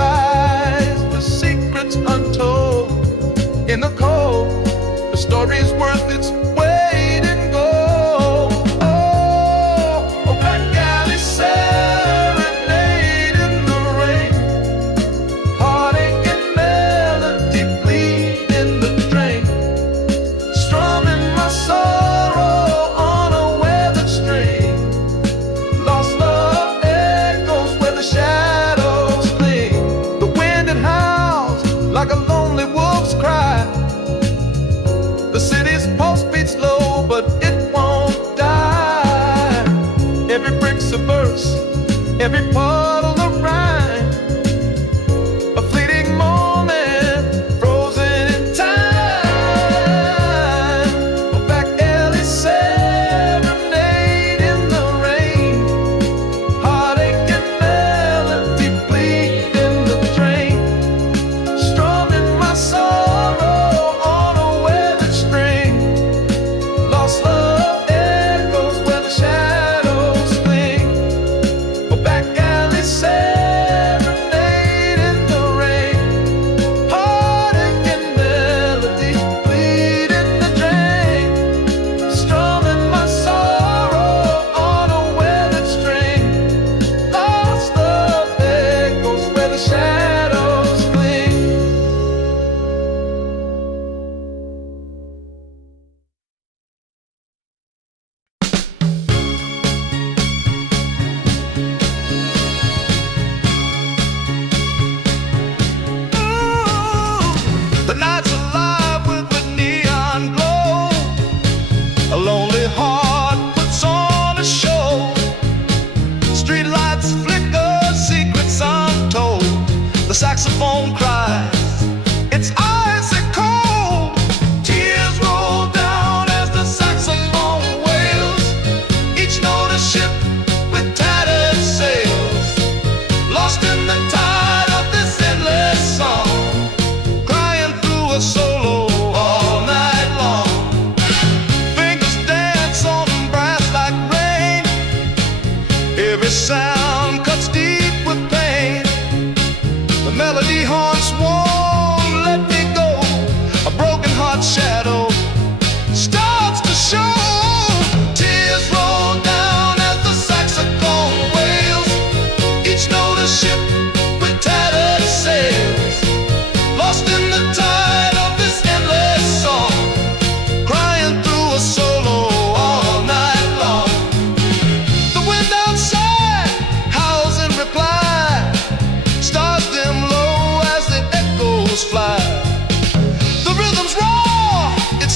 sighs with secrets untold. In the cold, the story's worth its weight in gold. Oh, a back alley serenade in the rain. Heartache and melody bleed in the drain. Strumming my sorrow on a weathered string. Lost love echoes where the shadows cling. The wind it howls like a lonely wolf's cry. The city's pulse beats low, but it won't die. Every brick's a verse, every puddle a rhyme. A fleeting moment, frozen in time. A back alley serenade in the rain. Heartache and melody bleed in the drain. Strumming my sorrow on a weathered string. Lost love echoes where the shadows cling. A back alley serenade in the rain. Heartache and melody bleed in the drain. Strumming my sorrow on a weathered string. Lost love echoes where the shadows cling. The night's alive with a neon glow. A lonely heart puts on a show. Streetlights flicker, secrets untold. The saxophone cries, it's icy cold. Tears roll down as the saxophone wails. Each note a ship with tattered sails. Lost in the tide of this endless song. Crying through a solo all night long. Fingers dance on brass like rain. Every sound cuts deep with pain. The melody haunts won't let me go. A broken heart shadow starts to show. Tears roll down as the saxophone wails. Each note a ship with tattered sails. Lost in the tide of this endless song. Crying through a solo all night long. The wind outside howls in reply. Stars dim low as the echoes fly. The rhythm's raw, it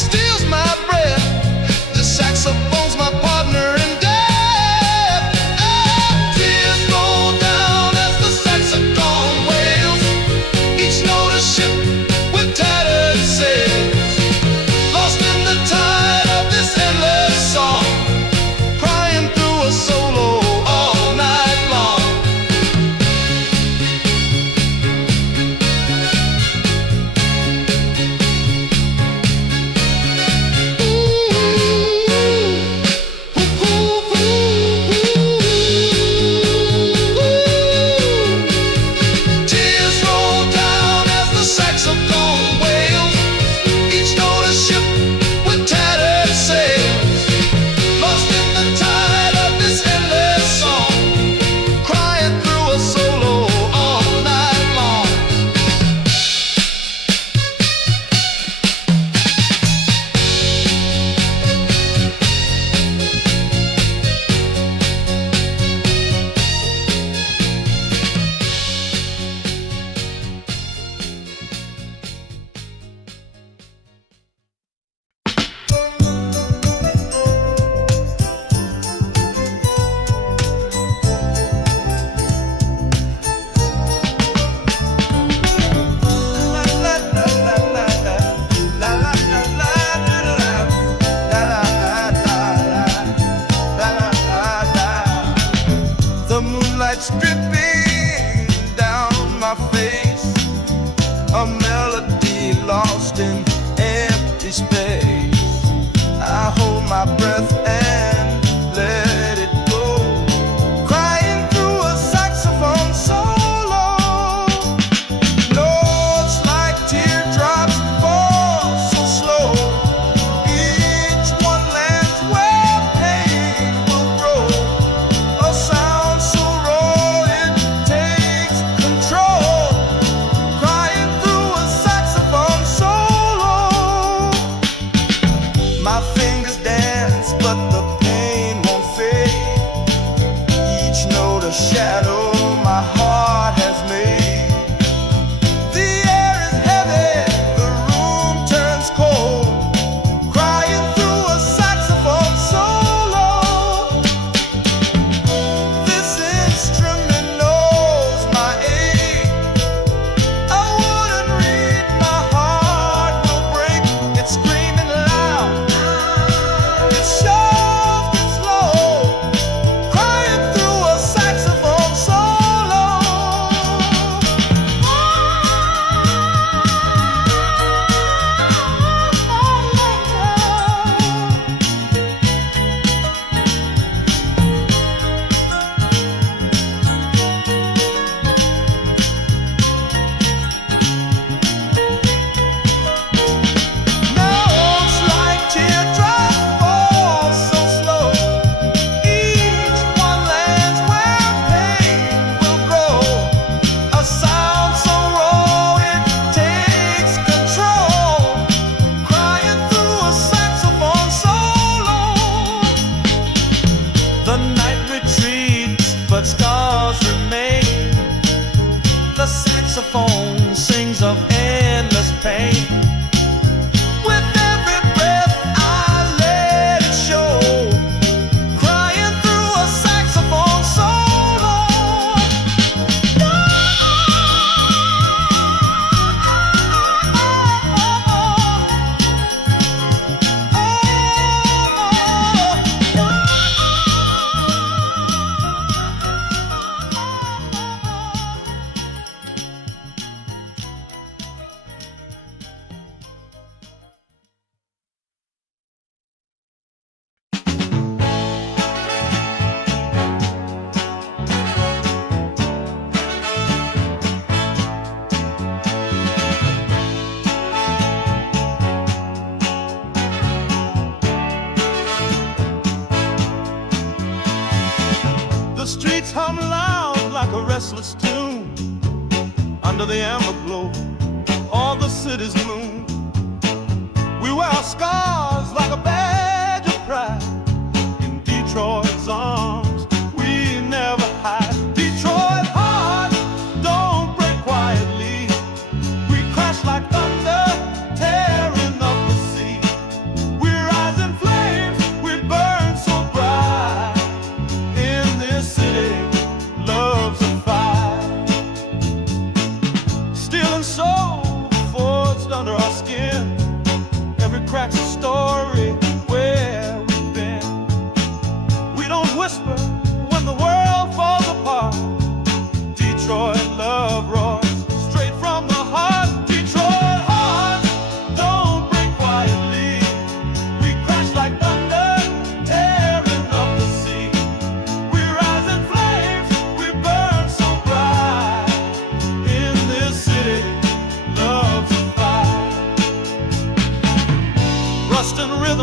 restless tune under the amber glow of the city's moon. We wear our scars like a badge of pride. In Detroit's arms, we never hide. Detroit heart, don't break quietly. We crash like thunder, tearing up the sea. We rise in flames, we burn so bright. In this city, love's a fire. Steel and soul forged under our skin. Every crack's a story where we've been. We don't whisper when the world falls apart. Detroit love roars straight from the heart. Detroit heart, don't break quietly. We crash like thunder, tearing up the sea. We rise in flames, we burn so bright. In this city, love's a fire. Rust and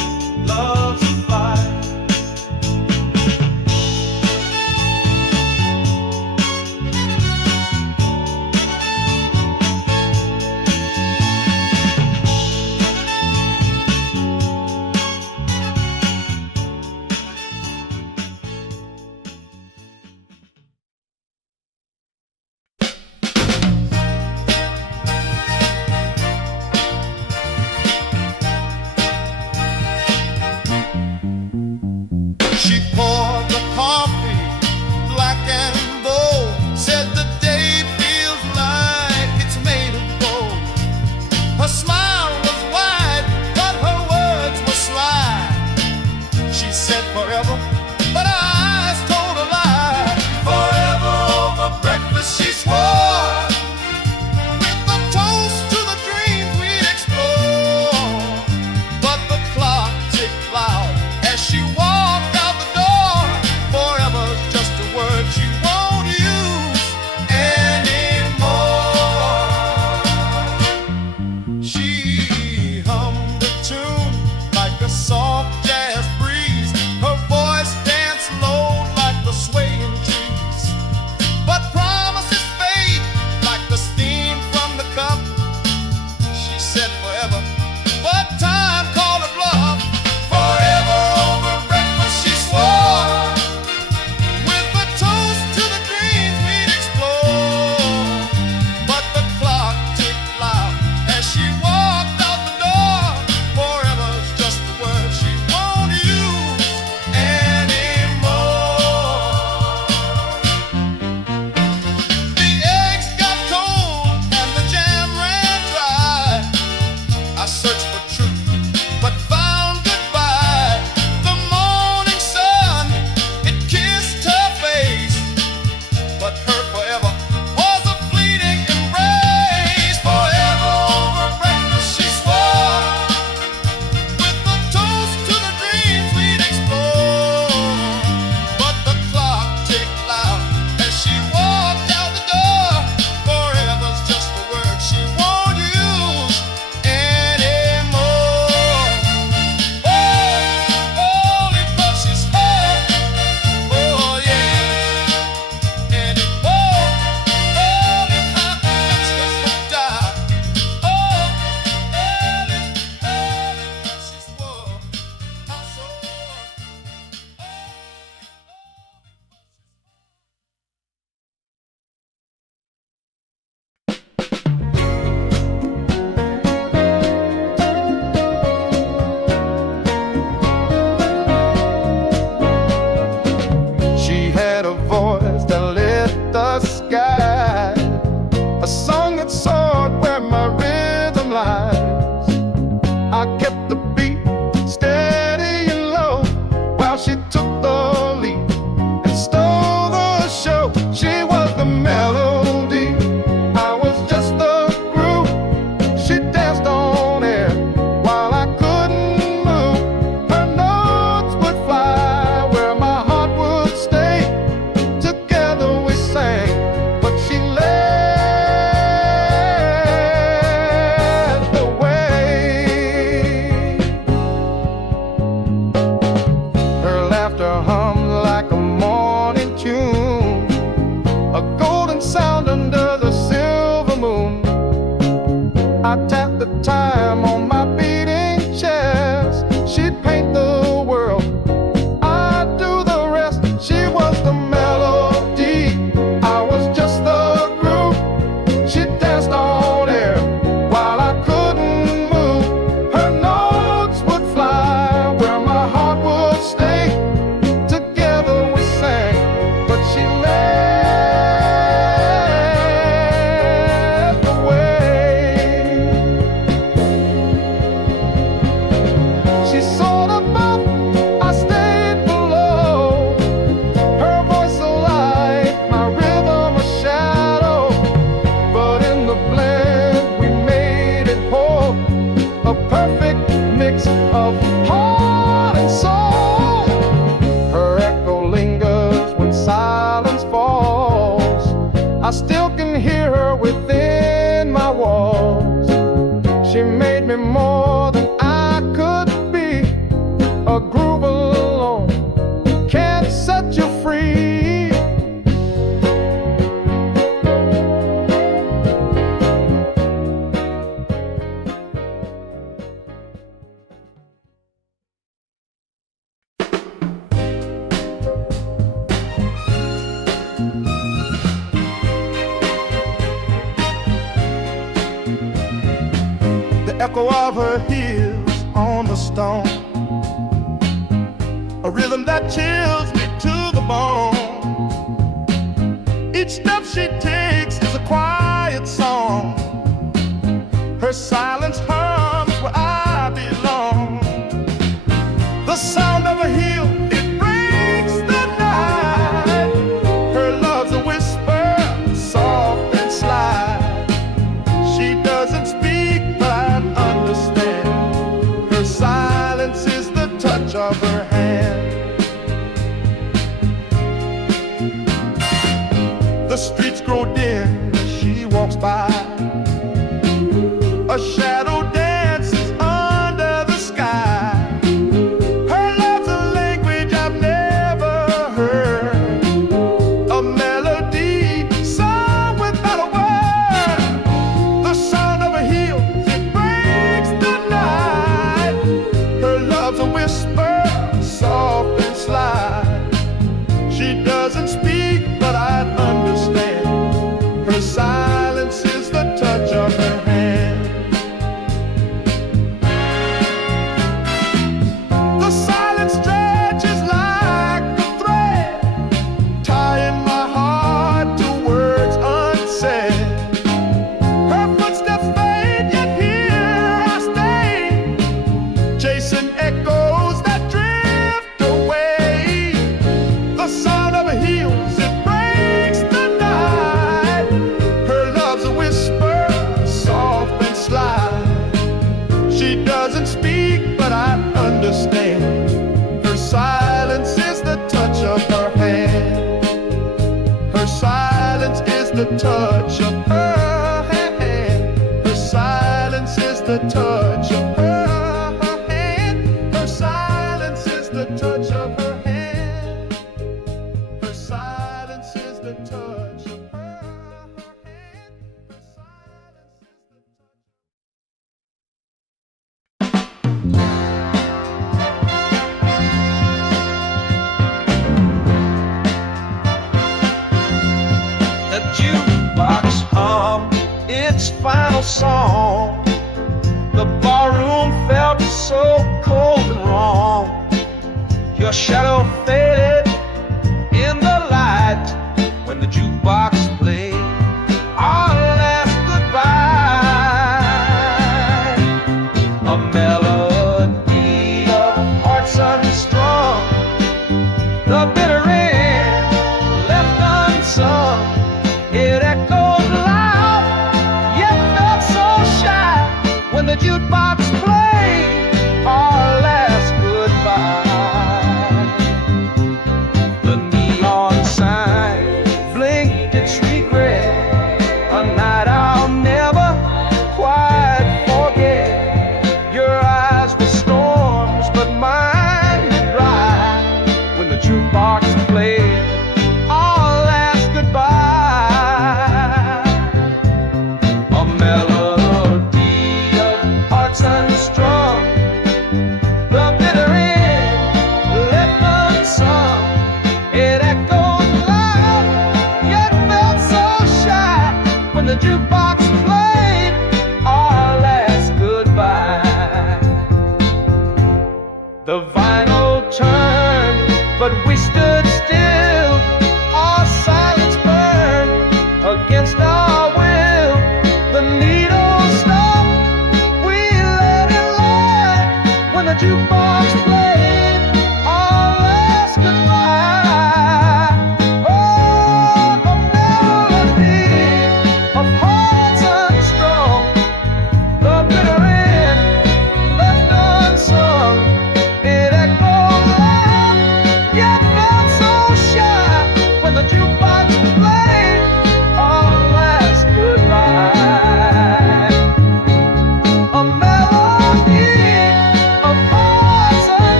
echo of her heels on the stone, a rhythm that chills me to the bone. Each step she takes is a quiet song. Her silence hums where I belong. The sound of her heel, it breaks the night. Her love's a whisper, soft and sly. She doesn't speak, but I understand. Her silence is the touch of her hand. The streets grow dim as she walks by. A shadow dances under the sky. Her love's a language I've never heard, a melody sung without a word. The sound of her heel, it breaks the night. Her love's a whisper, soft and sly. She doesn't speak, but I understand. Her silence is the touch of her hand. The silence stretches like a thread, tying my heart to words unsaid. Her footsteps fade, yet here I stay, chasing echoes that drift away. The sound of her heels, it breaks the night. Her love's a whisper, soft and sly. She doesn't speak, but I understand. Her silence is the touch of her hand. Her silence is the touch of her hand. Her silence is the touch of her hand. Her silence is the touch of her hand. Her silence is the touch of her hand. Her silence is the touch. The jukebox hummed its final song. The barroom felt so cold and wrong. Your shadow faded in the light when the jukebox played our last goodbye. A melody of hearts unstrung, the bitter end left unsung. It echoed loud, yet felt so shy when the jukebox played our last goodbye. The neon sign blinked its regret, a night I'll never quite forget. Your eyes were storms, but mine did bright when the jukebox played our last goodbye. A melody of hearts unstrung, the bitter end left unsung. It echoed loud, yet felt so shy when the jukebox played our last goodbye. The vinyl turned, but we stood still. Our silence burned against our will. The needle stopped, we let it lie when the jukebox played our last goodbye. Oh, a melody of hearts unstrung, the bitter end left unsung. It echoed loud, yet felt so shy when the jukebox played our last goodbye. A melody of hearts unstrung.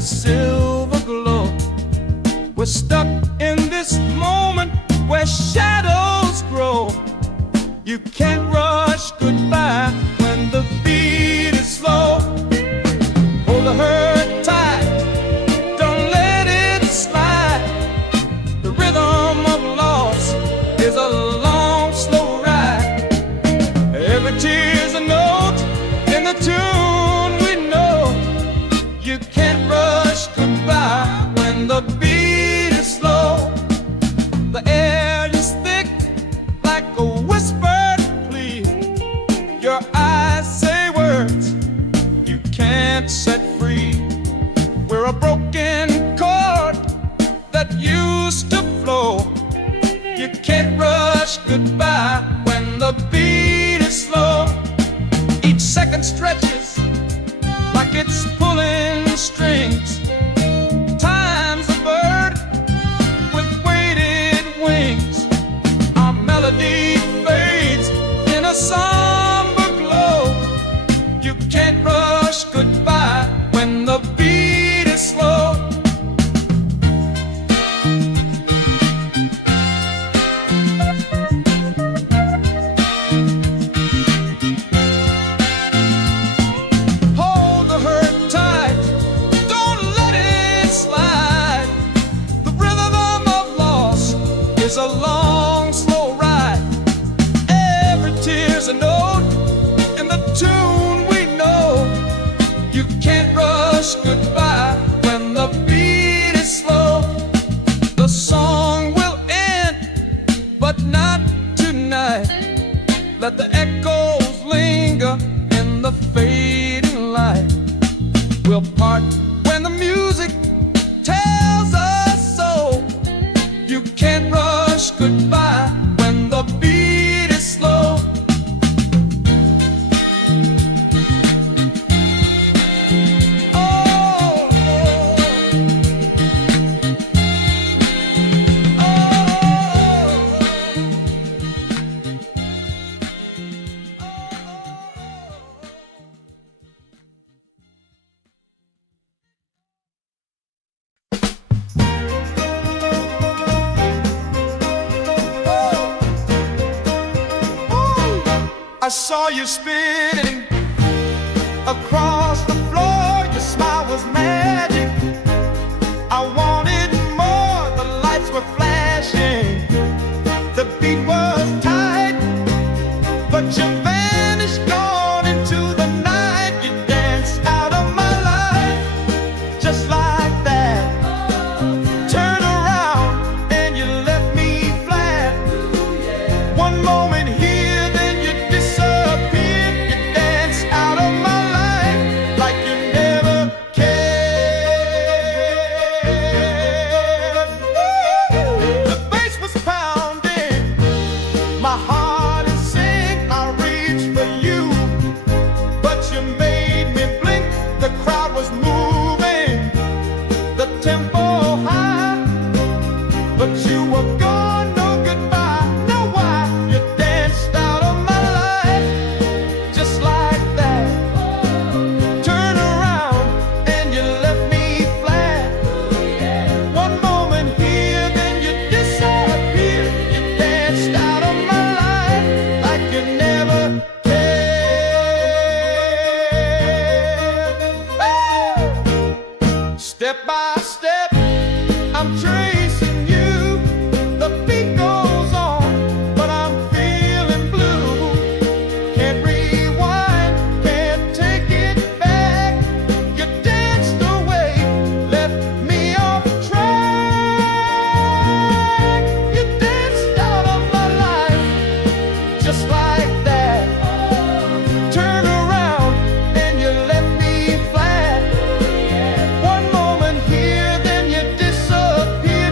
a silver glow. We're stuck in this moment where shadows grow. You can't rush goodbye when the beat is slow. Hold the hurt tight, don't let it slide. The rhythm of loss is a long, slow ride. Every tear's a note in the tune we know. You can't rush goodbye when the beat is slow. The air is thick like a whispered plea. Your eyes say words you can't set free. We're a broken chord that used to flow. You can't rush goodbye when the beat is slow. Each second stretches like it's pulling strings. Time's a bird with weighted wings. Our melody fades in a somber glow. You can't rush goodbye when the beat is slow. Hold the hurt tight, don't let it slide. The rhythm of loss is a long, slow ride. Every tear's a note in the tune we know. You can't rush goodbye when the beat is slow. The song will end, but not tonight. Let the echoes linger in the fading light. We'll part when the music tells us so. You can't rush goodbye when the beat is slow. Oh, I saw you spinning across the floor. Your smile was magic. I wanted more. The lights were flashing. The beat was tight, but you vanished, gone into the night. You danced out of my life, just like that. Turn around and you left me flat. One moment here, then you disappeared. You danced out of my life like you never cared. The bass was pounding, my heart is sing. I reached for you, but you made me blink. The crowd was moving, the tempo high, but you were gone, no goodbye, no why. You danced out of my life, just like that. Turn around and you left me flat. One moment here, then you disappeared. You danced out of my life like you never cared. Step by step, I'm tracing you. The beat goes on, but I'm feeling blue. Can't rewind, can't take it back. You danced away, left me off track. You danced out of my life, just like that. Turn around and you left me flat. One moment here, then you disappeared.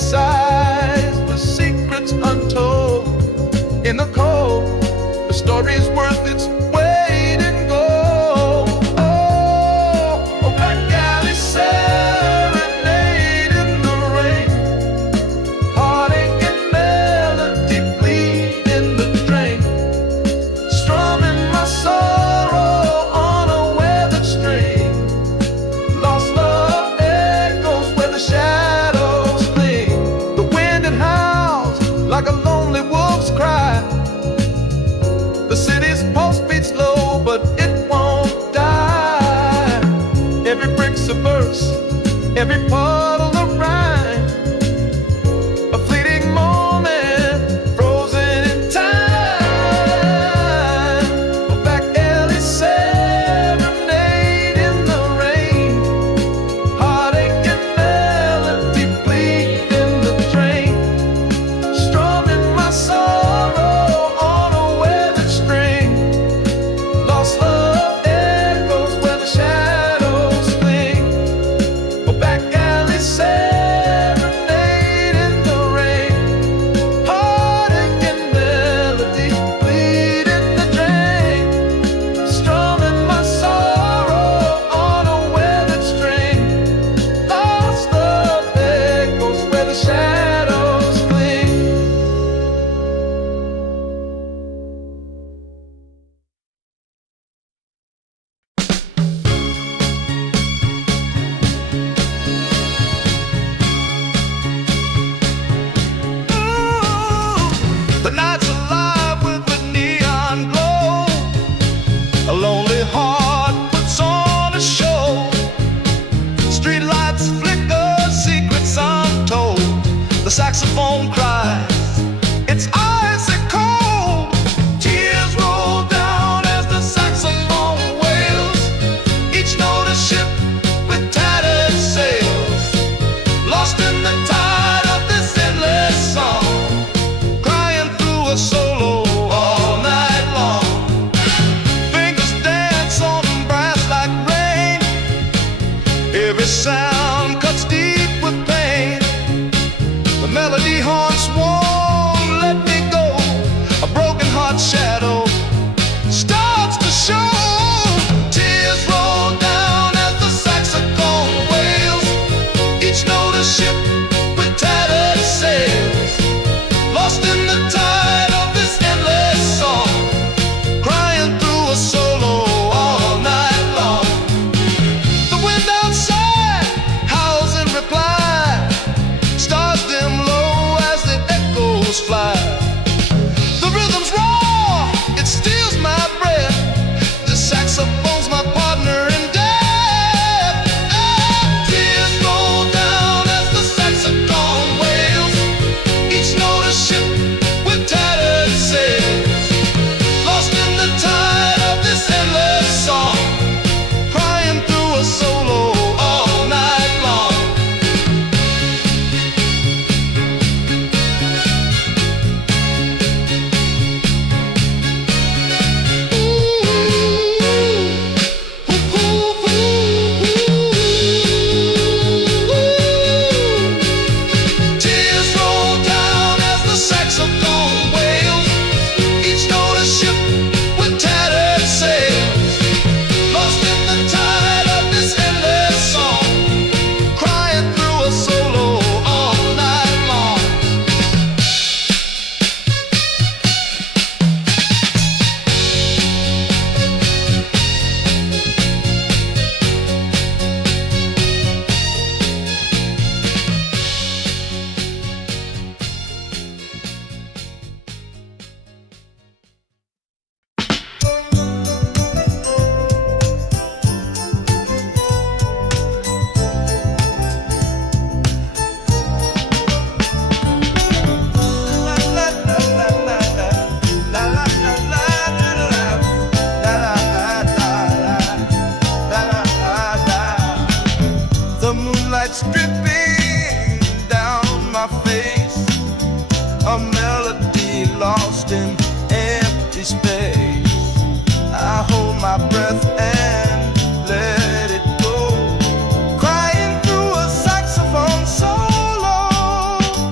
sighs with secrets untold. In the cold, the story's worth its weight in gold. Oh, a back alley serenade in the rain. Heartache and melody bleed in the drain. Strumming my sorrow on a weathered string. Lost love echoes where the shadows cling. The wind it howls like a lonely wolf's cry. The city's pulse beats low, but it won't die. Every brick's a verse, every puddle a rhyme. A fleeting moment, frozen in time. A back alley serenade in the rain. Heartache and melody bleed in the train. Strumming my sorrow on a weathered string. Lost love echoes where the shadows cling. A back alley serenade in the rain. Heartache and melody bleed in the drain. Strumming my sorrow on a weathered string. Lost love echoes where the shadows cling. The night's alive with the neon glow. A lonely heart puts on a show. Streetlights flicker, secrets untold. The saxophone cries, it's icy cold. Tears roll down as the saxophone wails. Each note a ship with tattered sails. Lost in the tide of this endless song. Crying through a solo all night long. Fingers dance on brass like rain. Every sound cuts deep with pain. The melody haunts won't let me go. A broken heart shadow starts to show. Tears roll down as the saxophone wails. Each note a ship with tattered sails. Lost in the tide of this endless song. Crying through a solo all night long. The wind outside howls in reply. Stars dim low as the echoes fly. The rhythm's raw, it steals my breath. The saxophone's my partner in death. Tears roll down as the saxophone wails. Each note a ship with tattered sails. Lost in the tide of this endless song. Crying through a solo all night long. Tears roll down as the saxophone wails. Each note a ship with tattered sails. Lost in the tide of this endless song. Crying through a solo all night long. The moonlight's dripping down my face. A melody lost in empty space. I hold my breath and let it go. Crying through a saxophone solo.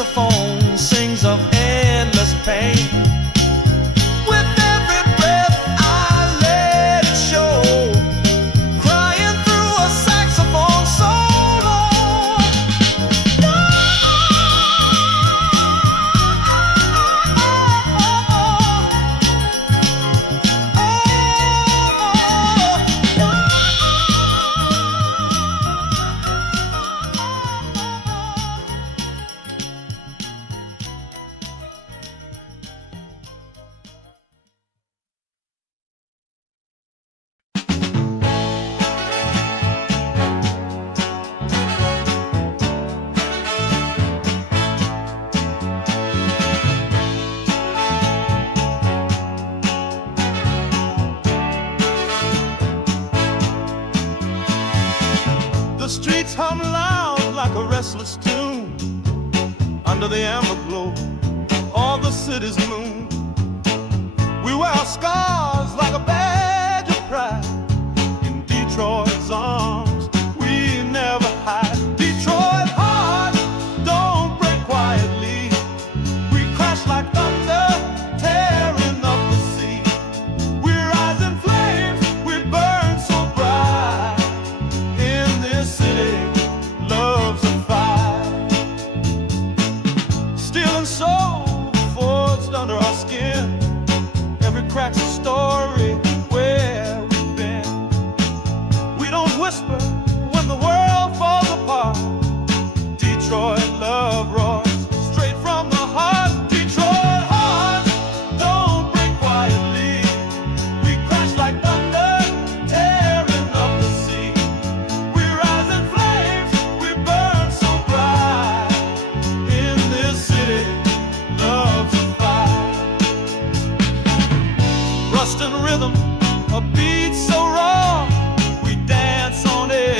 saxophone sings of endless pain. With every breath I let it show, crying through a saxophone solo. The streets hum loud like a restless tune under the amber glow of the city's moon. We wear our scars like a badge of pride. In Detroit's arms, we never hide. Detroit heart, don't break quietly. We crash like thunder, tearing up the sea. We rise in flames, we burn so bright. In this city, love's a fire. Steel and soul forged under our skin. Every crack's a story where we've been. We don't whisper when the world falls apart. Detroit love roars straight from the heart. Detroit heart, don't break quietly. We crash like thunder, tearing up the sea. We rise in flames, we burn so bright. In this city, love's a fire. Rust and rhythm, a beat so raw, we dance on it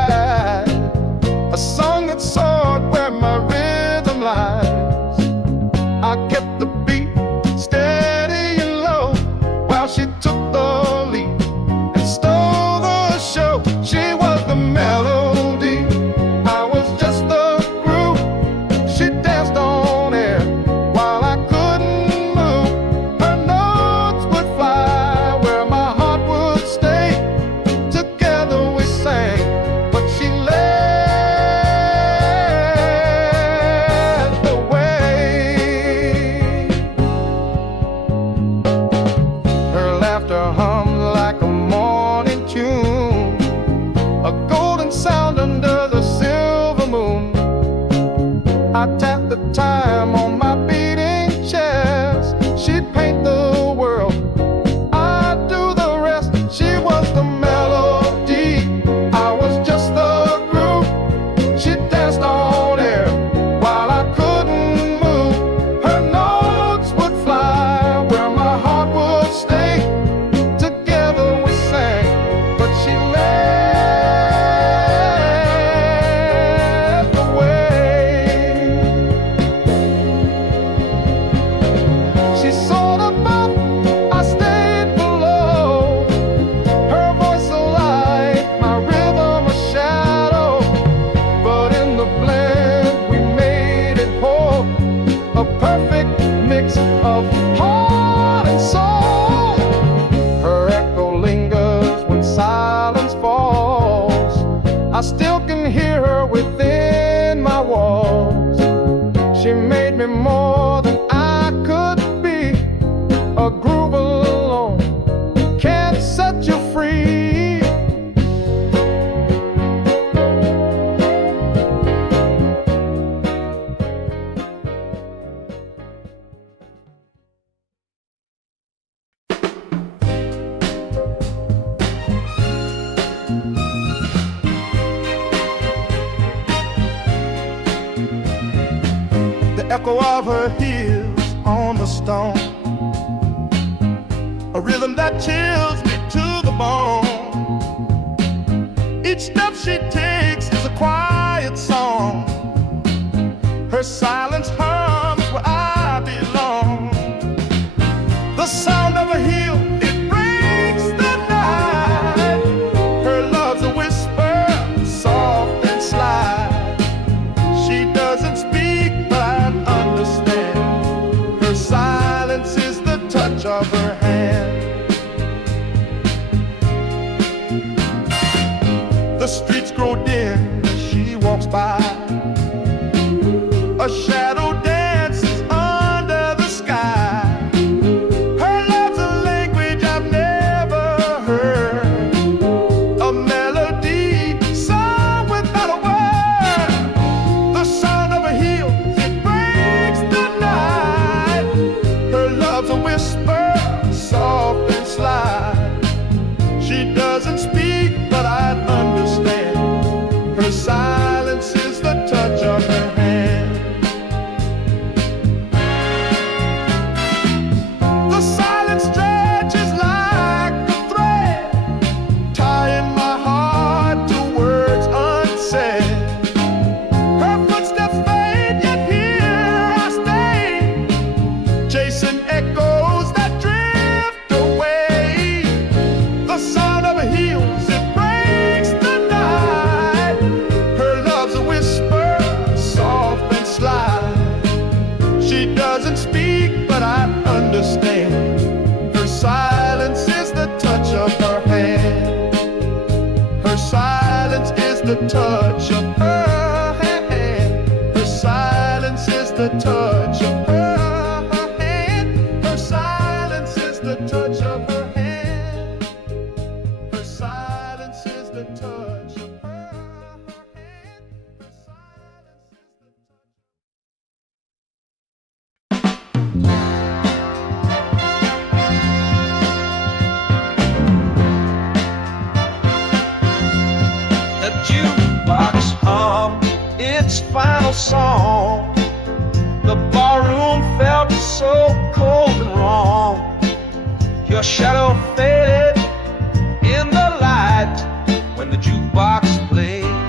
ride, a song that soared where my rhythm lies. I kept the beat steady and low while she took the lead and stole the show. She was the melody, I was just the groove. She danced on air while I couldn't move. Her notes would fly where my heart would stay. Together we sang, but she led the way. Her laughter hummed like a morning tune, a golden sound under the silver moon. I tapped the time on my beating chest. She'd paint the world, I'd do the rest. She was the melody, I was just the groove. She danced on air while I couldn't move. Her notes would fly where my heart would stay. Together we sang, but she led the way. She soared above, I stayed below. Her voice a light, my rhythm a shadow. But in the blend we made it whole, a perfect mix of heart and soul. Her echo lingers when silence falls. I still can hear her within my walls. She made me more than I could be. A groove alone can't set you free. The echo of her heels on the stone, a rhythm that chills me to the bone. Each step she takes is a quiet song. Her silence hums where I belong. The sound of her heel, it breaks the night. Her love's a whisper, soft and sly. She doesn't speak, but I understand. Her silence is the touch of her hand. The streets grow dim as she walks by. A shadow dances under the sky. Her love's a language I've never heard, a melody sung without a word. The sound of her heels, it breaks the night. Her love's a whisper, soft and sly. She doesn't speak, but I understand. Her silence is the touch of her hand. The silence stretches like a thread, tying my heart to words unsaid. Her footsteps fade, yet here I stay, chasing echoes that drift away. The sound of her heels, it breaks the night. Her love's a whisper, soft and sly. She doesn't speak, but I understand. Her silence is the touch of her hand. Her silence is the touch of her hand. Her silence is the touch of her hand. Her silence is the touch of her hand. Her silence is the touch of her hand. Her silence is the The jukebox hummed its final song. The barroom felt so cold and wrong. Your shadow faded in the light when the jukebox played.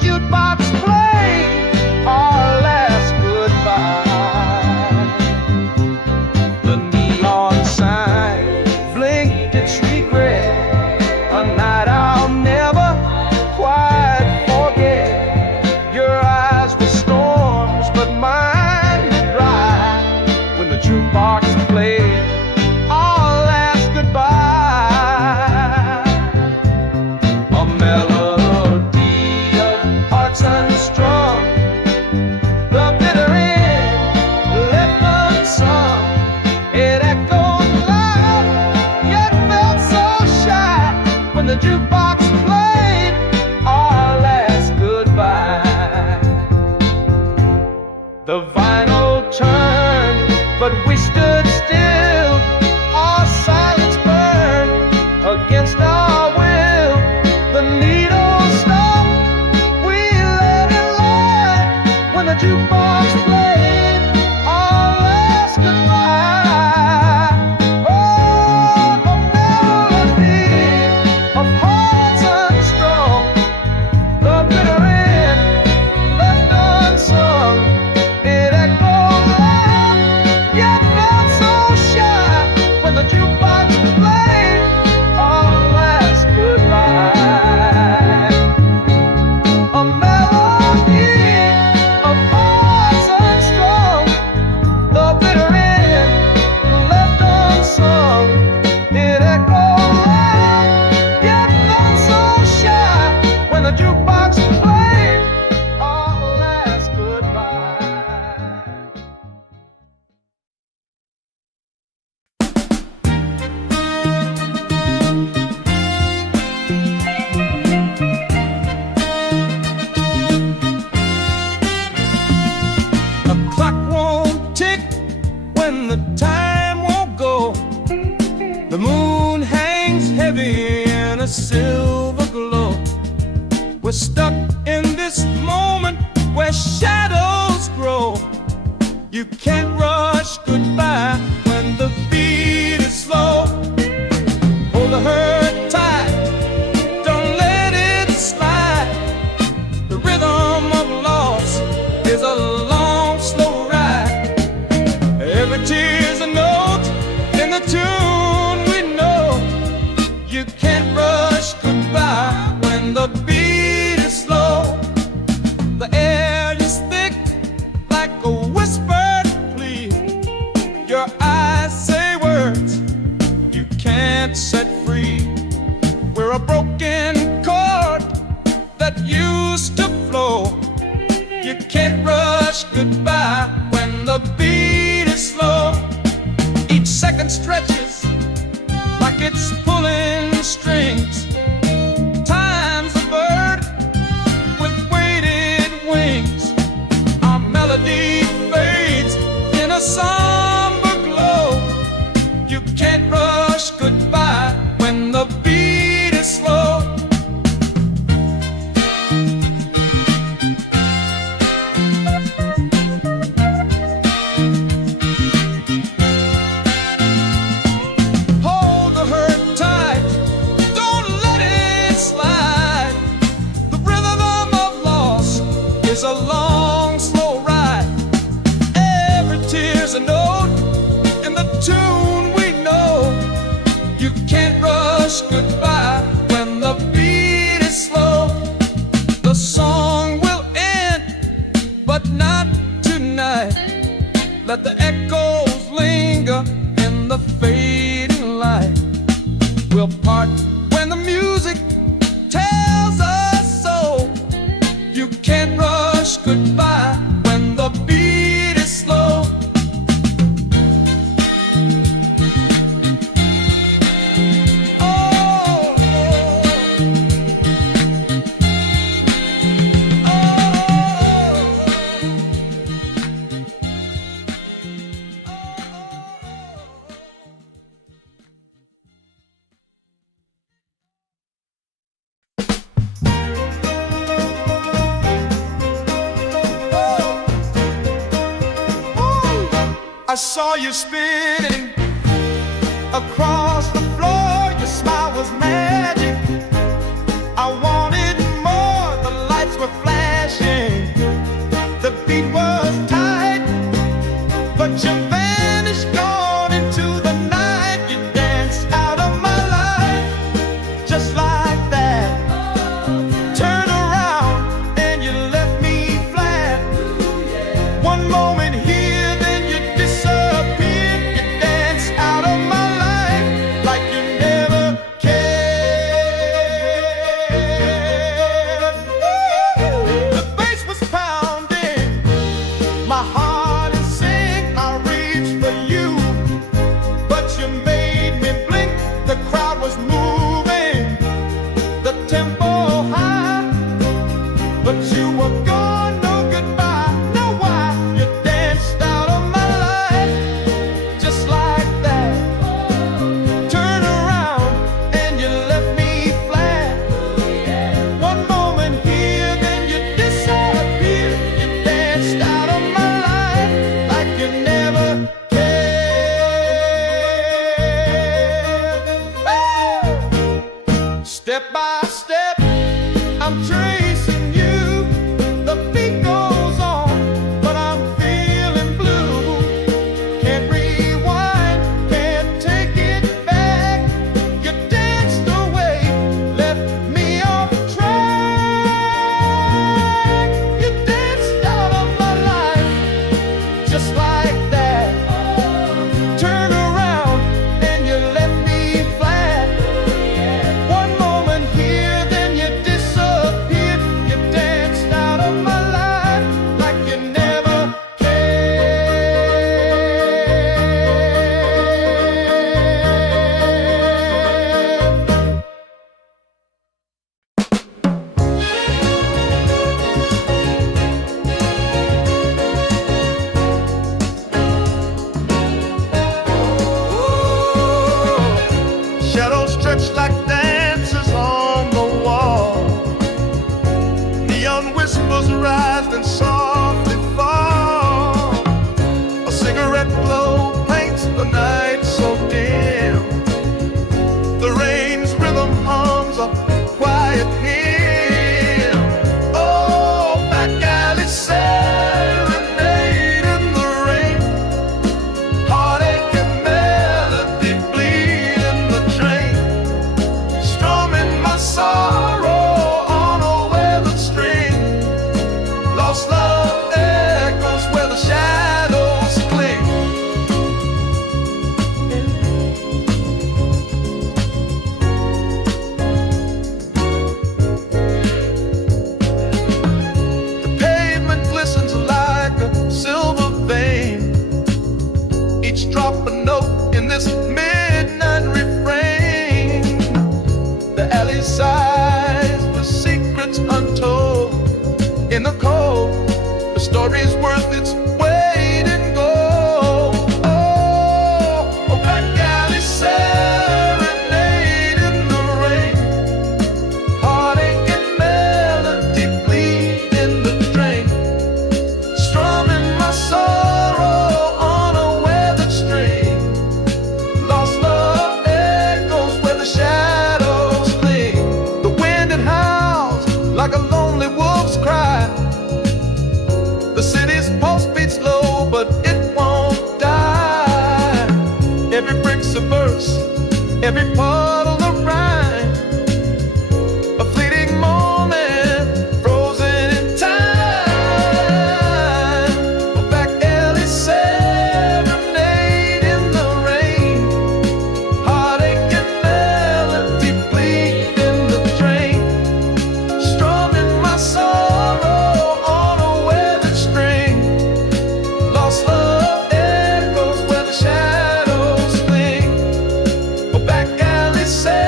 jukebox played our last goodbye. The neon sign blinked its regret, a night I'll never quite forget. Your eyes were storms, but mine were dry when the jukebox played our last goodbye. A melody of hearts unstrung, the bitter end left unsung. It echoed loud, yet felt so shy when the jukebox played our last goodbye. The vinyl turned, but we stood still. Our silence burned against our will. The needle stopped, we let it lie when the jukebox played our last goodbye. Oh, a melody of hearts unstrung, the bitter end left unsung. It echoed loud, yet felt so shy when the jukebox played our last goodbye. A melody of hearts unstrung, the bitter end left unsung. It echoed loud, yet felt so shy when the jukebox played our last goodbye. A clock won't tick when the time won't go. The moon hangs heavy in a silver glow. We're stuck in this moment where shadows grow. You can't rush goodbye when the beat is slow. Hold the hurt tight, don't let it slide. The rhythm of loss is a long, slow ride. Every tear's a note in the tune we know. You can't rush goodbye when the beat is slow. The air is thick like a whispered plea. Your eyes say words you can't set free. We're a broken chord that used to flow. You can't rush goodbye when the beat is slow. Each second stretches like it's pulling strings. Time's a bird with weighted wings. Our melody fades in a somber glow. You can't rush goodbye when the beat is slow. Hold the hurt tight, don't let it slide. The rhythm of loss is a long, slow ride. Every tear's a note in the tune we know. You can't rush goodbye when the beat is slow. The song will end, but not tonight. Let the echoes linger in the fading light. We'll part when the music tells us so. You can't rush goodbye when the beat is slow. Oh, I saw you spinning across the floor. Your smile was magic. I wanted more. The lights were flashing. tempo high, but you were gone, no goodbye. Know why? You danced out of my life just like that. Turn around and you left me flat. One moment here, then you disappeared. You danced out of my life like you never cared. Step by step, I'm tracing you. The beat goes on, but I'm feeling blue. Can't rewind, can't take it back. You danced away, left me off track. You danced out of my life just like that. Turn around and you left me flat. One moment here, then you disappeared. You danced out of my life like you never cared. Shadows stretch like dancers on the wall. Neon whispers rise and softly fall. A cigarette glow paints the night so dim. The rain's rhythm hums a quiet hymn. Oh, back alley serenade in the rain. Heartache and melody bleed in the train. Strumming my sorrow on a weathered string. Lost love echoes where the shadows cling. The pavement glistens like a silver vein. Each drop a note in this midnight refrain. The alley sighs with secrets untold. In the cold, the story's worth its weight in gold. Oh, back alley serenade in the rain. Heartache and melody bleed in the drain. Strumming my sorrow on a weathered string. Lost love echoes where the shadows cling. The wind it howls like a lonely wolf's cry. The city's pulse beats low, but it won't die. Every brick's a verse, every puddle a rhyme. A fleeting moment, frozen in time. A back alley serenade in the rain. Heartache and melody bleed in the drain. Strumming my sorrow on a weathered string. Lost love echoes where the shadows cling. A back alley serenade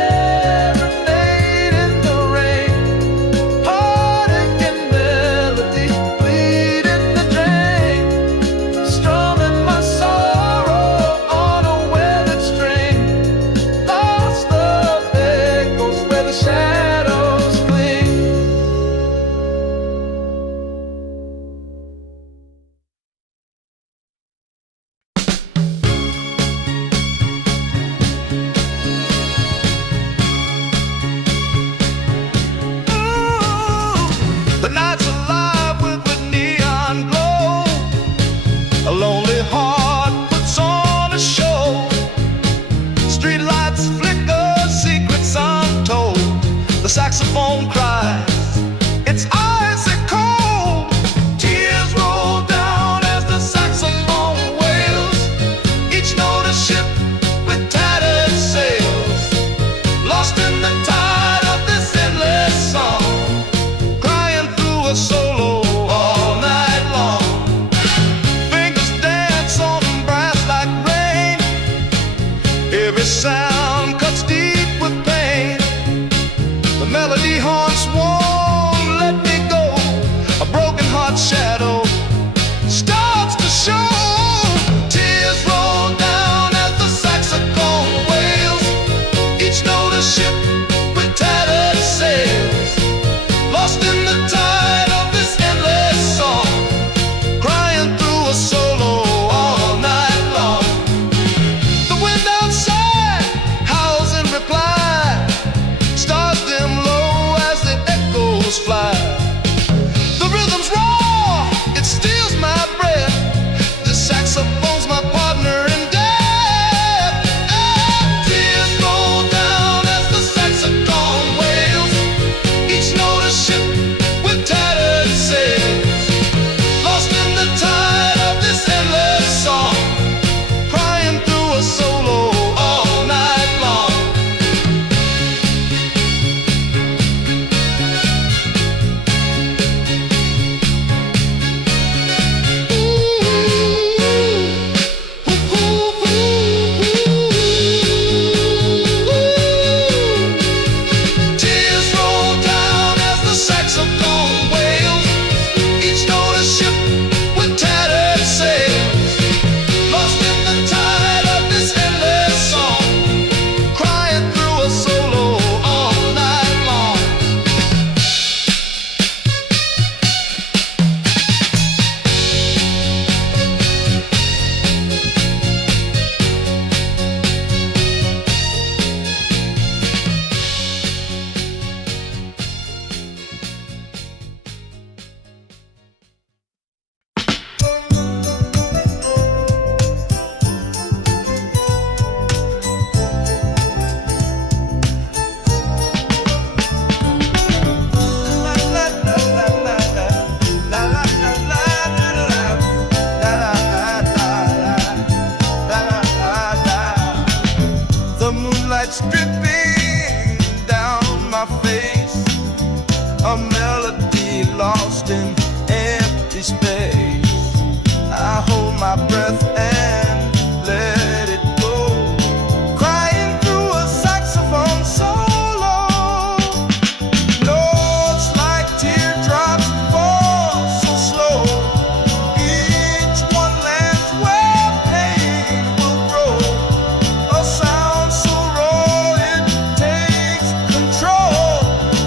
melody haunts won't let me go. A broken heart shadow starts to show. Tears roll down as the saxophone wails. Each note a ship with tattered sails, lost in the tide of this endless song, crying through a solo all night long. The wind outside howls in reply. Stars dim low as the echoes fly. The rhythm's raw, it steals my breath. The saxophone's my partner in death. Tears roll down as the saxophone wails. Each note a ship with tattered sails, lost in the tide of this endless song, crying through a solo all night long. Tears roll down as the saxophone wails. Each note a ship with tattered sails, lost in the tide of this endless song, crying through a solo all night long. The moonlight's dripping down my face, a melody lost in empty space. I hold my breath and let it go, crying through a saxophone solo. Notes like teardrops fall so slow. Each one lands where pain will grow. A sound so raw it takes control.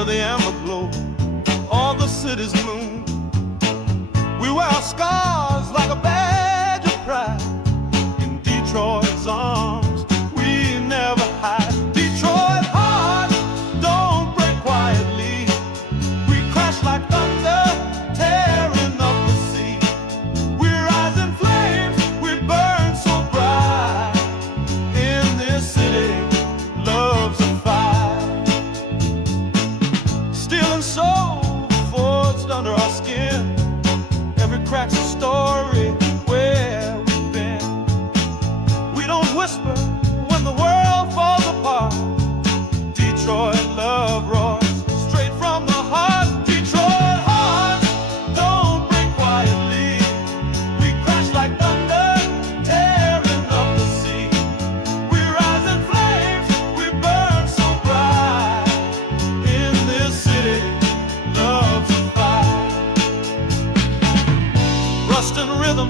under the amber glow of the city's moon. We wear our scars like a badge of pride. In Detroit's arms, we never hide. Detroit heart, don't break quietly. We crash like thunder, tearing up the sea. We rise in flames, we burn so bright. In this city, love's a fire. Steel and soul forged under our skin. Every crack's a story where we've been. We don't whisper when the world falls apart. Detroit love roars straight from the heart. Detroit heart, don't break quietly. We crash like thunder, tearing up the sea. We rise in flames, we burn so bright. In this city, love's a fire. Rust and rhythm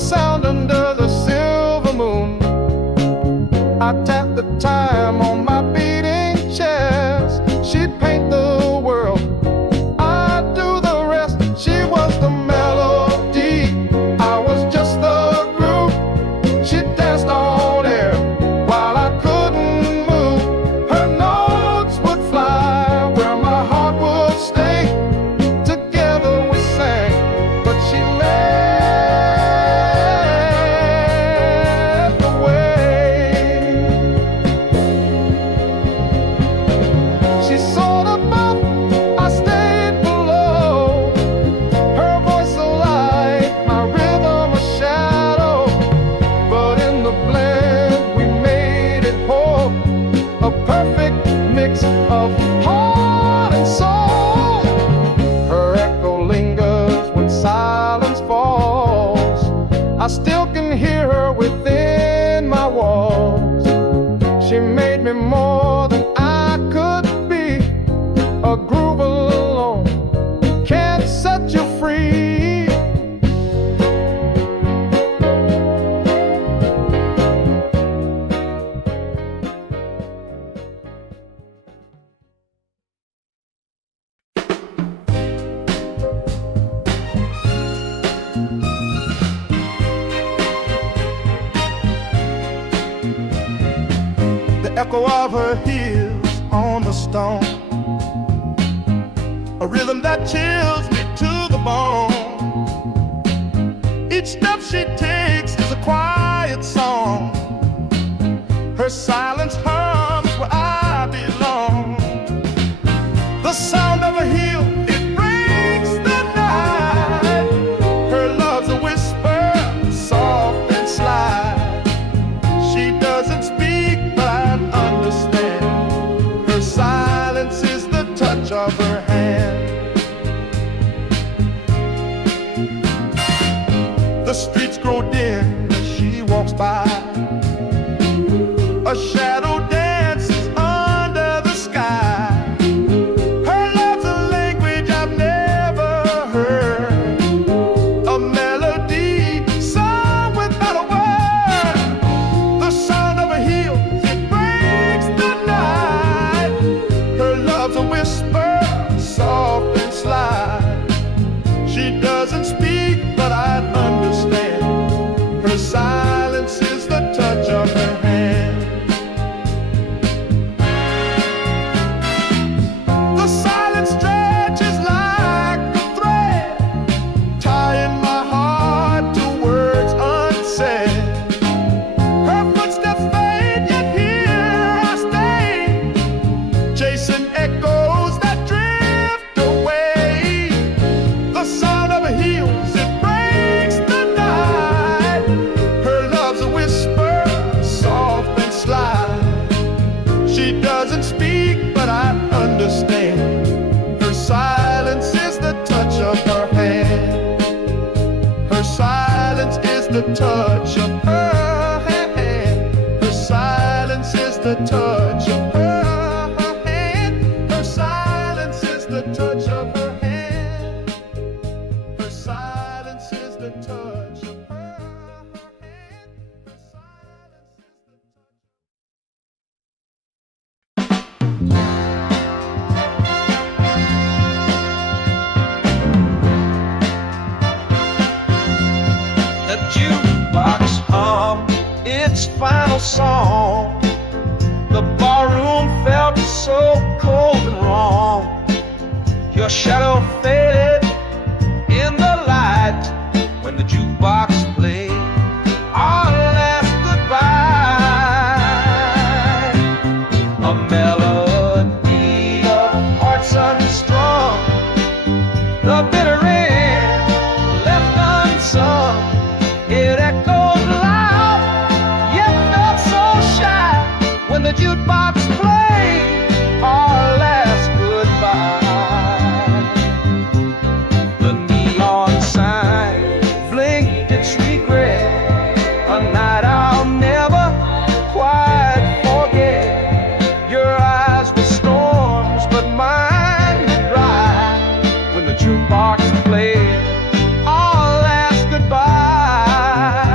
sound under the silver moon. I tap the time on my beating chest. She'd paint the world, I'd do the rest. She was the melody, I was just the groove. She danced on air while I couldn't move. Her notes would fly where my heart would stay. Together we sang, but she led the way. She soared above, I stayed below. Her voice a light, my rhythm a shadow. But in the blend we made it whole, a perfect mix of heart and soul. Her echo lingers when silence falls. I still can hear her within my walls. She made me more than I could be. A groove alone can't set you free. The echo of her heels on the stone, a rhythm that chills me to the bone. Each step she takes is a quiet song. Her silence hums where I belong. The sound of her heel, it breaks the night. Her love's a whisper, soft and sly. She doesn't speak, but I understand. Her silence is the touch of her hand. The streets grow dim as she walks by. A shadow dances under the sky. Her love's a language I've never heard, a melody sung without a word. The sound of her heel, it breaks the night. Her love's a whisper, soft and sly. She doesn't speak, but I understand. Her silence is the touch of her hand. The silence stretches like a thread, tying my heart to words unsaid. Her footsteps fade, yet here I stay, chasing echoes that drift away. The sound of her heels, it breaks the night. Her love's a whisper, soft and sly. She doesn't speak, but I understand. Her silence is the touch of her hand. Her silence is the touch of her hand. Her silence is the touch of her hand. Her silence is the touch of her hand. Her silence is the touch of her hand. Her silence is the The jukebox hummed its final song. The barroom felt so cold and wrong. Your shadow faded in the light when the jukebox played our last goodbye. A melody of hearts unstrung, the bitter end left unsung. It echoed loud, yet felt so shy when the jukebox played our last goodbye. The neon sign blinked its regret, a night I'll never quite forget. Your eyes were storms, but mine were dry when the jukebox played our last goodbye.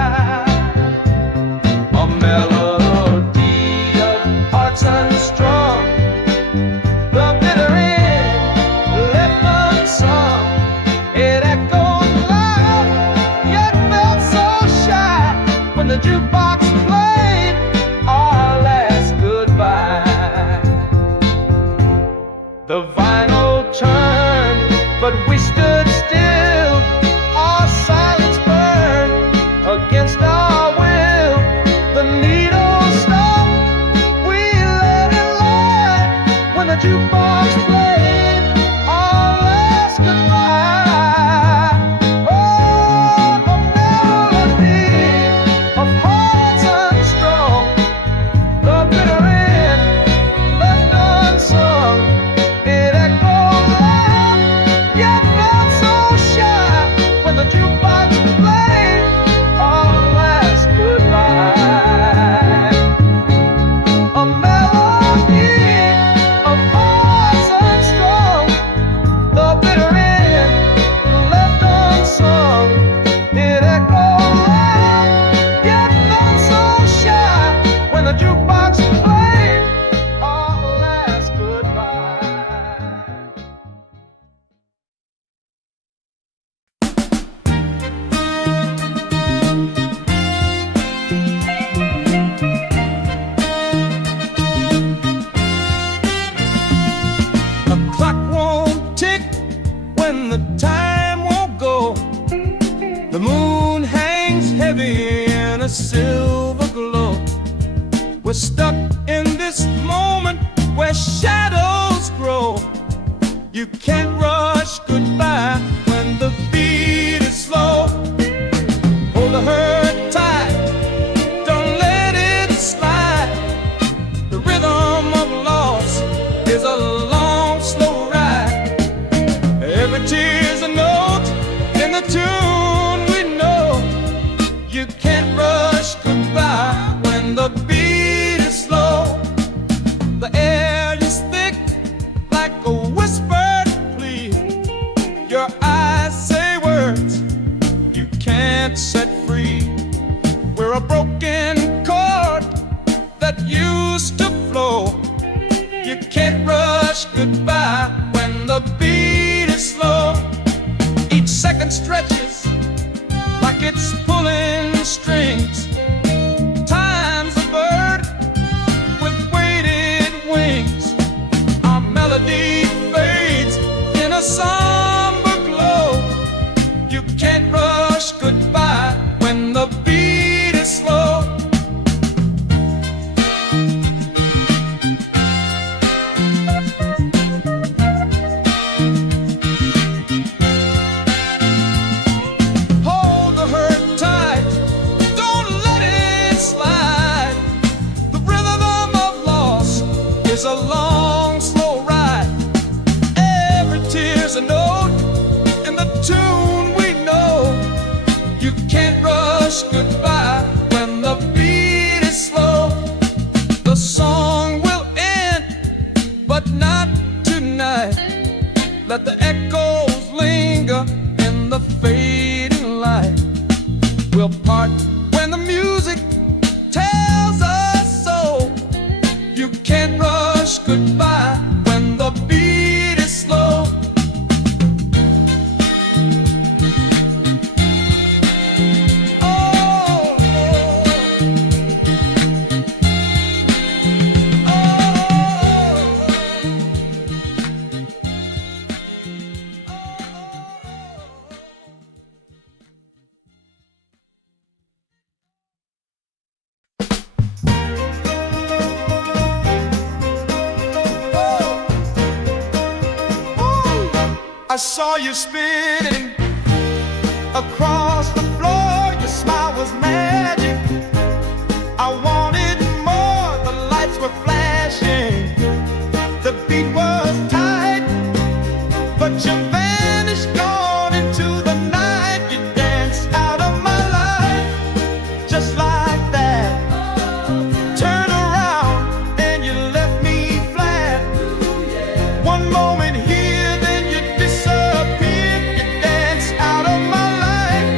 the jukebox played our last goodbye. The vinyl turned, but we stood still. Our silence burned against our will. The needle stopped, we let it lie when the jukebox played our last goodbye. Oh, the melody of hearts unstrung, the bitter end left unsung. It echoed loud, yet felt so shy when the jukebox played our last goodbye. A melody of hearts unstrung, the bitter end left unsung. It echoed loud, yet felt so shy when the jukebox played our last goodbye. The clock won't tick when the time won't go. The moon hangs heavy in a silver glow. We're stuck in this moment where shadows grow. You can't rush goodbye when the beat is slow. Hold her tight, don't let it slide. The rhythm of loss is a long, slow ride. Every tear's a note in the tune we know. You can't rush goodbye when the beat is slow. The air is thick like a whispered plea. Your eyes say words you can't set free. We're a broken chord that used to flow. You can't rush goodbye when the beat is slow. Each second stretches like it's pulling strings. Time's a bird with weighted wings. Our melody fades in a somber glow. You can't rush goodbye when the beat is slow. Hold the hurt tight, don't let it slide. The rhythm of loss is a long, slow ride. Every tear's a note in the tune we know. You can't rush goodbye when the beat is slow. The song will end, but not tonight. Let the echoes linger in the fading light. We'll part when the music tells us so. You can't rush goodbye when the beat is slow. Oh, I saw you spinning across the floor. Your smile was magic. I wanted more. The lights were flashing. The beat was tight, but you vanished, gone into the night. You danced out of my life, just like that. Turn around and you left me flat. One moment here, then you disappeared. You danced out of my life.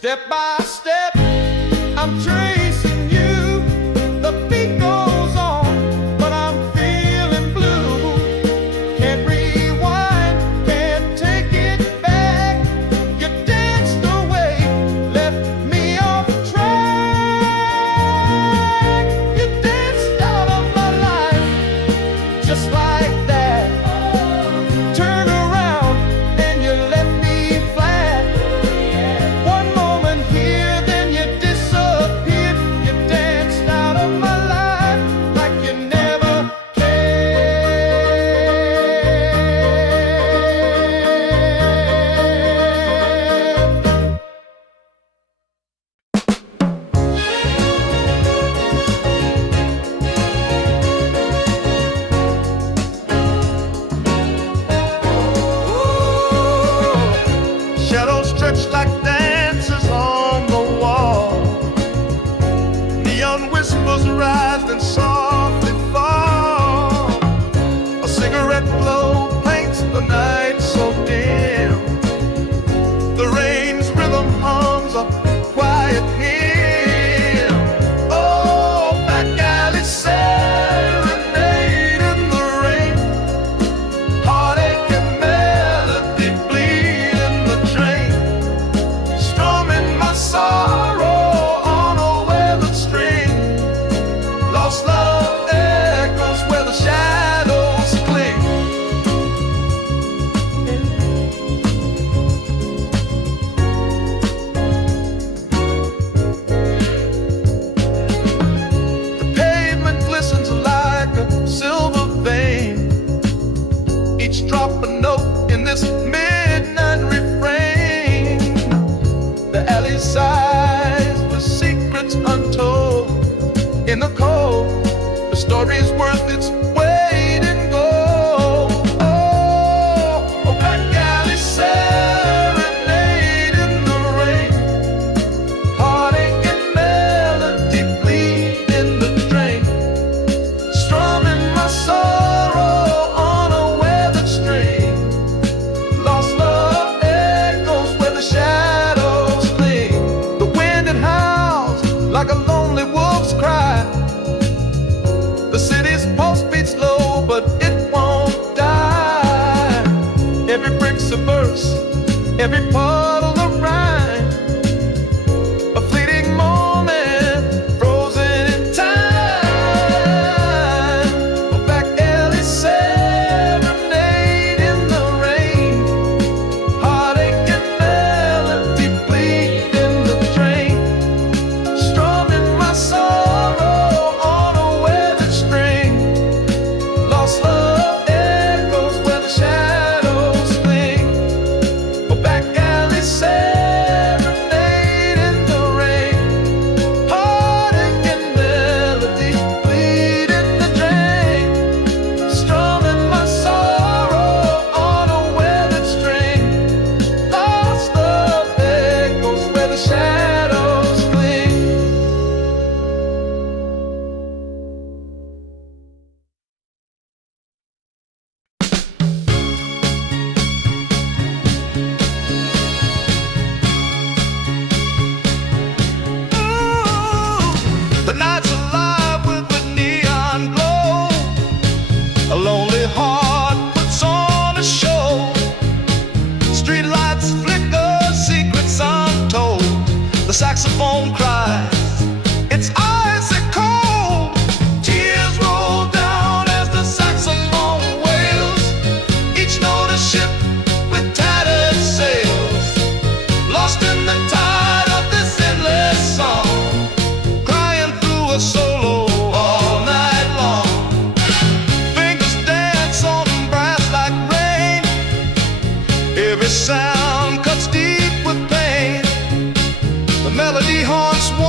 Step by step, I'm tracing you. The beat goes on, but I'm feeling blue. Can't rewind, can't take it back. You danced away, left me off track. You danced out of my life, just like that. Turn around and you left me flat. One moment here, then you disappeared. You danced out of my life like you never cared. Shadows stretch like dancers on the wall. Neon whispers rise and softly fall. A cigarette glow paints the night so dim. The rain's rhythm hums a quiet hymn. Oh, back alley serenade in the rain. Heartache and melody bleed in the train. Strumming my sorrow on a weathered string. Lost love echoes where the shadows cling. The pavement glistens like a silver vein. Each drop a note in this midnight refrain. The alley sighs with secrets untold. In the cold, the story's worth its weight in gold. Oh, back alley serenade in the rain. Heartache and melody bleed in the drain. Strumming my sorrow on a weathered string. Lost love echoes where the shadows cling. The wind it howls like a lonely wolf's cry. The city's pulse beats low, but it won't die. Every brick's a verse, every puddle a rhyme. A fleeting moment, frozen in time. A back alley serenade in the rain. Heartache and melody bleed in the train. Strumming my sorrow on a weathered string. Lost love echoes where the shadows cling. A back alley serenade in the rain. Heartache and melody bleed in the drain. Strumming my sorrow on a weathered string. Lost love echoes where the shadows cling. The night's alive with the neon glow. A lonely heart puts on a show. Streetlights flicker, secrets untold. The saxophone cries, it's icy cold. Tears roll down as the saxophone wails. Each note a ship with tattered sails. Lost in the tide of this endless song. Crying through a solo all night long. Fingers dance on brass like rain. Every sound cuts deep with pain. The melody haunts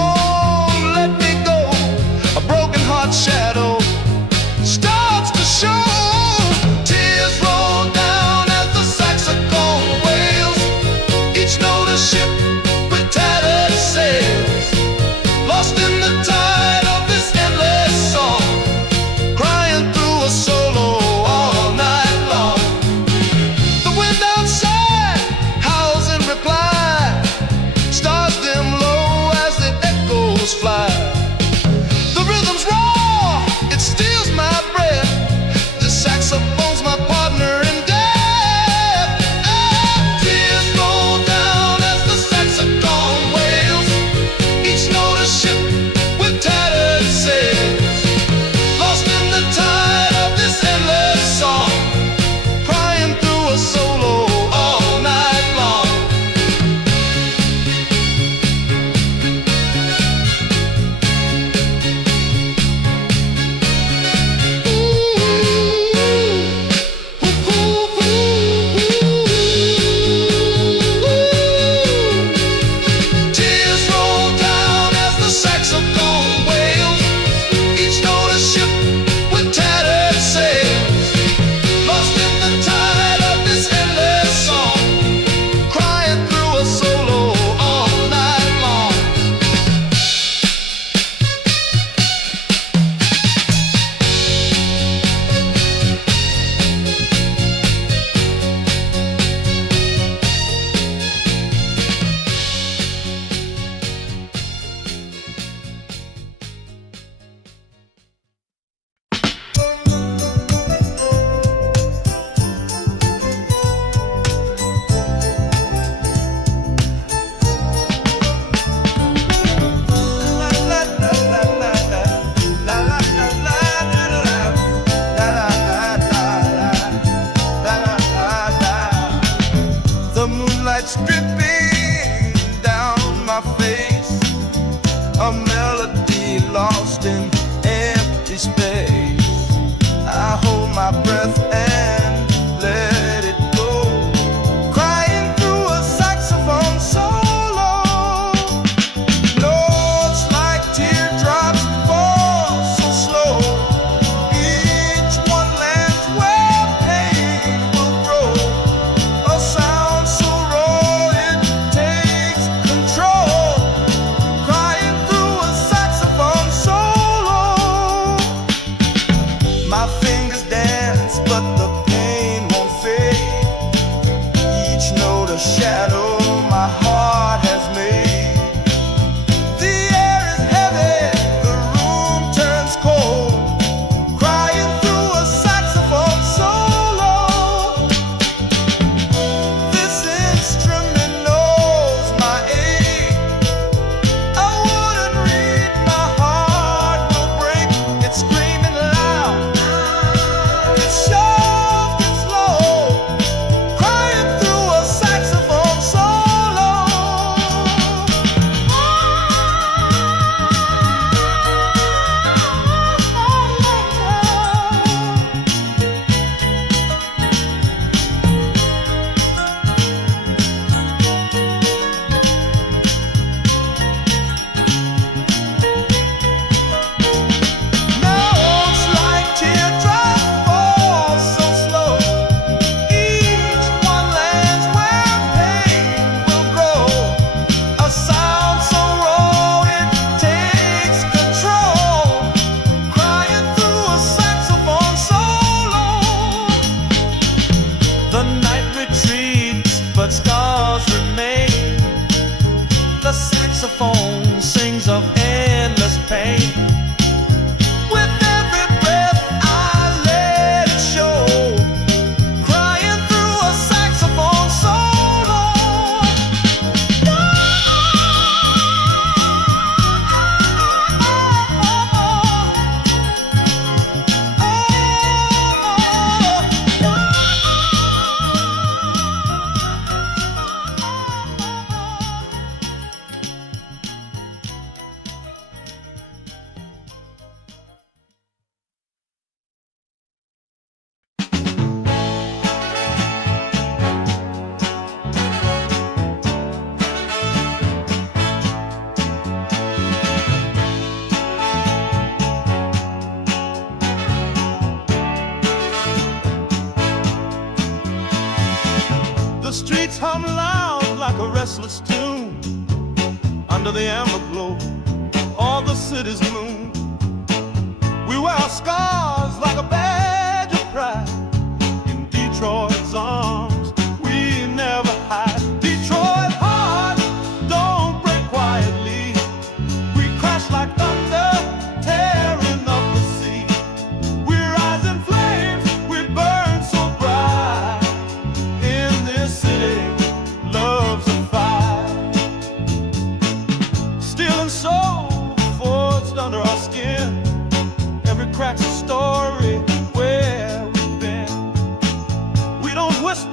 saxophone sings of endless pain. With every breath I let it show, crying through a saxophone solo. The streets hum loud like a restless tune under the amber glow of the city's moon. We wear our scars like a badge of pride. In Detroit's arms, we never hide. Detroit heart, don't break quietly. We crash like thunder, tearing up the sea. We rise in flames, we burn so bright. In this city, love's a fire. Steel and soul forged under our skin. Every crack's a story where we've been. We don't whistle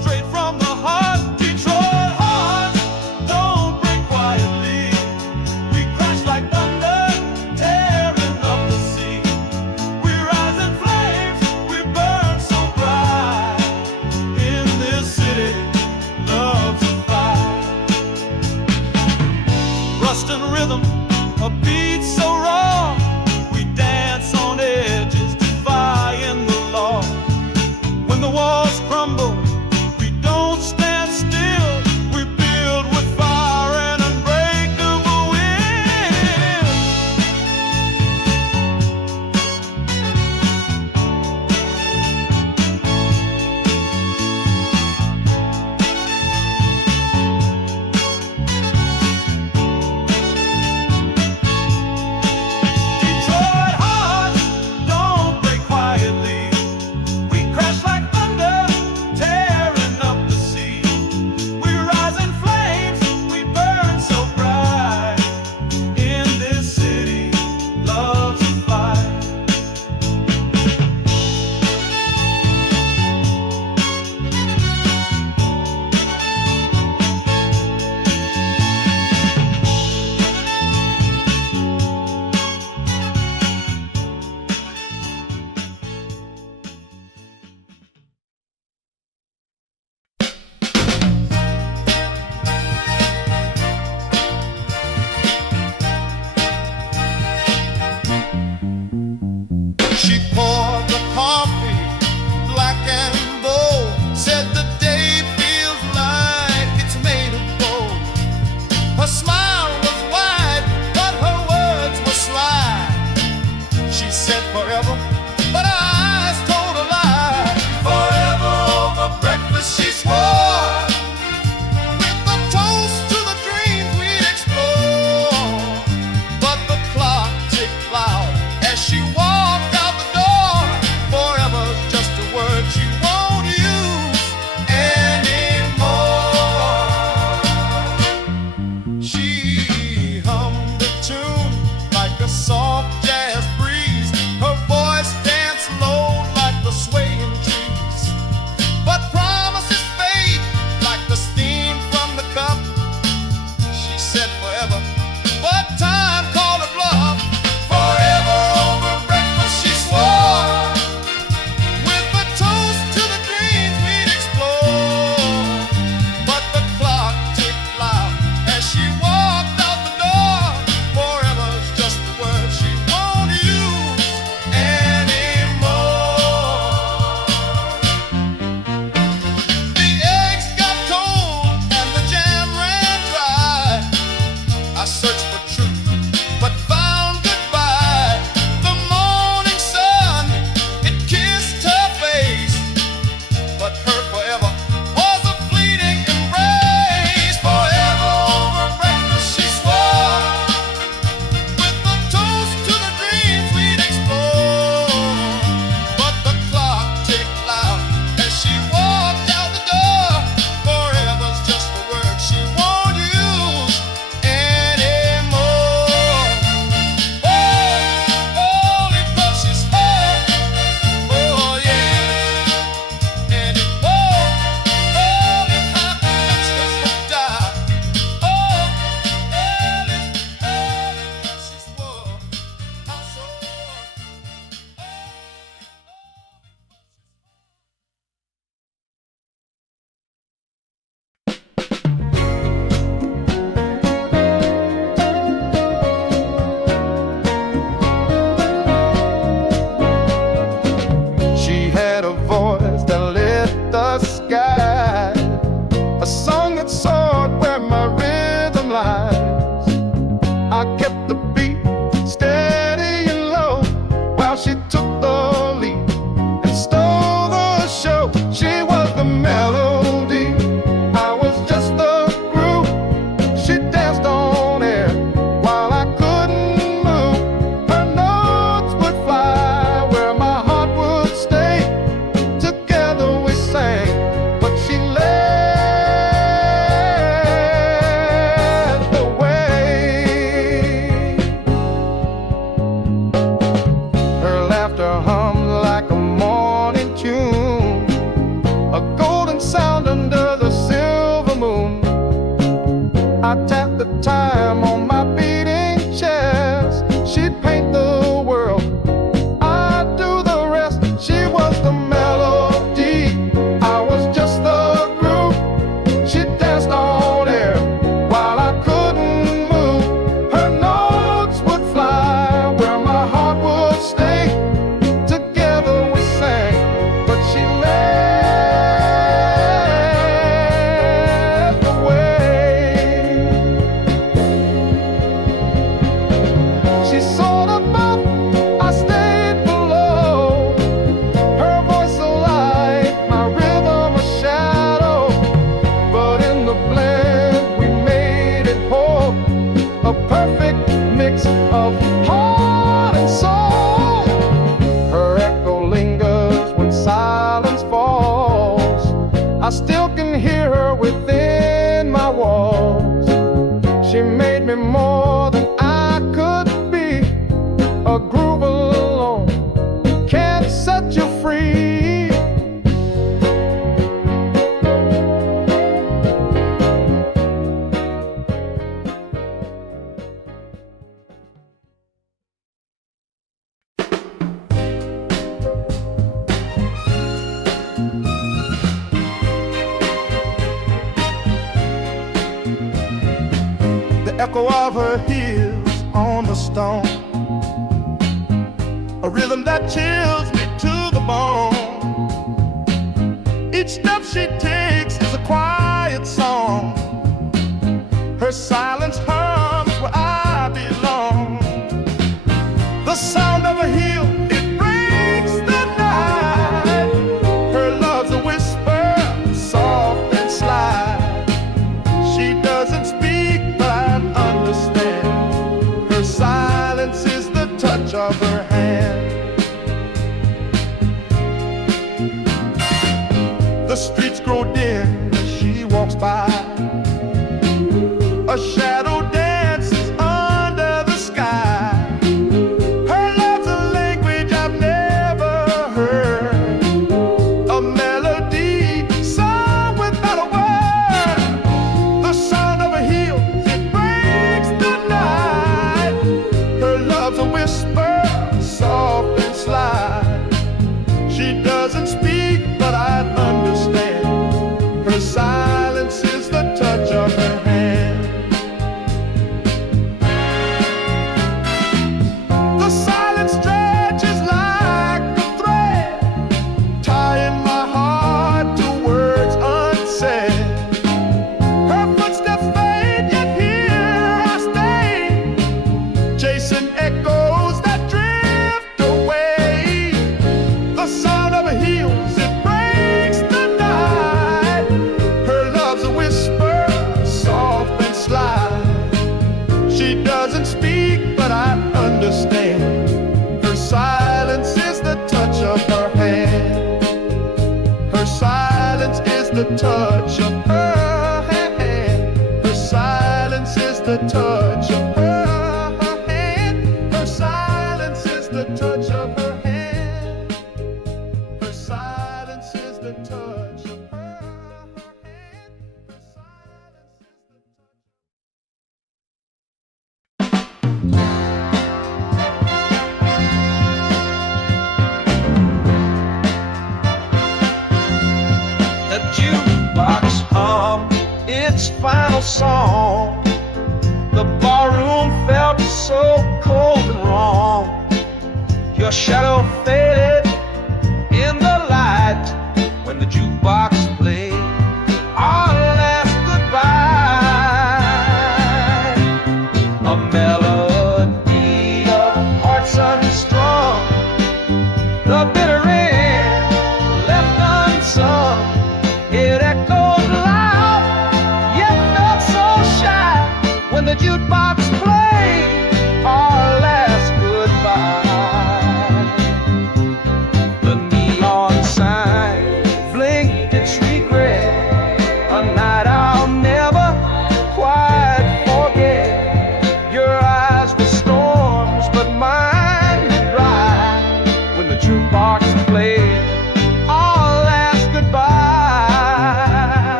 under the silver moon. I tapped the time on my beating chest. She'd paint the world, I'd do the rest. She was the melody, I was just the groove. She danced on air while I couldn't move. Her notes would fly where my heart would stay. Together we sang, but she led the way. She soared above, I stayed below. Her voice a light, my rhythm a shadow. But in the blend we made it whole, a perfect mix of heart and soul. Her echo lingers when silence falls. I still can hear her within my walls. She made me more than I could be. A groove alone can't set you free. The echo of her heels on the stone, a rhythm that chills me to the bone. Each step she takes is a quiet song. Her silence hums where I belong. The sound of her heel, it breaks the night. Her love's a whisper, soft and sly. She doesn't speak, but I understand. Her silence is the touch of her hand. The streets grow dim as she walks by. A shadow dances under the sky. Her love's a language I've never heard, a melody sung without a word. The sound of her heel, it breaks the night. Her love's a whisper, soft and sly. She doesn't speak, but I understand. Her silence is the touch of her hand. The silence stretches like a thread, tying my heart to words unsaid. Her footsteps fade, yet here I stay, chasing echoes that drift away. The sound of her heels, it breaks the night. Her love's a whisper, soft and sly. She doesn't speak, but I understand. Her silence is the touch of her hand. Her silence is the touch of her hand. Her silence is the touch of her hand. Her silence is the touch of her hand. Her silence is the touch of her hand. Her silence is the touch. The jukebox hummed its final song. The barroom felt so cold and wrong. Your shadow faded in the light when the jukebox played our last goodbye. A melody of hearts unstrung, the bitter end left unsung. It echoed loud, yet felt so shy when the jukebox played our last goodbye. The neon sign blinked its regret, a night I'll never quite forget. Your eyes were storms, but mine were dry when the jukebox played our last goodbye.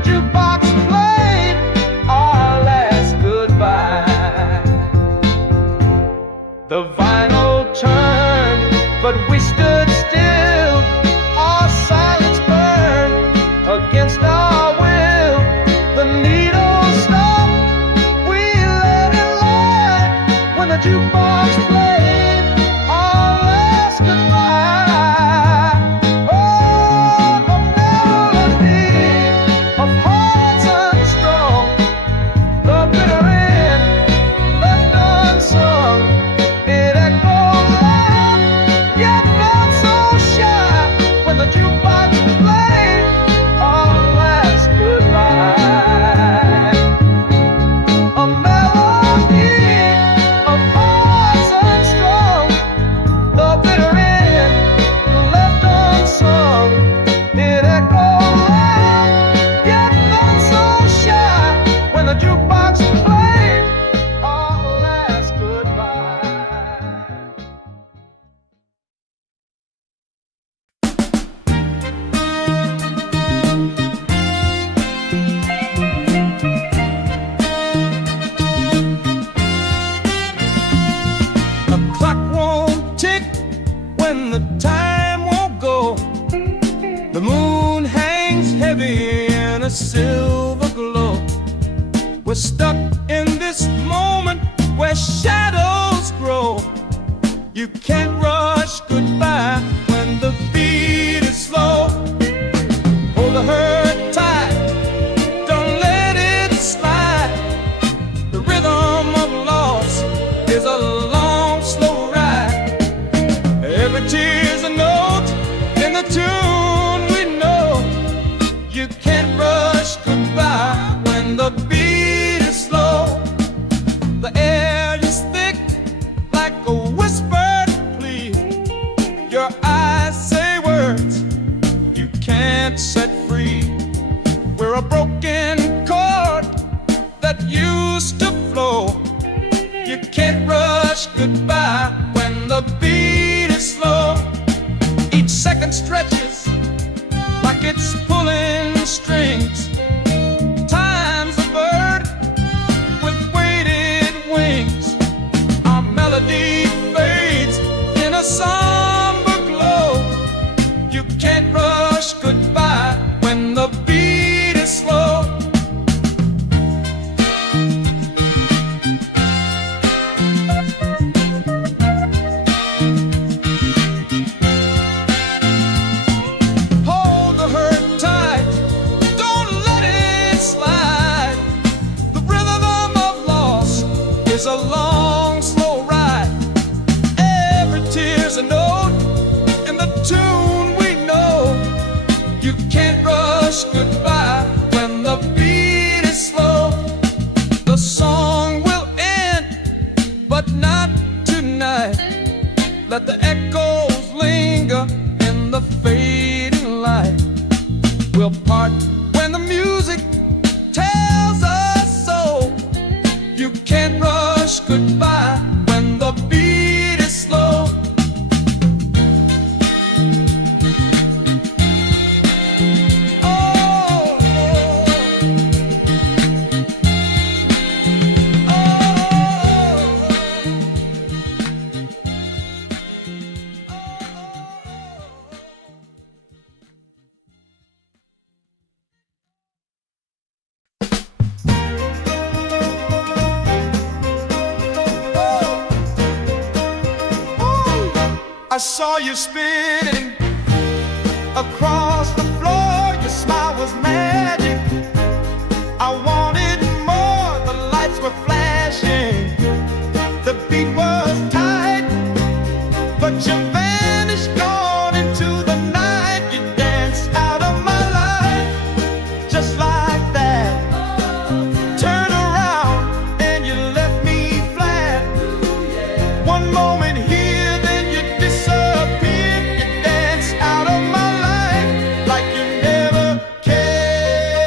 jukebox played our last goodbye. The vinyl turned, but we stood still. Our silence burned against our will. The needle stopped, we let it lie when the jukebox played our last goodbye. Oh, a melody of hearts unstrung, the bitter end left unsung. It echoed loud, yet felt so shy when the jukebox played our last goodbye. A melody of hearts unstrung, the bitter end left unsung. It echoed loud, yet felt so shy when the jukebox played our last goodbye. The clock won't tick when the time won't go. The moon hangs heavy in a silver glow. We're stuck in this moment where shadows grow. You can't rush goodbye when the beat is slow. Hold the hurt tight, don't let it slide. The rhythm of loss is a long, slow ride. Every tear's a note in the tune we know. You can't rush goodbye when the beat is slow. The air is thick like a whispered plea. Your eyes say words you can't set free. We're a broken chord that used to flow. You can't rush goodbye when the beat is slow. Each second stretches like it's pulling strings. Time's a bird with weighted wings. Our melody fades in a somber glow. You can't rush goodbye when the beat is slow. Hold the hurt tight, don't let it slide. The rhythm of loss is a long, slow ride. Every tear's a note in the tune we know. You can't rush goodbye when the beat is slow. The song will end, but not tonight. Let the echoes linger in the fading light. We'll part when the music tells us so. You can't rush goodbye when the beat is slow. Oh, I saw you spinning across the floor. Your smile was magic. I wanted more. The lights were flashing. The beat was tight, but you vanished, gone into the night. You danced out of my life, just like that. Turn around and you left me flat. One moment here, then you disappeared. You danced out of my life like you never cared.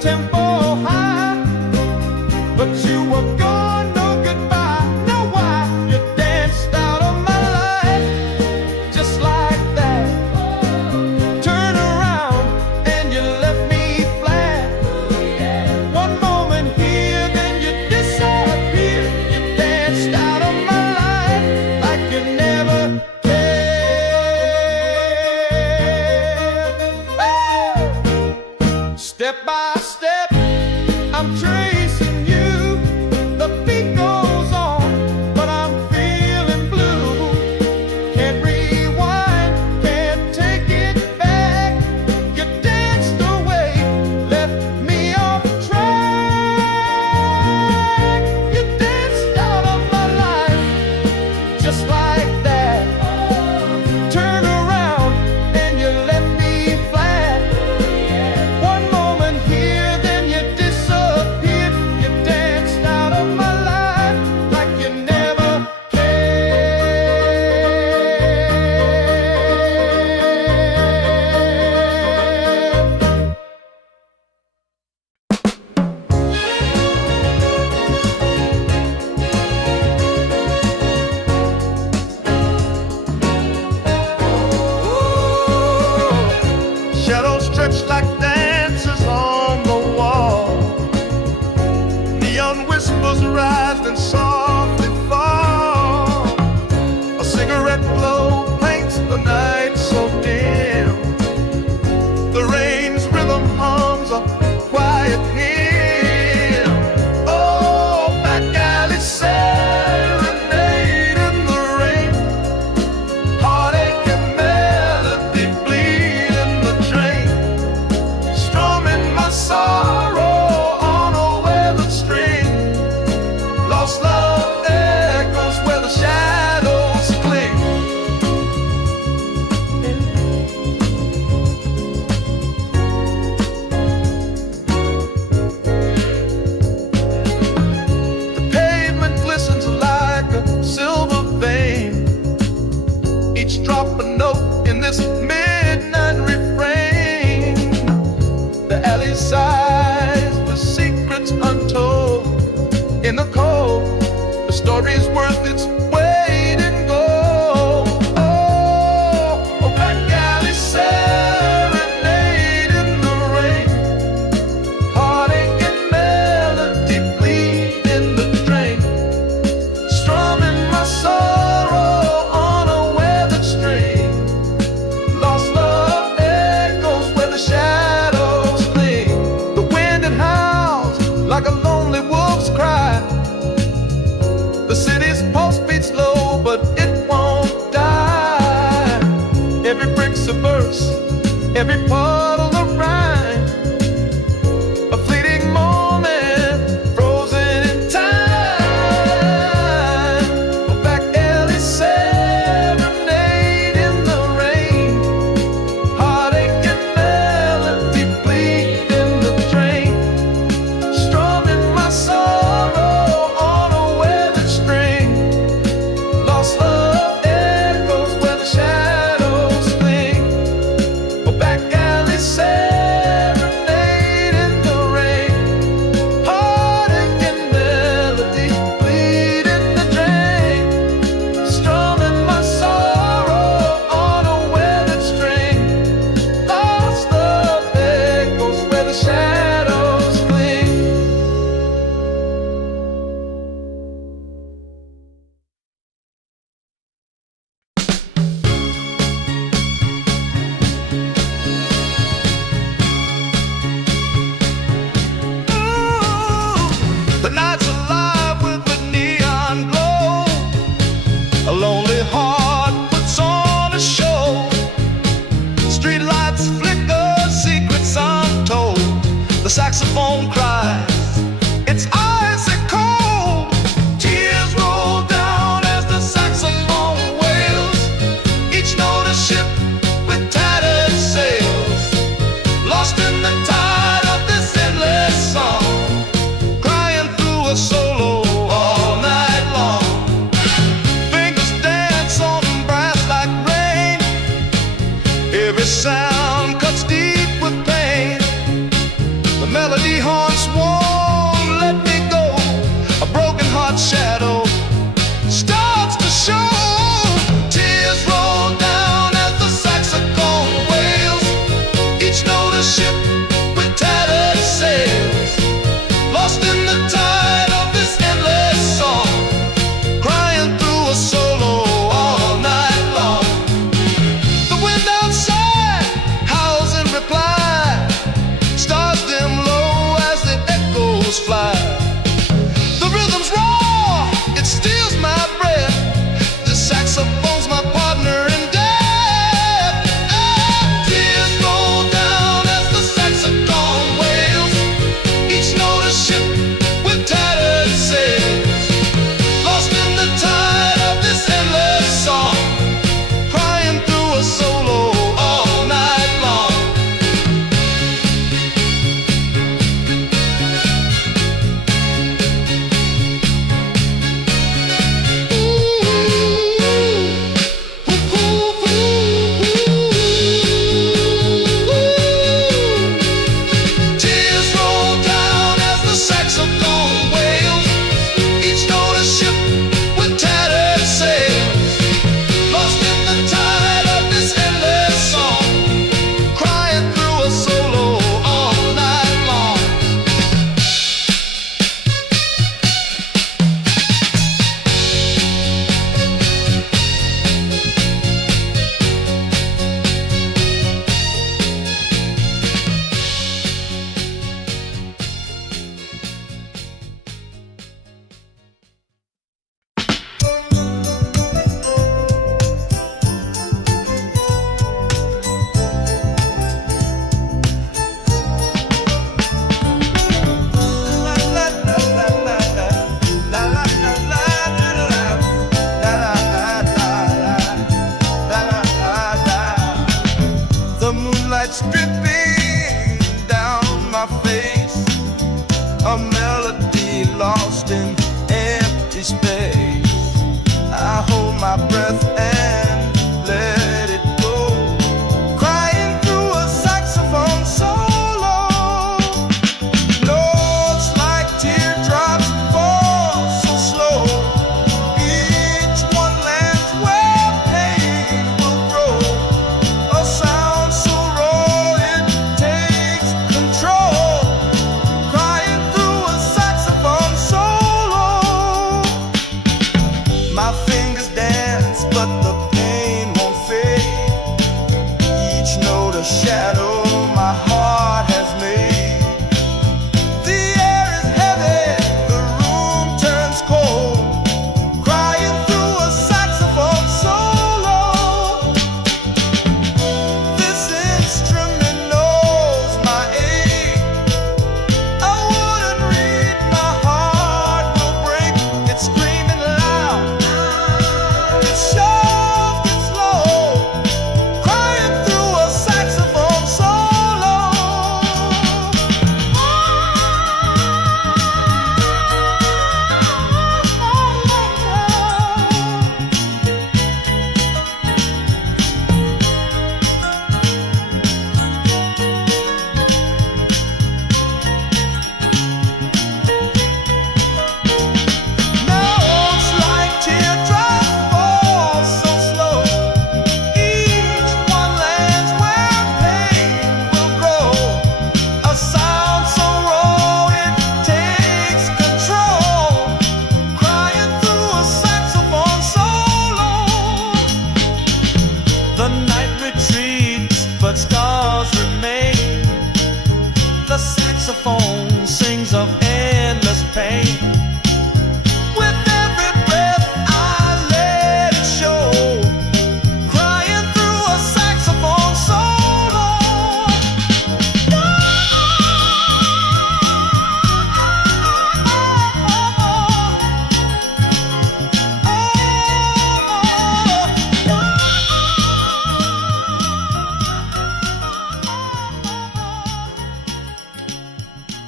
tempo high, but you were gone, no goodbye. Know why? You danced out of my life just like that. Turn around and you left me flat. One moment here, then you disappeared. You danced out of my life like you never cared. Step by step, I'm tracing you. The beat goes on, but I'm feeling blue. Can't rewind, can't take it back. You danced away, left me off track. You danced out of my life just like that. Turn around and you left me flat. One moment here, then you disappeared. You danced out of my life like you never cared. Shadows stretch like dancers on the wall. Neon whispers rise and softly fall. A cigarette glow paints the night so dim. The rain's rhythm hums a quiet hymn. Oh, back alley serenade in the rain. Heartache and melody bleed in the train. Strumming my sorrow on a weathered string. Lost love echoes where the shadows cling. The pavement glistens like a silver vein. Each drop a note in this midnight refrain. The alley sighs with secrets untold. In the cold, the story's worth its weight in gold. Oh, back alley serenade in the rain. Heartache and melody bleed in the train. Strumming my sorrow on a weathered string. Lost love echoes where the shadows cling. The wind it howls like a lonely wolf's cry. The city's pulse beats low, but it won't die. Every brick's a verse, every puddle a rhyme. A fleeting moment, frozen in time. A back alley serenade in the rain. Heartache and melody bleed in the train. Strumming my sorrow on a weathered string. Lost love echoes where the shadows cling. A back alley serenade in the rain. Heartache and melody bleed in the drain. Strumming my sorrow on a weathered string. Lost love echoes where the shadows cling. The night's alive with the neon glow. A lonely heart puts on a show. Streetlights flicker, secrets untold. The saxophone cries, it's icy cold. Tears roll down as the saxophone wails. Each note a ship with tattered sails. Lost in the tide of this endless song. Crying through a solo all night long. Fingers dance on brass like rain. Every sound cuts deep with pain. The melody melody haunts won't let me go. A broken heart shadow starts to show. Tears roll down as the saxophone wails. Each note a ship with tattered sails, lost in the tide of this endless song, crying through a solo all night long. The wind outside howls in reply. Stars dim low as the echoes fly. The rhythm's raw, it steals my breath. The saxophone's my partner in death. Tears roll down as the saxophone wails. Each note a ship with tattered sails, lost in the tide of this endless song, crying through a solo all night long. Tears roll down as the saxophone wails. Each note a ship with tattered sails, lost in the tide of this endless song, crying through a solo all night long. The moonlight's dripping down my face, a melody lost in empty space. I hold my breath and let it go, crying through a saxophone solo. Notes like teardrops fall so slow. Each one lands where pain will grow. A sound so raw it takes control, crying through a saxophone solo. My fingers dance, but the pain won't fade. Each note a shadow my heart has made. The air is heavy, the room turns cold, crying through a saxophone solo. This instrument knows my age. I wouldn't read, my heart will break. It's screaming loud, it's soft, it's low, crying through a saxophone solo. Notes like teardrops fall so slow. Each one lands where pain will grow. A sound so raw it takes control, crying through a saxophone solo. The night retreats, but stars remain. The saxophone sings of endless pain. With every breath I let it show, crying through a saxophone solo.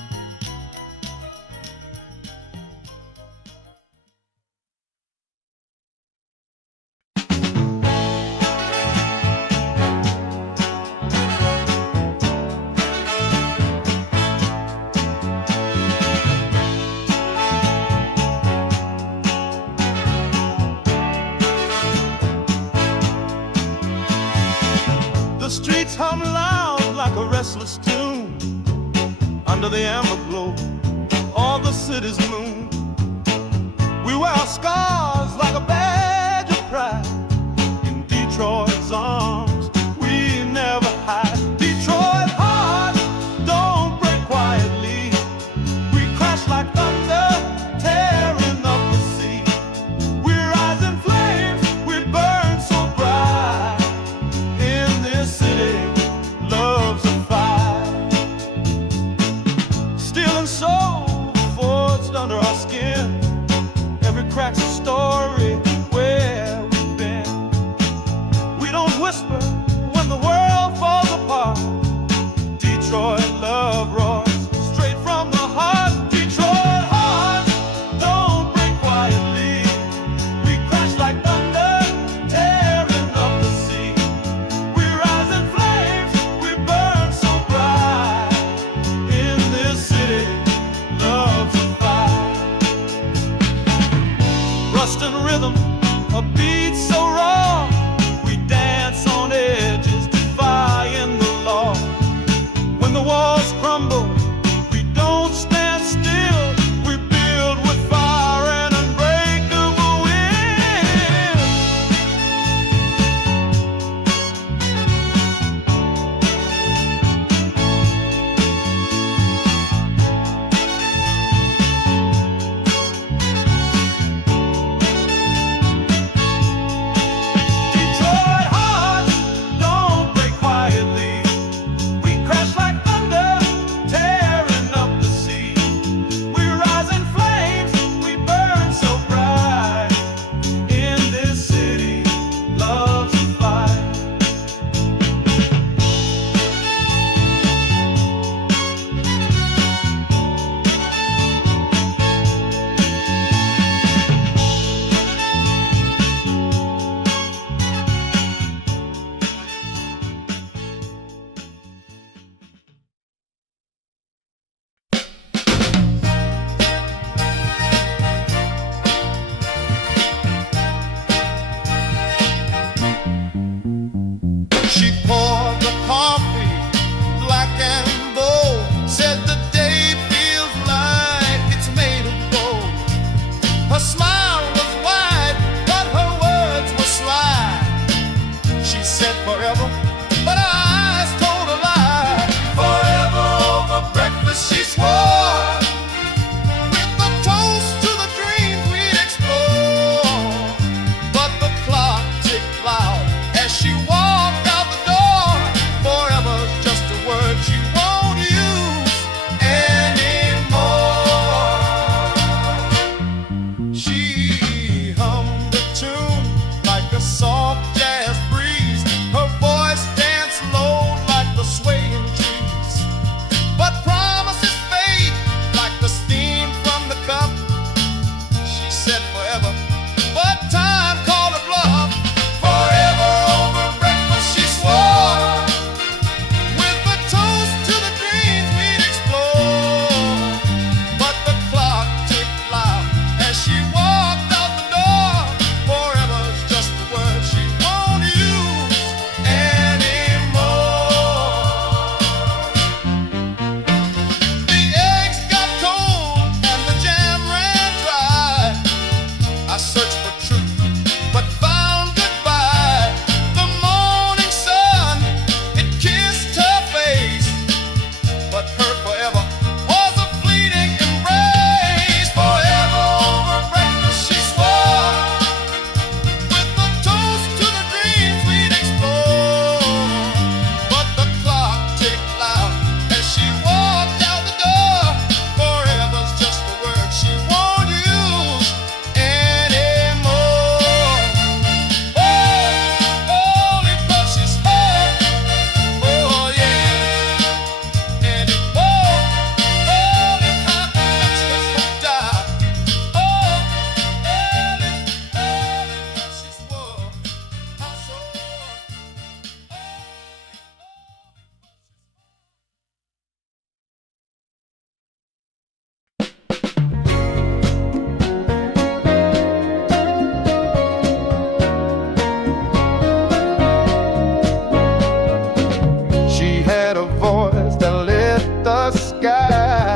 under the amber glow of the city's moon. We wear our scars like a badge of pride. In Detroit's arms, we never hide. Detroit hearts don't break quietly. We crash like thunder, tearing up the sea. We rise in flames, we burn so bright. In this city, love's a fire. Steel and soul forged under our skin. Every crack's a story where we've been. We don't whisper when the world falls apart. Detroit love roars straight from the heart. Detroit hearts don't break quietly. We crash like thunder, tearing up the sea. We rise in flames, we burn so bright. In this city, love's a fire. Rust and rhythm, a beat so raw. We dance on edges, defying the law. When the walls crumble, we don't stand still. We build with fire and unbreakable will. Detroit hearts don't break quietly. We crash like thunder, tearing up the sea. We rise in flames, we burn so bright. In this city, love's a fire. She poured the coffee, black and bold. Said the day feels like it's made of gold. Her smile was wide, but her words were sly. She said forever, but her eyes told a lie. Forever over breakfast, she swore. With a toast to the dreams we'd explore. But the clock ticked loud as she walked out the door. Forever's just a word she won't use anymore. She hummed a tune like a soft jazz breeze. Her voice danced low like the swaying trees. But promises fade like the steam from the cup. She said forever, but time called a bluff. Forever over breakfast, she swore. With a toast to the dreams we'd explore. But the clock ticked loud as she walked out the door. Forever's just a word she won't use anymore. The eggs got cold and the jam ran dry. I searched for truth, but found goodbye. The morning sun, it kissed her face, but her forever was a fleeting embrace. Forever over breakfast, she swore. With a toast to the dreams we'd explore. But the clock ticked loud as she walked out the door. Forever's just a word she won't use anymore. Oh, only 'cause she's hurt. Oh yeah, and it won't only how it makes us die. Oh, only 'cause she swore. I swore. She had a voice that lit the sky.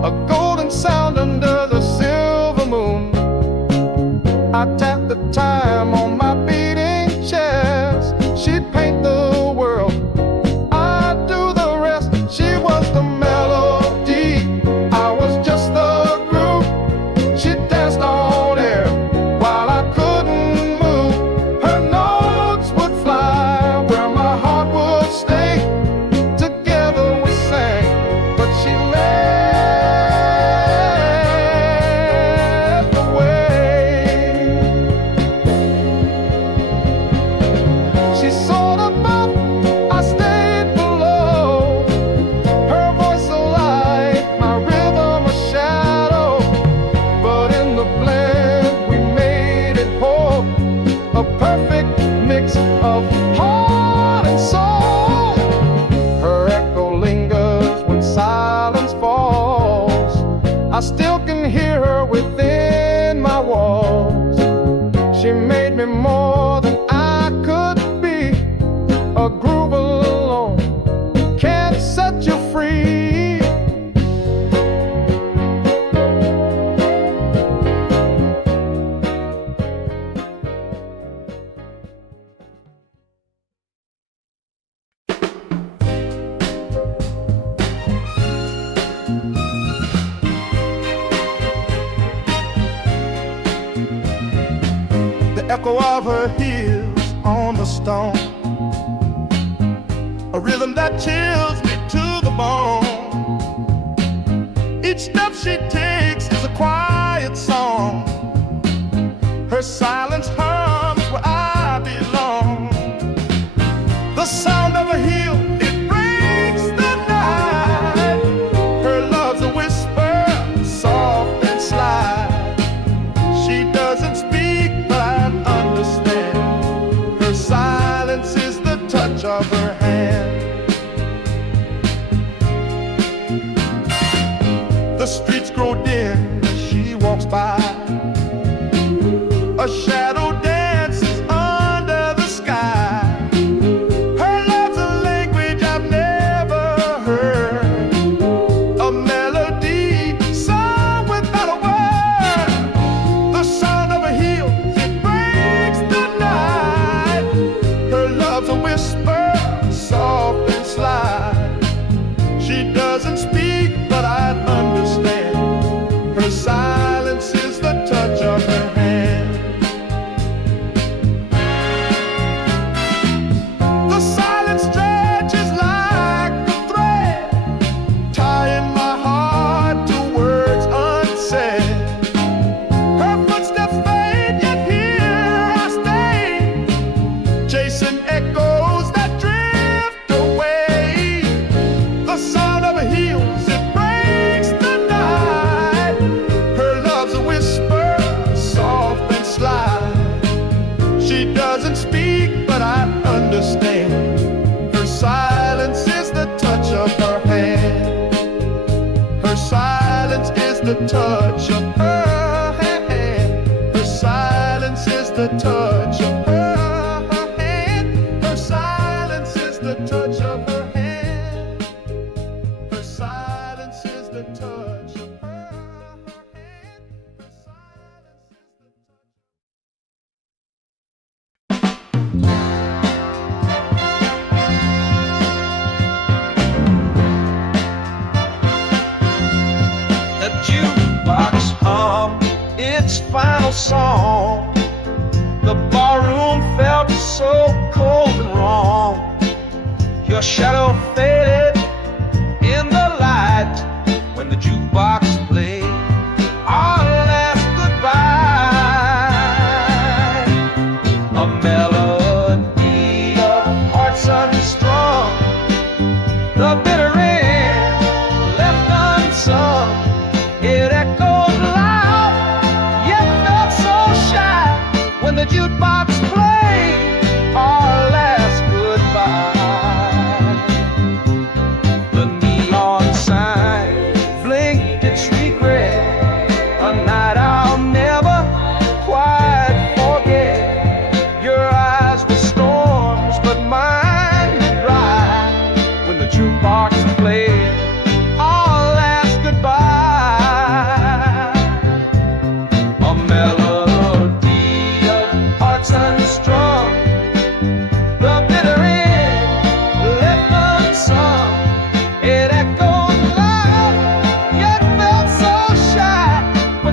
a golden sound under the silver moon. I tapped the time on my beating chest. She'd paint the world, I'd do the rest. She was the melody, I was just the groove. She danced on air while I couldn't move. Her notes would fly where my heart would stay. Together we sang, but she led the way. She soared above, I stayed below. Her voice a light, my rhythm a shadow. But in the blend we made it whole, a perfect mix of heart and soul. Her echo lingers when silence falls. I still can hear her within my walls. She made me more than I could be. A groove alone can't set you free. The echo of her heels on the stone, a rhythm that chills me to the bone. Each step she takes is a quiet song. Her silence hums where I belong. The sound of her heel, it breaks the night. Her love's a whisper, soft and sly. She doesn't speak, but I understand. Her silence is the touch of her hand. The streets grow dim as she walks by. A shadow dances under the sky. Her love's a language I've never heard, a melody sung without a word. The sound of her heel, it breaks the night. Her love's a whisper, soft and sly. She doesn't speak, but I understand. Her silence is the touch of her hand. The silence stretches like a thread, tying my heart to words unsaid. Her footsteps fade, yet here I stay, chasing echoes that drift away. The sound of her heels, it breaks the night. Her love's a whisper, soft and sly. She doesn't speak, but I understand. Her silence is the touch of her hand. Her silence is the touch of her hand. Her silence is the touch of her hand. Her silence is the touch of her hand. Her silence is the touch of her hand. Her silence is the The jukebox hummed its final song. The barroom felt so cold and wrong. Your shadow faded in the light when the jukebox played our last goodbye. A melody of hearts unstrung, the bitter end left unsung. It echoed loud, yet felt so shy when the jukebox played our last goodbye. The neon sign blinked its regret, a night I'll never quite forget. Your eyes were storms, but mine were dry when the jukebox played our last goodbye.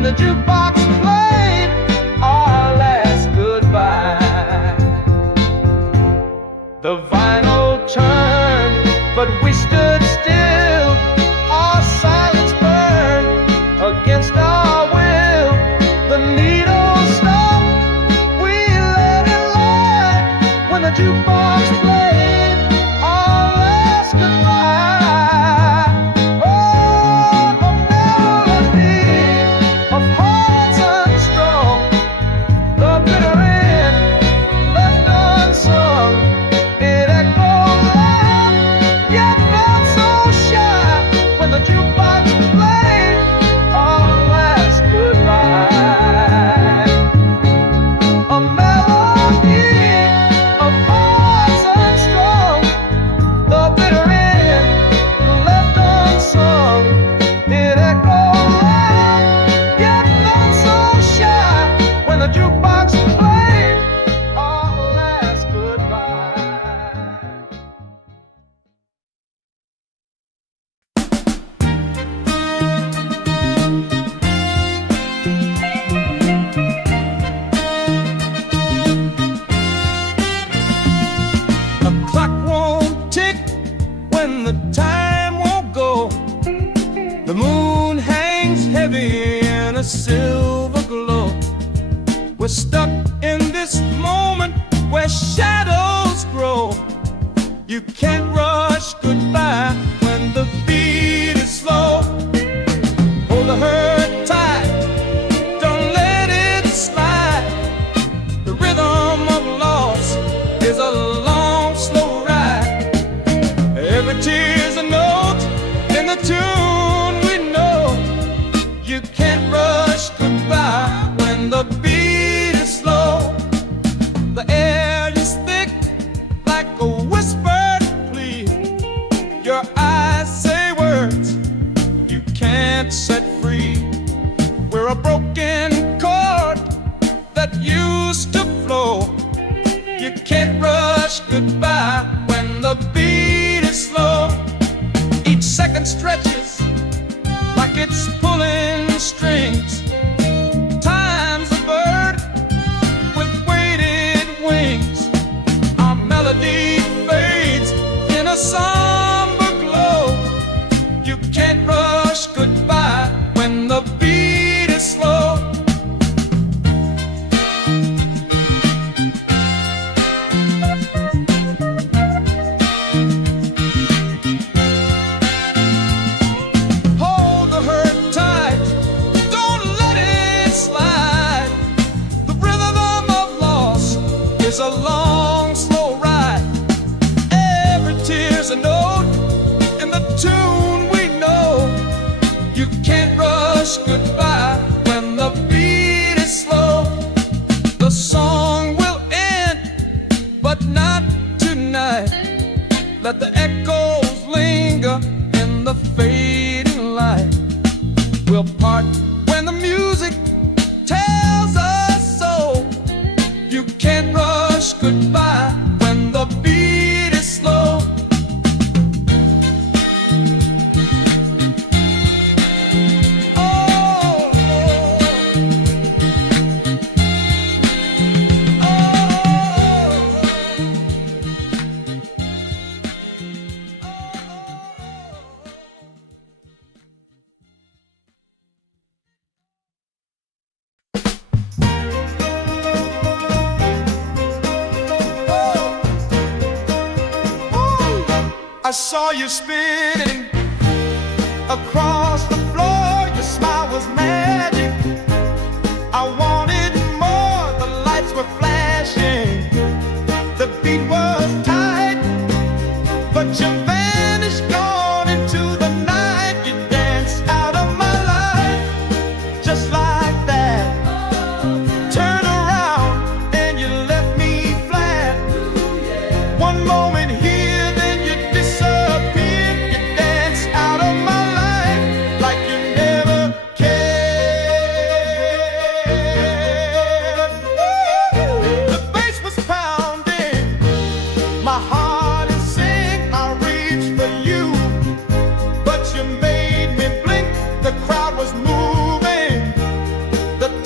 the jukebox played our last goodbye. The vinyl turned, but we stood still. Our silence burned against our will. The needle stopped, we let it lie when the jukebox played our last goodbye. Oh, a melody of hearts unstrung, the bitter end left unsung. It echoed loud, yet felt so shy when the jukebox played our last goodbye. A melody of hearts unstrung, the bitter end left unsung. It echoed loud, yet felt so shy when the jukebox played our last goodbye. A clock won't tick when the time won't go. The moon hangs heavy in a silver glow. We're stuck in this moment where shadows grow. You can't rush goodbye when the beat is slow. Hold the hurt tight, don't let it slide. The rhythm of loss is a long, slow ride. Every tear's a note in the tune we know. You can't rush goodbye when the beat is slow. The air is thick like a whispered plea. Your eyes say words you can't set free. We're a broken chord that used to flow. You can't rush goodbye when the beat is slow. Each second stretches like it's pulling strings. Time's a bird with weighted wings. Our melody fades in a somber glow. You can't rush goodbye when the beat is slow. Hold the hurt tight, don't let it slide. The rhythm of loss is a long, slow ride. Every tear's a note in the tune we know. You can't rush goodbye when the beat is slow. The song will end, but not tonight. Let the echoes linger in the fading light. We'll part when the music tells us so. You can't rush goodbye when the beat is slow. Oh, I saw you spinning across the floor. Your smile was magic. I wanted more. The lights were flashing. The beat was tight, but you vanished, gone into the night. You danced out of my life, just like that. Turn around and you left me flat. One moment here, then you disappeared. You danced out of my life.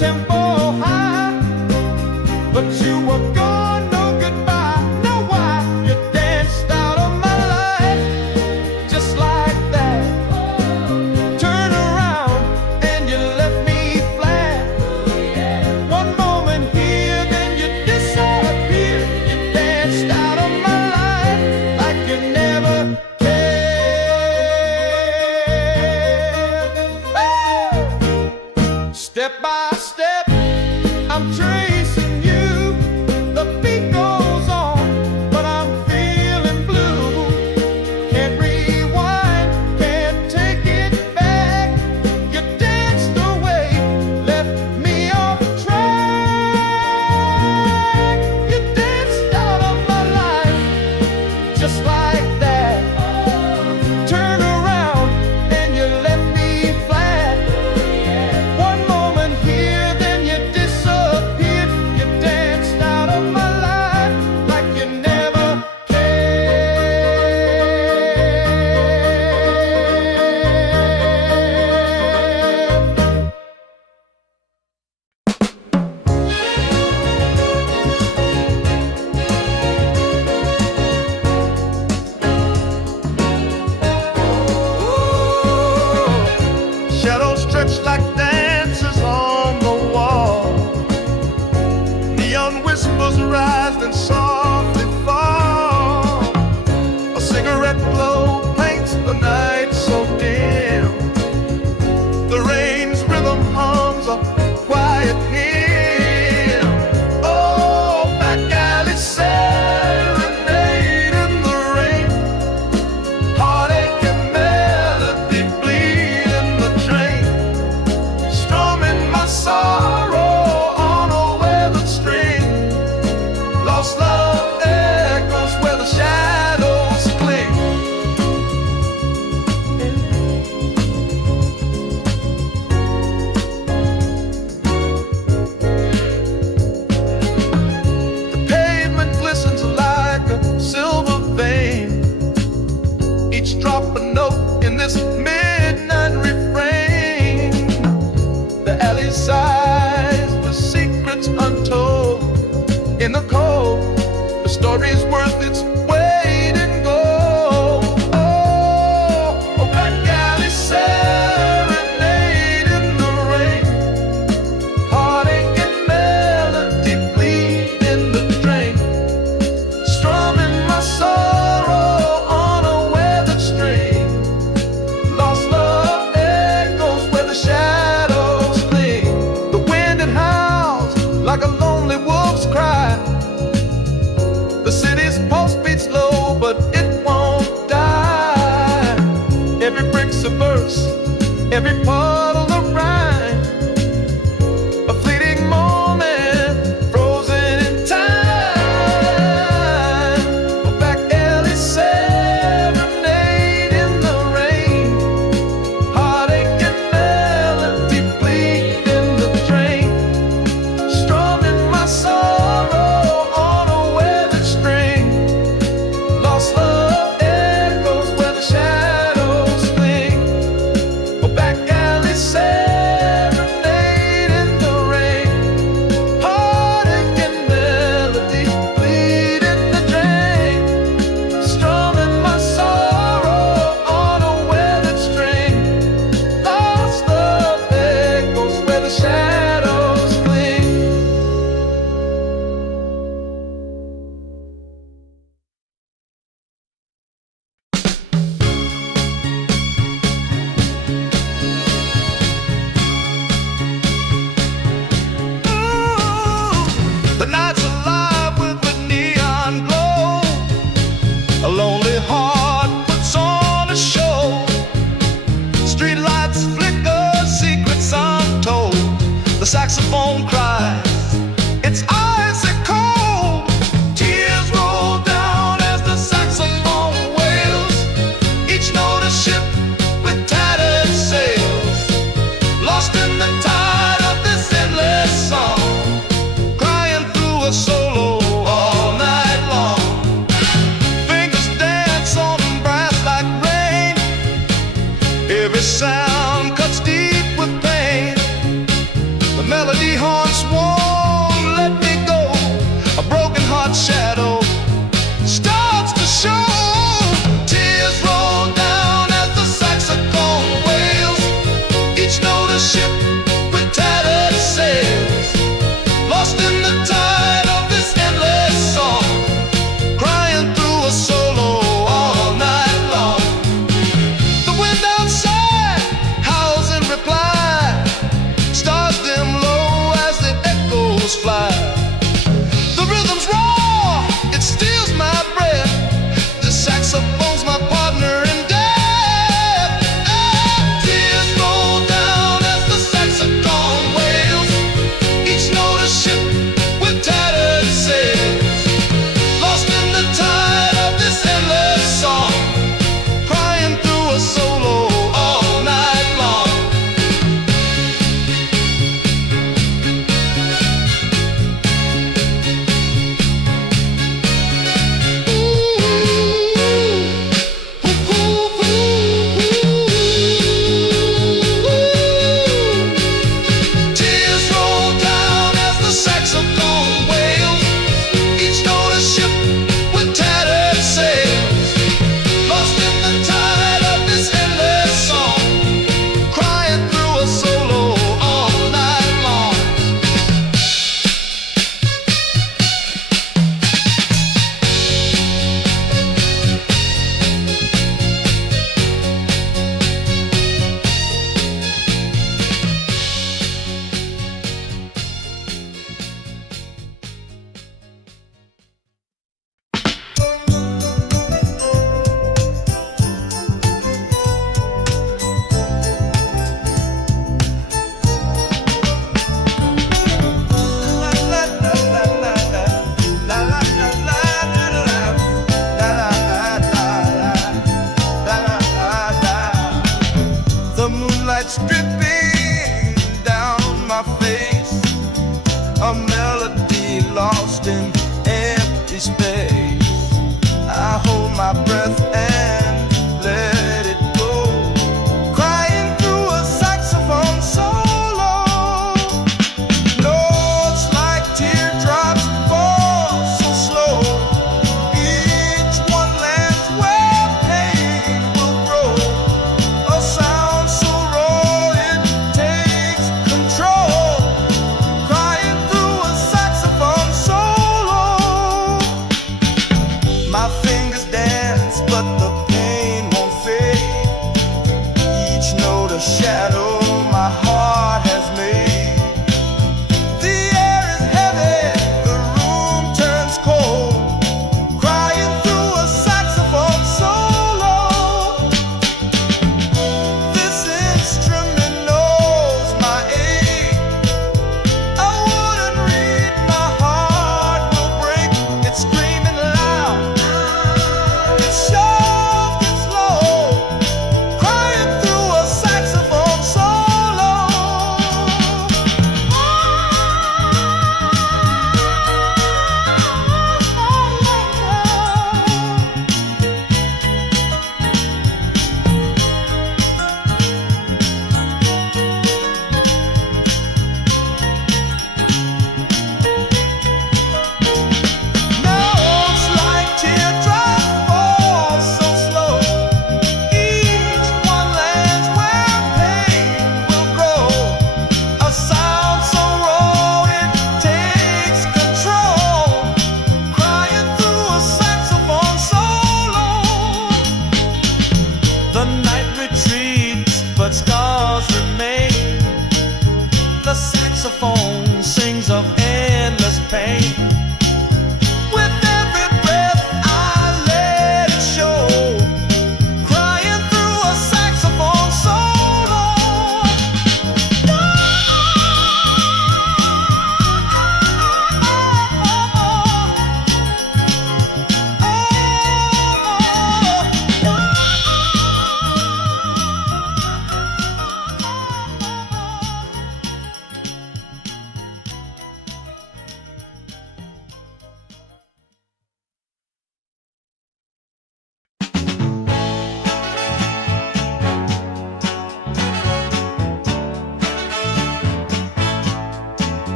tempo high, but you were gone, no goodbye. Know why? You danced out of my life just like that. Turn around and you left me flat. One moment here, then you disappeared. You danced out of my life like you never cared. Step by step, I'm tracing you. The beat goes on, but I'm feeling blue. Can't rewind, can't take it back. You danced away, left me off track. You danced out of my life just like that. Turn around and you left me flat. One moment here, then you disappeared. You danced out of my life like you never cared. Shadows stretch like dancers on the wall. Neon whispers rise and softly fall. A cigarette glow paints the night so dim. The rain's rhythm hums a quiet hymn. Oh, back alley serenade in the rain. Heartache and melody bleed in the train. Strumming my sorrow on a weathered string. Lost love echoes where the shadows cling. The pavement glistens like a silver vein. Each drop a note in this midnight refrain. The alley sighs with secrets untold. In the cold, the story's worth its weight in gold. Oh, back alley serenade in the rain. Heartache and melody bleed in the train. Strumming my sorrow on a weathered string. Lost love echoes where the shadows cling. The wind it howls like a lonely wolf's cry. The city's pulse beats low, but it won't die. Every brick's a verse, every puddle a rhyme. A fleeting moment, frozen in time. A back alley serenade in the rain. Heartache and melody bleed in the train. Strumming my sorrow on a weathered string. Lost love echoes where the shadows cling. A back alley serenade in the rain. Heartache and melody bleed in the drain. Strumming my sorrow on a weathered string. Lost love echoes where the shadows cling. The night's alive with the neon glow. A lonely heart puts on a show. Streetlights flicker, secrets untold. The saxophone cries, it's icy cold. Tears roll down as the saxophone wails. Each note a ship with tattered sails. Lost in the tide of this endless song. Crying through a solo all night long. Fingers dance on brass like rain. Every sound cuts deep with pain. The melody melody haunts won't let me go. A broken heart shadow starts to show. Tears roll down as the saxophone wails. Each note a ship with tattered sails, lost in the tide of this endless song, crying through a solo all night long. The wind outside howls in reply. Stars dim low as they echo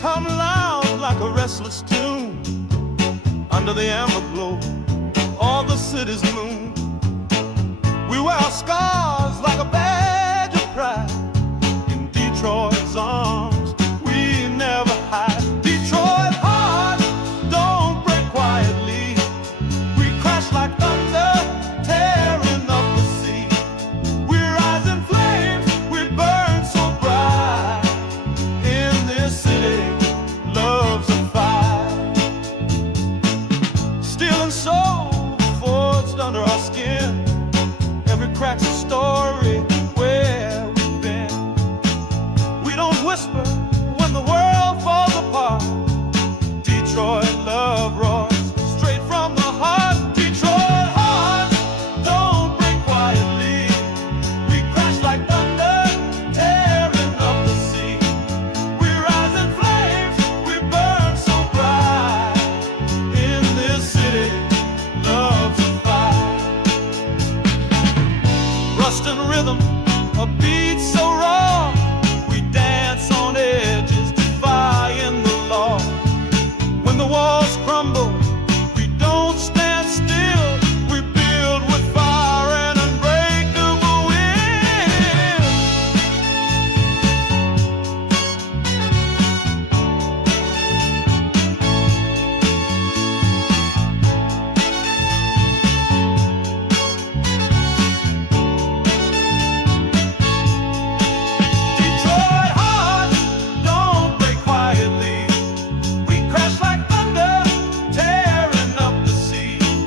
hum loud like a restless tune. Under the amber glow of the city's moon, we wear our scars like a badge of pride. In Detroit's arms, we never hide. Detroit heart, don't break quietly. We crash like thunder, tearing up the sea. We rise in flames, we burn so bright. In this city, love's a fire. Steel and soul forged under our skin. Every crack's a story where we've been. We don't whisper when the world falls apart. Detroit love roars straight from the heart. Detroit heart, don't break quietly. We crash like thunder, tearing up the sea. We rise in flames, we burn so bright. In this city, love's a fire. Rust and rhythm, a beat so raw. We dance on edges, defying the law. When the walls crumble, we don't stand still. We build with fire and unbreakable will. Detroit heart, don't break quietly. We crash like thunder, tearing up the sea.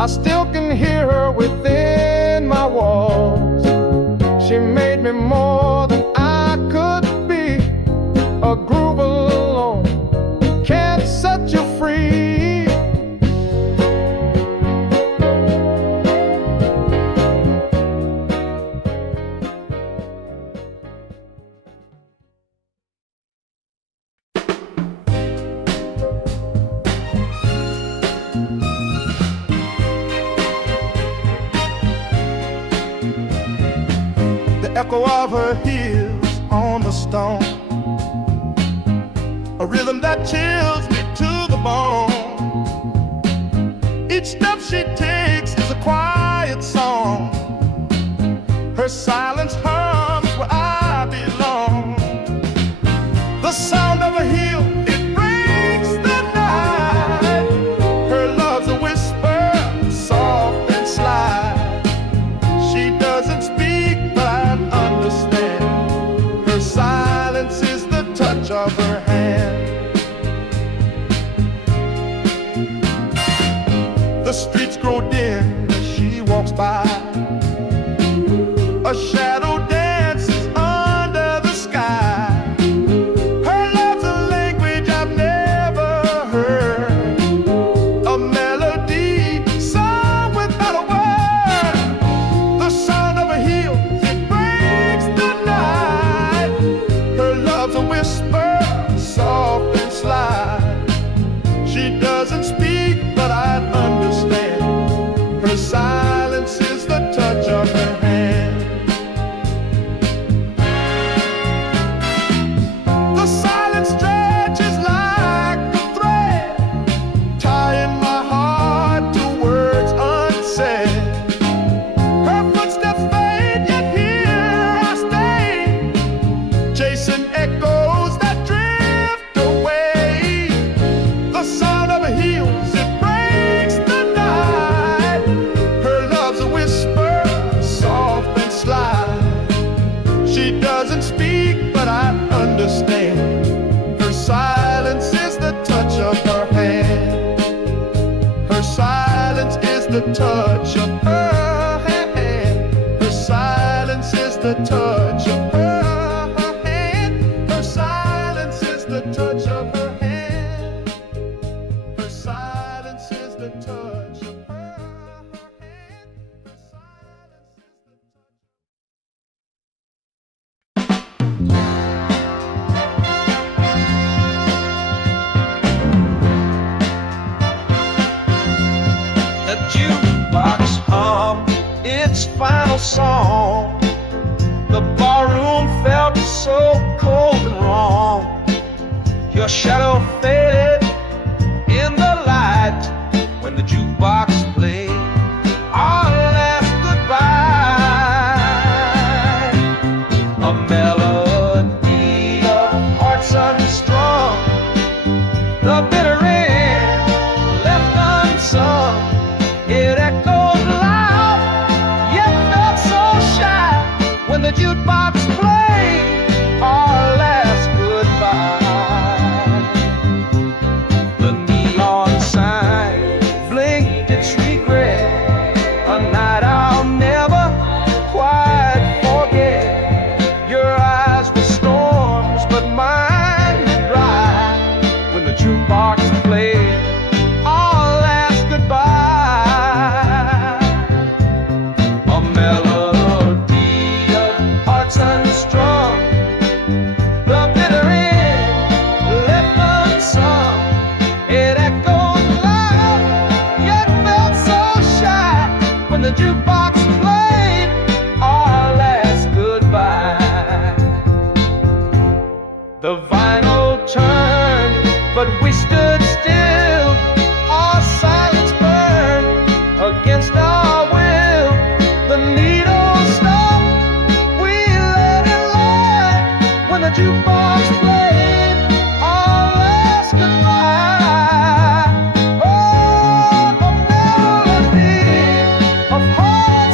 I still can hear her within my walls. She made me more than I could be. A groove alone can't set you free. The echo of her heels on the stone, a rhythm that chills me to the bone. Each step she takes is a quiet song. Her silence hums where I belong. The sound of a heel, it breaks the night. Her love's a whisper, soft and sly. She doesn't speak, but I understand. Her silence is the touch of her hand. The streets grow dim as she walks by. A shadow dances under the sky. Her love's a language I've never heard, a melody sung without a word. The sound of a heel, it breaks the night. Her love's a whisper, soft and sly. She doesn't speak, but I understand. Her silence is the touch of her hand. The silence stretches like a thread, tying my heart to words unsaid. Her footsteps fade, yet here I stay, chasing echoes that drift away. The sound of her heels, it breaks the night. Her love's a whisper, soft and sly. She doesn't speak, but I understand. Her silence is the touch of her hand. Her silence is the touch of her hand. Her silence is the touch of her hand. Her silence is the touch of her hand. Her silence is the touch of her hand. Her silence is the touch. The jukebox hummed its final song. The barroom felt so cold and wrong. Your shadow faded in the light when the jukebox played our last goodbye. A melody of hearts unstrung, the bitter end left unsung. It echoed loud, yet felt so shy when the jukebox played our last goodbye. The neon sign blinked its regret, a night I'll never quite forget. Your eyes were storms, but mine were dry when the jukebox played our last goodbye. A melody of hearts unstrung, the bitter end left unsung. It echoed loud, yet felt so shy when the jukebox played our last goodbye. The vinyl turned, but we stood still. Our silence burned against our will. The needle stopped, we let it lie when the jukebox played our last goodbye. Oh, the melody of hearts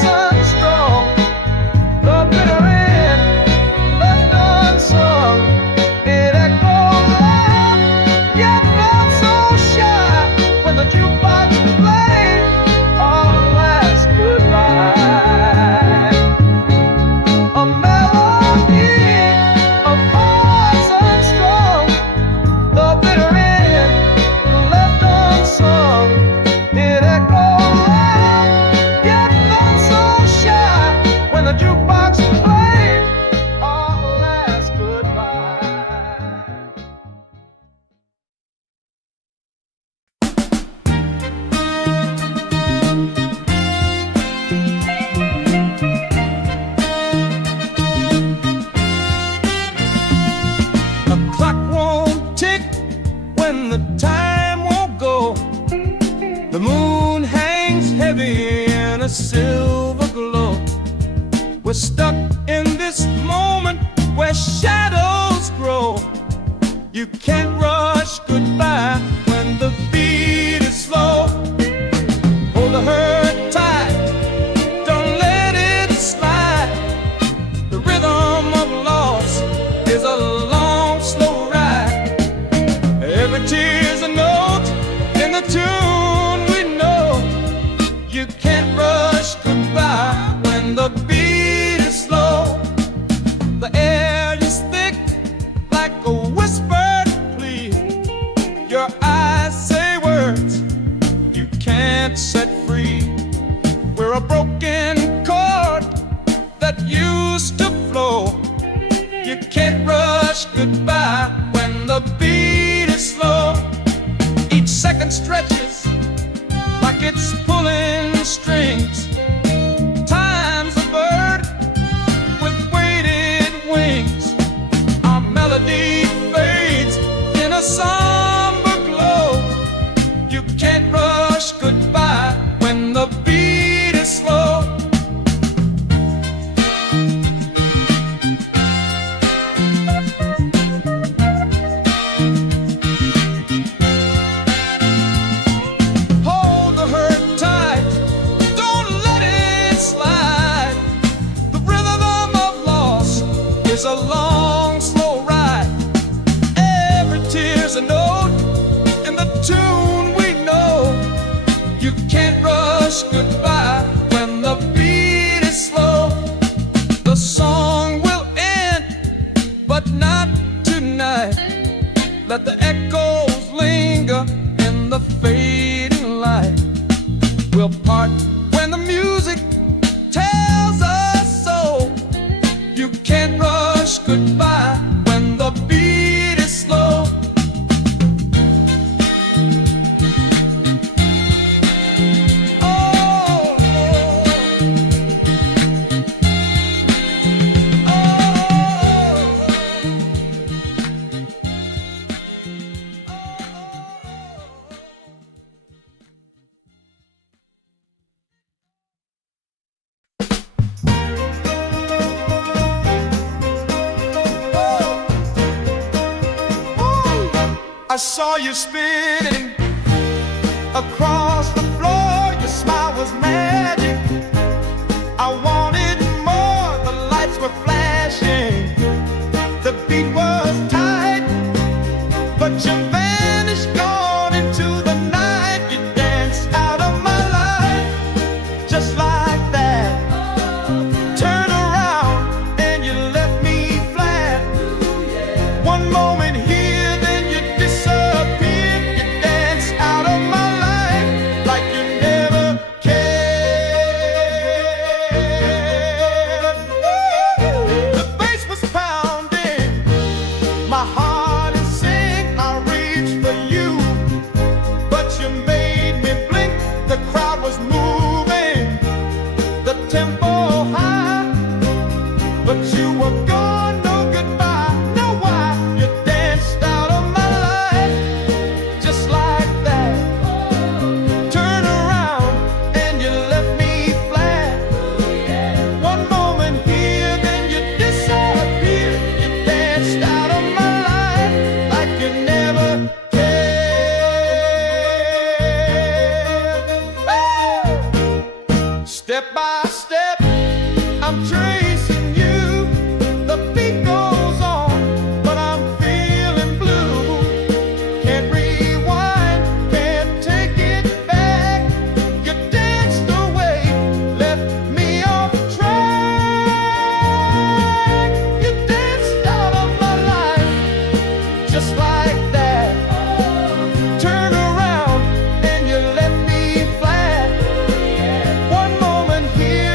moon hangs heavy in a silver glow. We're stuck in this moment where shadows grow. You can't rush goodbye when the beat is slow. Hold the hurt tight, don't let it slide. The rhythm of loss is a long, slow ride. Every tear's a note in the tune we know. You can't rush goodbye when the beat is slow. The air is thick like a whispered plea. Your eyes say words you can't set free. We're a broken chord that used to flow. You can't rush goodbye when the beat is slow. Each second stretches like it's pulling strings. Time's a bird with weighted wings. Our melody fades in a somber glow. You can't rush goodbye when the beat is slow. Hold the hurt tight, don't let it slide. The rhythm of loss is a long, slow ride. Every tear's a note in the tune we know. You can't rush goodbye when the beat is slow. The song will end, but not tonight. Let the echoes linger in the fading light. We'll part when the music tells us so. You can't rush goodbye when the beat is slow. I saw you spinning across the floor. Your smile was magic. I wanted more. The lights were flashing. The beat was tight, but you vanished, gone into the night. You danced out of my life, just like that. Turn around and you left me flat. One moment here, then you disappeared. You danced out of my life like you never cared. The bass was pounding, my heart is sing. I reached for you, but you made me blink. The crowd was moving, the tempo high, but you were gone, no goodbye, no why. You danced out of my life, just like that. Turn around and you left me flat. One moment here, then you disappeared. You danced out of my life like you never cared. Step by step, I'm tracing you. The beat goes on, but I'm feeling blue. Can't rewind, can't take it back. You danced away, left me off track. You danced out of my life, just like that. Turn around and you left me flat. One moment here,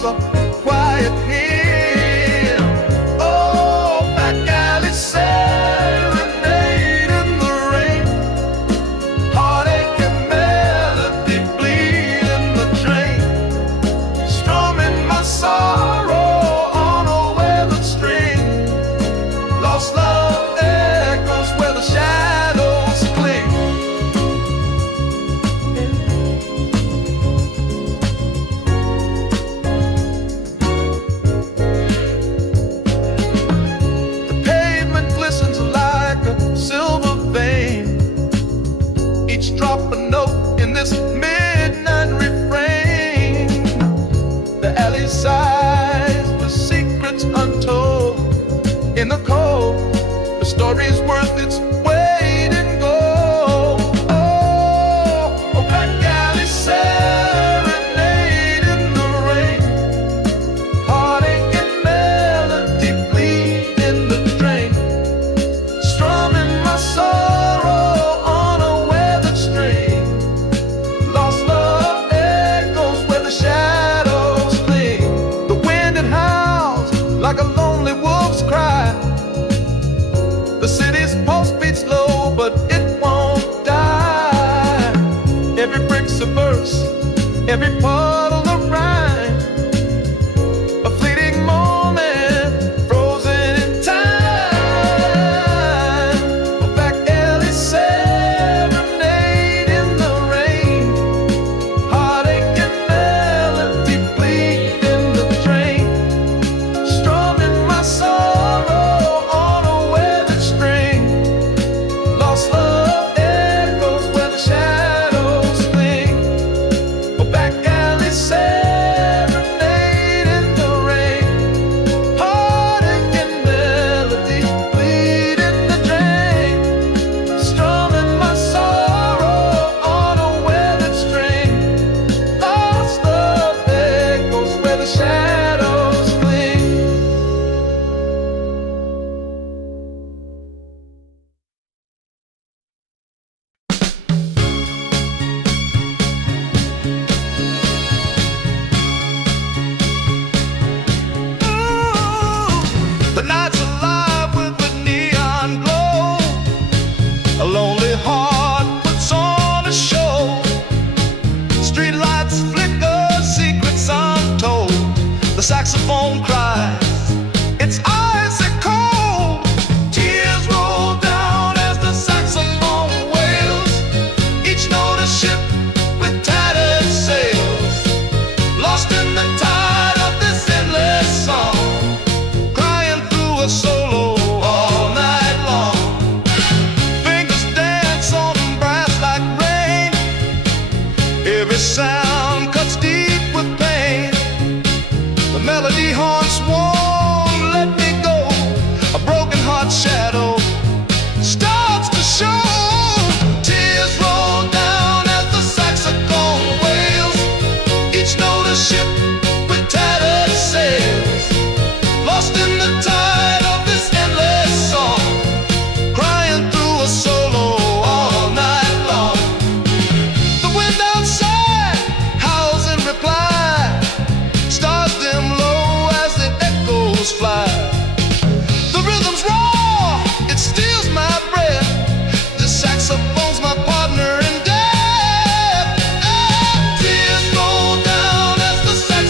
becomes a quiet hymn. Oh, back alley serenade in the rain, heartache and melody bleed in the train, strumming my sorrow on a weathered string. Lost love echoes where the shadows cling. The pavement glistens like a silver vein, each drop a note in this midnight refrain. The alley sighs with secrets untold. In the cold, the story's worth its weight in gold. Oh, back alley serenade in the rain, heartache and melody bleed in the train, strumming my sorrow on a weathered string. Lost love echoes where the shadows cling. The wind it howls like a lonely wolf's cry. The city's pulse beats low, but it won't die. Every brick's a verse, every puddle a rhyme, a fleeting moment frozen in time. A back alley serenade in the rain, heartache and melody bleed in the train, strumming my sorrow on a weathered string. Lost love echoes where the shadows cling. Oh, back alley serenade in the rain, heartache and melody bleed in the drain, strumming my sorrow on a weathered string. Lost love echoes where the shadows cling. The night's alive with a neon glow. A lonely heart puts on a show. Streetlights flicker, secrets untold. The saxophone cries, it's icy cold. Tears roll down as the saxophone wails, each note a ship with tattered sails. Lost in the tide of this endless song, crying through a solo all night long. Fingers dance on brass like rain, every sound cuts deep with pain. The melody haunts won't let me go. A broken heart shadow starts to show. Tears roll down as the saxophone wails, each note a ship with tattered sails. Lost in the tide of this endless song, crying through a solo all night long. The wind outside howls in reply, stars dim low as the echoes fly. The rhythm's raw, it steals my breath. The saxophone's my partner in death. Tears roll down as the saxophone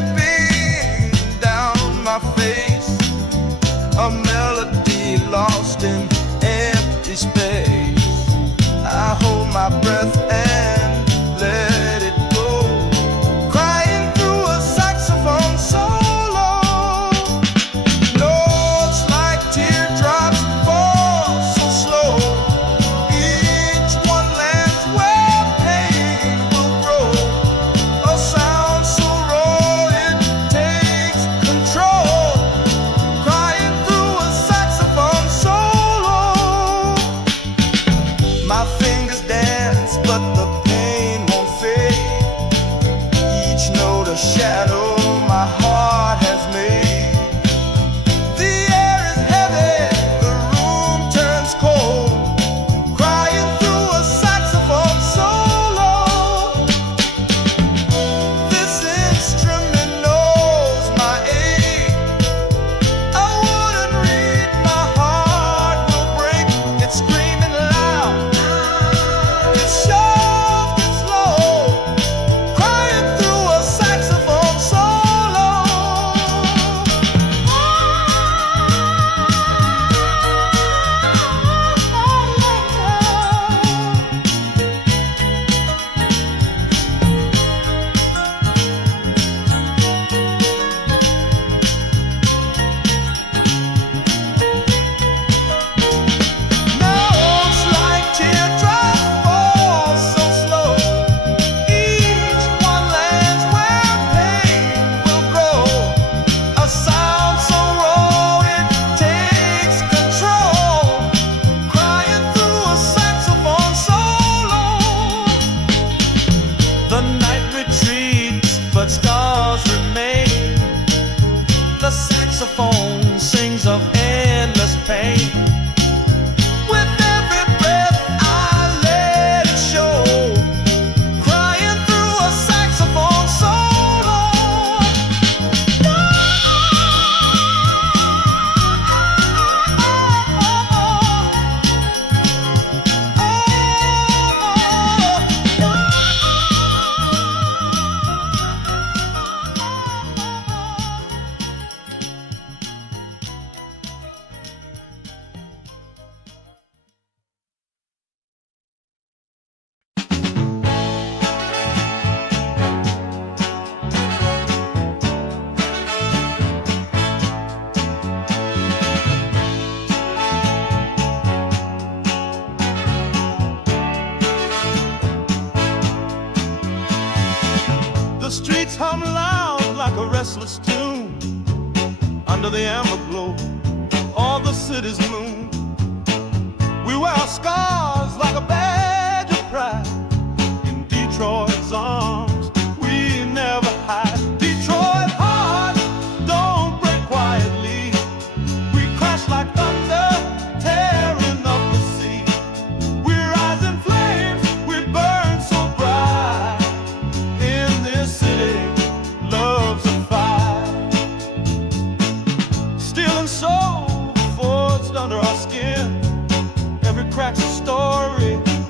dripping down my face, a melody lost in empty space. I hold my breath and let it go, crying through a saxophone solo. Notes like teardrops fall so slow, each one lands where pain will grow. A sound so raw it takes control, crying through a saxophone solo. My fingers dance, but the pain won't fade. Each note a shadow my heart has made. The air is heavy, the room turns cold, crying through a saxophone solo. This instrument knows my age. I wouldn't read, my heart will break. It's screaming loud, it's soft, it's low, crying through a saxophone solo. Notes like teardrops fall so slow, each one lands where pain will grow. A sound so raw it takes control, crying through a saxophone solo. The night retreats, but stars remain. The saxophone sings of endless pain. With every breath I let it show, crying through a saxophone solo. The streets hum loud like a restless tune under the amber glow of the city's moon. We wear our scars like a badge of pride. In Detroit's arms, we never hide. Detroit heart, don't break quietly. We crash like thunder, tearing up the sea. We rise in flames, we burn so bright. In this city, love's a fire. Stealing soul forged under our skin. Every crack's a story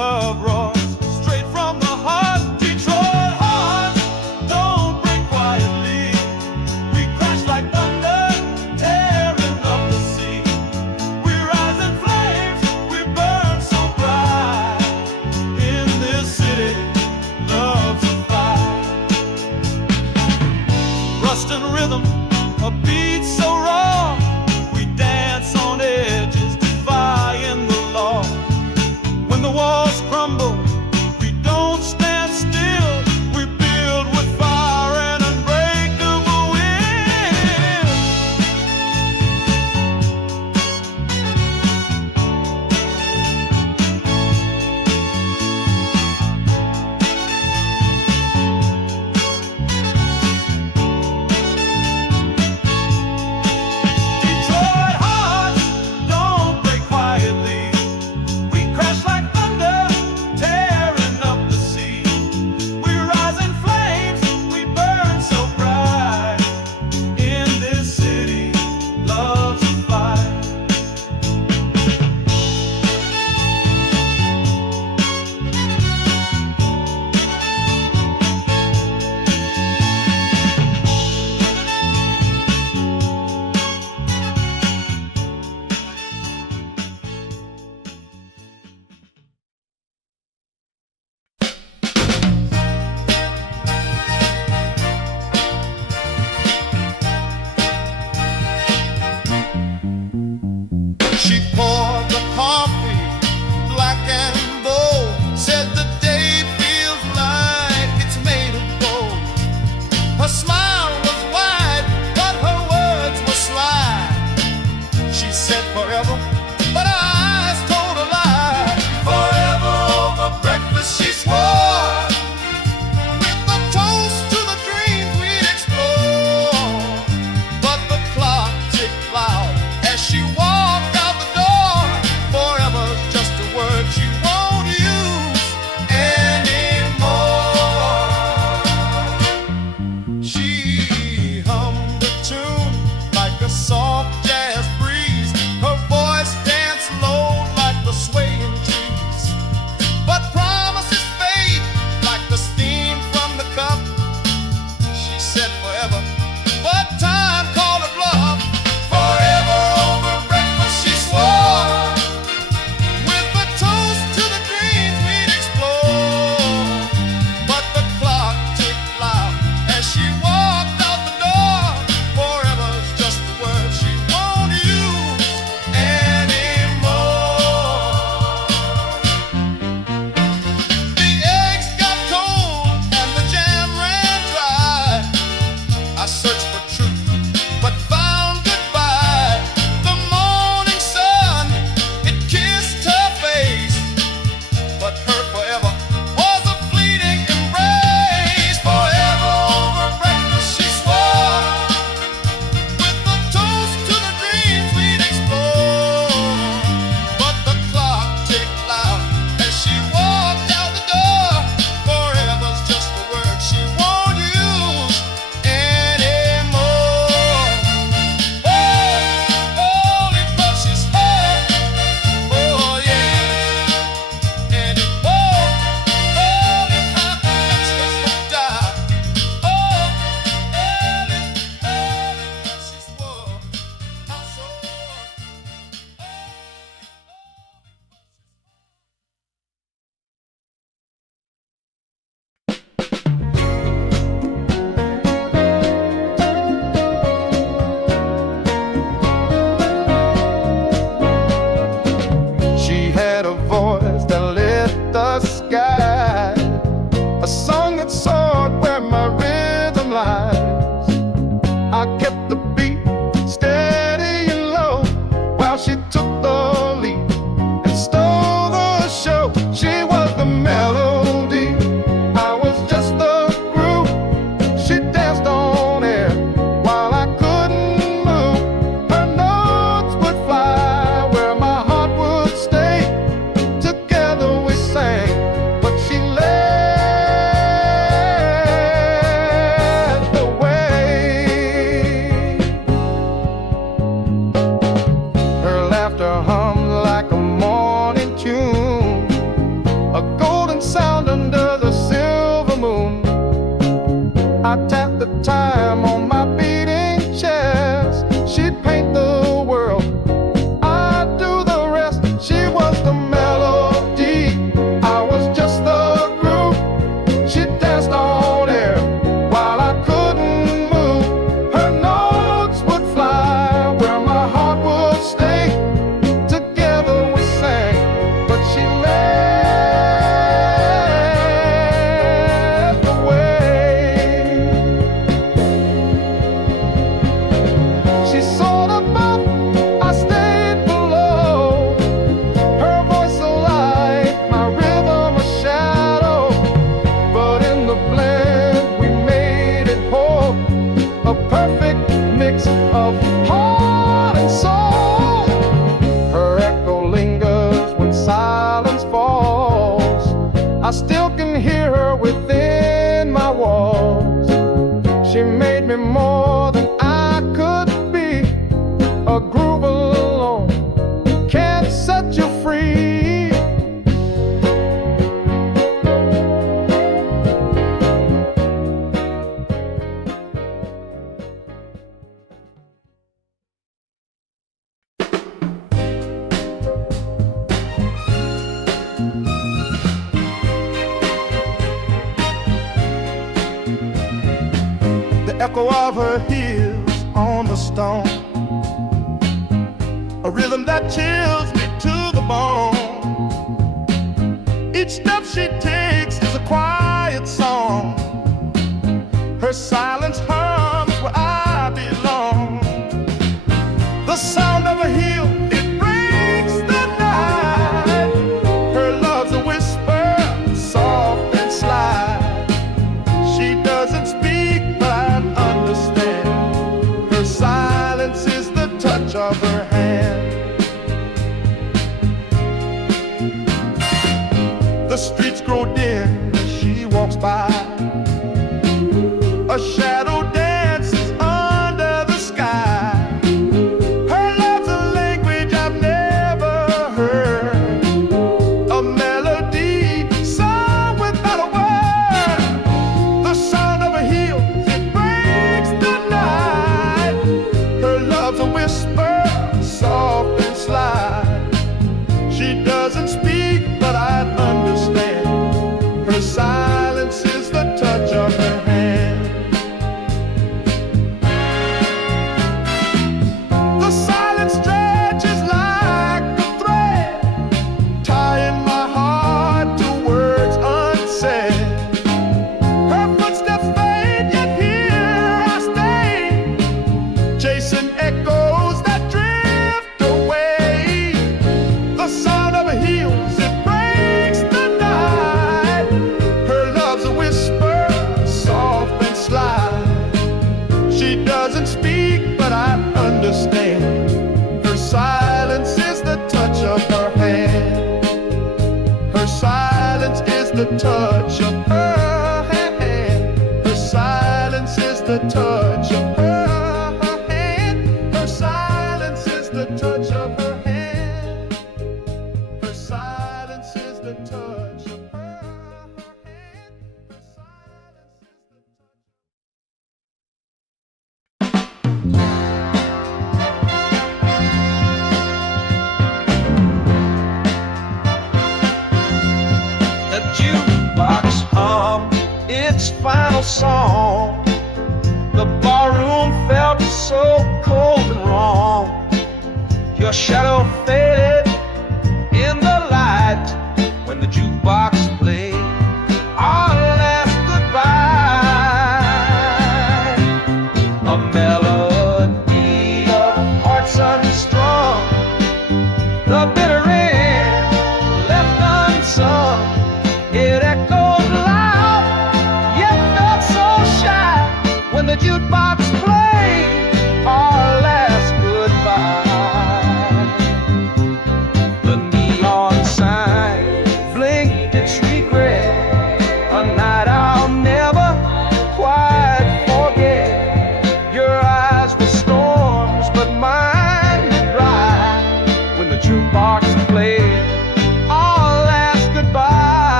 a golden sound under the silver moon. I tap the time on my beating chest. She'd paint the world, I'd do the rest. She was the melody, I was just the groove. She danced on air while I couldn't move. Her notes would fly where my heart would stay. Together we sang, but she led the way. She soared above, I stayed below. Her voice a light, my rhythm a shadow. But in the blend we made it whole, a perfect mix of heart and soul. Her echo lingers when silence falls. I still can hear her within my walls. She made me more than I could be. A groove alone can't set you free. The echo of her heels on the stone, a rhythm that chills me to the bone. Each step she takes is a quiet song. Her silence hums where I belong. The sound of her heel, it breaks the night. Her love's a whisper, soft and sly. She doesn't speak, but I understand. Her silence is the touch of her hand. The streets grow dim as she walks by. A shadow dances under the sky. Her love's a language I've never heard, a melody sung without a word. The sound of her heels, it breaks the night. Her love's a whisper, soft and sly. She doesn't speak, but I understand. Her silence is the touch of her hand. The silence stretches like a thread, tying my heart to words unsaid. Her footsteps fade, yet here I stay, chasing echoes that drift away. The sound of her heels, it breaks the night. Her love's a whisper, soft and sly. She doesn't speak, but I understand. Her silence is the touch of her hand. Her silence is the touch of her hand. Her silence is the touch of her hand. Her silence is the touch of her hand. Her silence is the touch of her hand. Her silence is the touch. The jukebox hummed its final song. The barroom felt so cold and wrong. Your shadow faded in the light when the jukebox played our last goodbye. A melody of hearts unstrung, the bitter end left unsung. It echoed loud, yet felt so shy when the jukebox played our last goodbye. The neon sign blinked its regret, a night I'll never quite forget. Your eyes were storms, but mine were bright when the jukebox played our last goodbye.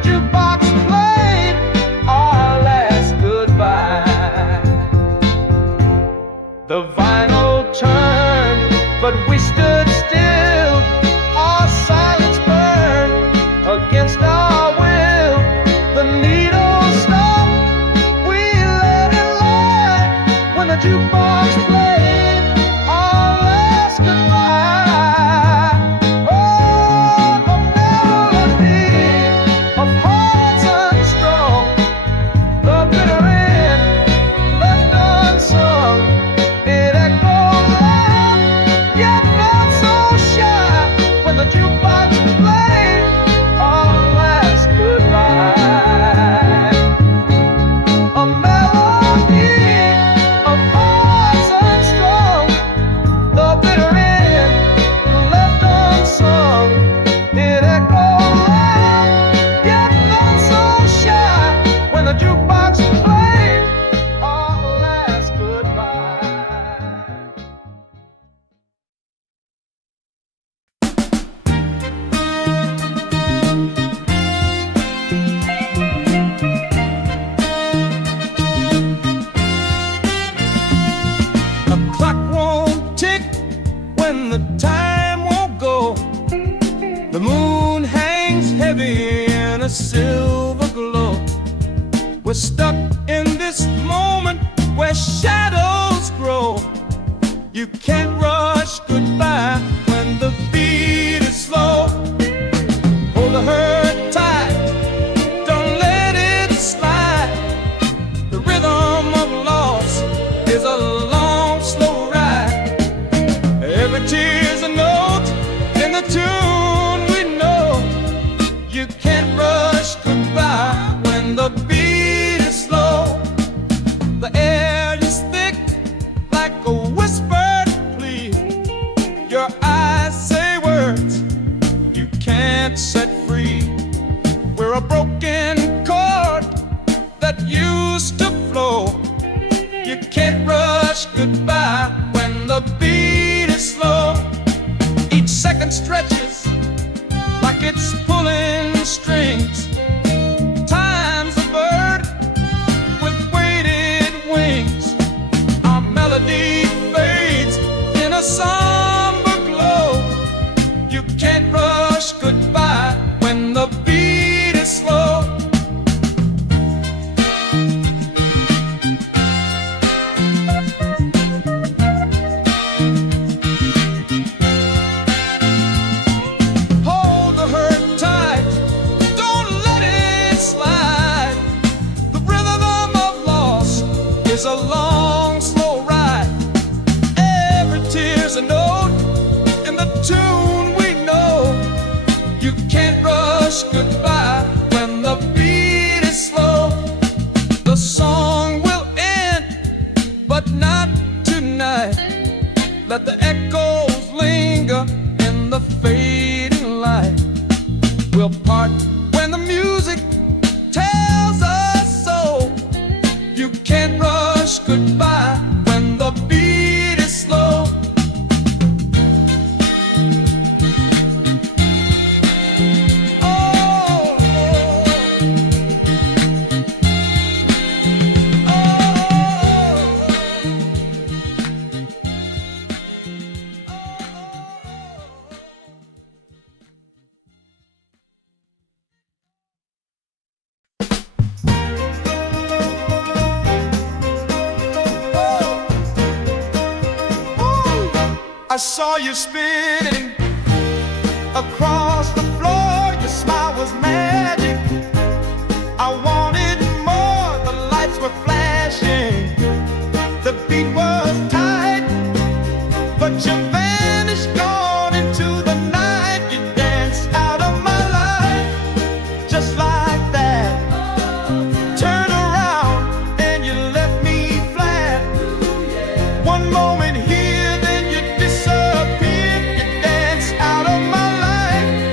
jukebox played our last goodbye. The vinyl turned, but we stood still. Our silence burned against our will. The needle stopped, we let it lie when the jukebox played our last goodbye. Oh, a melody of hearts unstrung, the bitter end left unsung. It echoed loud, yet felt so shy when the jukebox played our last goodbye. A melody of hearts unstrung, the bitter end left unsung. It echoed loud, yet felt so shy when the jukebox played our last goodbye. A clock won't tick when the time won't go. The moon hangs heavy in a silver glow. We're stuck in this moment where shadows grow. You can't rush goodbye when the beat is slow. Hold the hurt tight, don't let it slide. The rhythm of loss is a long, slow ride. Every tear's a note in the tune we know. You can't rush goodbye when the beat is slow. The air is thick like a whispered plea. Your eyes say words you can't set free. We're a broken chord that used to flow. You can't rush goodbye when the beat is slow. Each second stretches like it's pulling strings. Time's a bird with weighted wings. Our melody fades in a somber glow. You can't rush goodbye when the beat is slow. Hold the hurt tight, don't let it slide. The rhythm of loss is a long, slow ride. Every tear's a note in the tune we know. You can't rush goodbye when the beat is slow. The song will end, but not tonight. Let the echoes linger in the fading light. We'll part when the music tells us so. You can't rush goodbye when the beat is slow. Oh, I saw you spinning across the floor. Your smile was magic. I wanted more. The lights were flashing. The beat was tight, but you vanished, gone into the night. You danced out of my life, just like that. Turn around and you left me flat. One moment here, then you disappeared. You danced out of my life.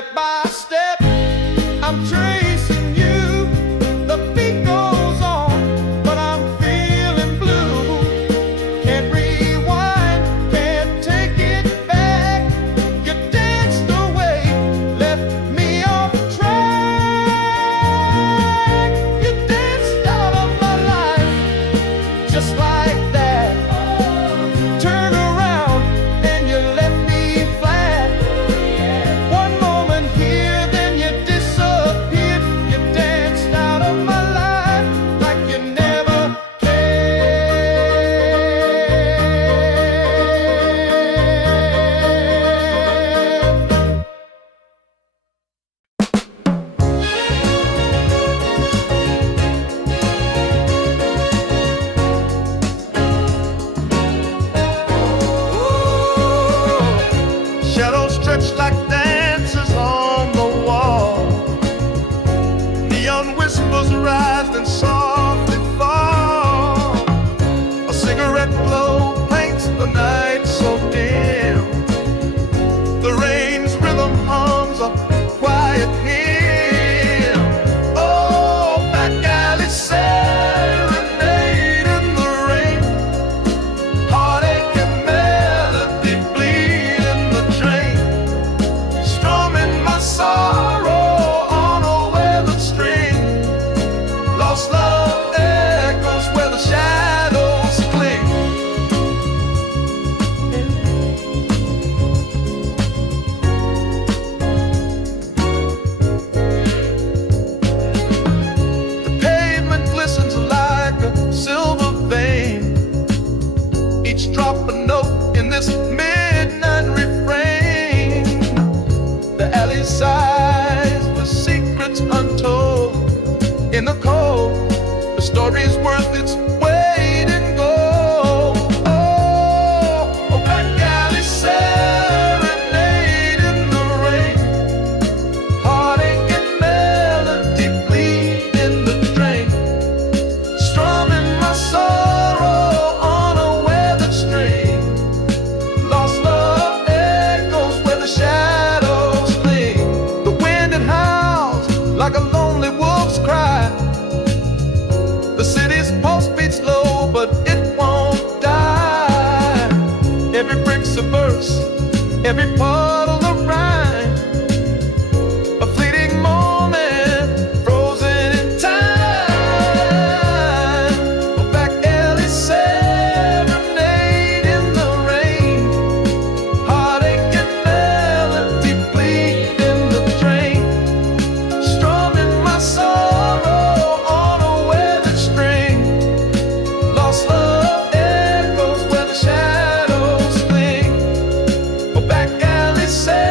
Step by step, I'm tracing you. The beat goes on, but I'm feeling blue. Can't rewind, can't take it back. You danced away, left me off track. You danced out of my life, just like that. Turn around and you left me flat. One moment here, then you disappeared. You danced out of my life like you never cared. Shadows stretch like dancers on the wall. Neon whispers rise and softly fall. A cigarette glow paints the night so dim. The rain's rhythm hums a quiet hymn. Oh, back alley serenade in the rain. Heartache and melody bleed in the train. Strumming my sorrow on a weathered string. Lost love echoes where the shadows cling. The pavement glistens like a silver vein. Each drop a note in this midnight refrain. The alley sighs with secrets untold. In the cold, the story's worth its weight in gold. Oh, back alley serenade in the rain. Heartache and melody bleed in the train. Strumming my sorrow on a weathered string. Lost love echoes where the shadows cling. The wind it howls like a lonely wolf's cry. The city's pulse beats low, but it won't die. Every brick's a verse, every puddle a rhyme. A fleeting moment, frozen in time. Back alley serenade in the rain. Heartache and melody bleed in the train. Strumming my sorrow on a weathered string. Lost love echoes where the shadows cling. Back alley serenade.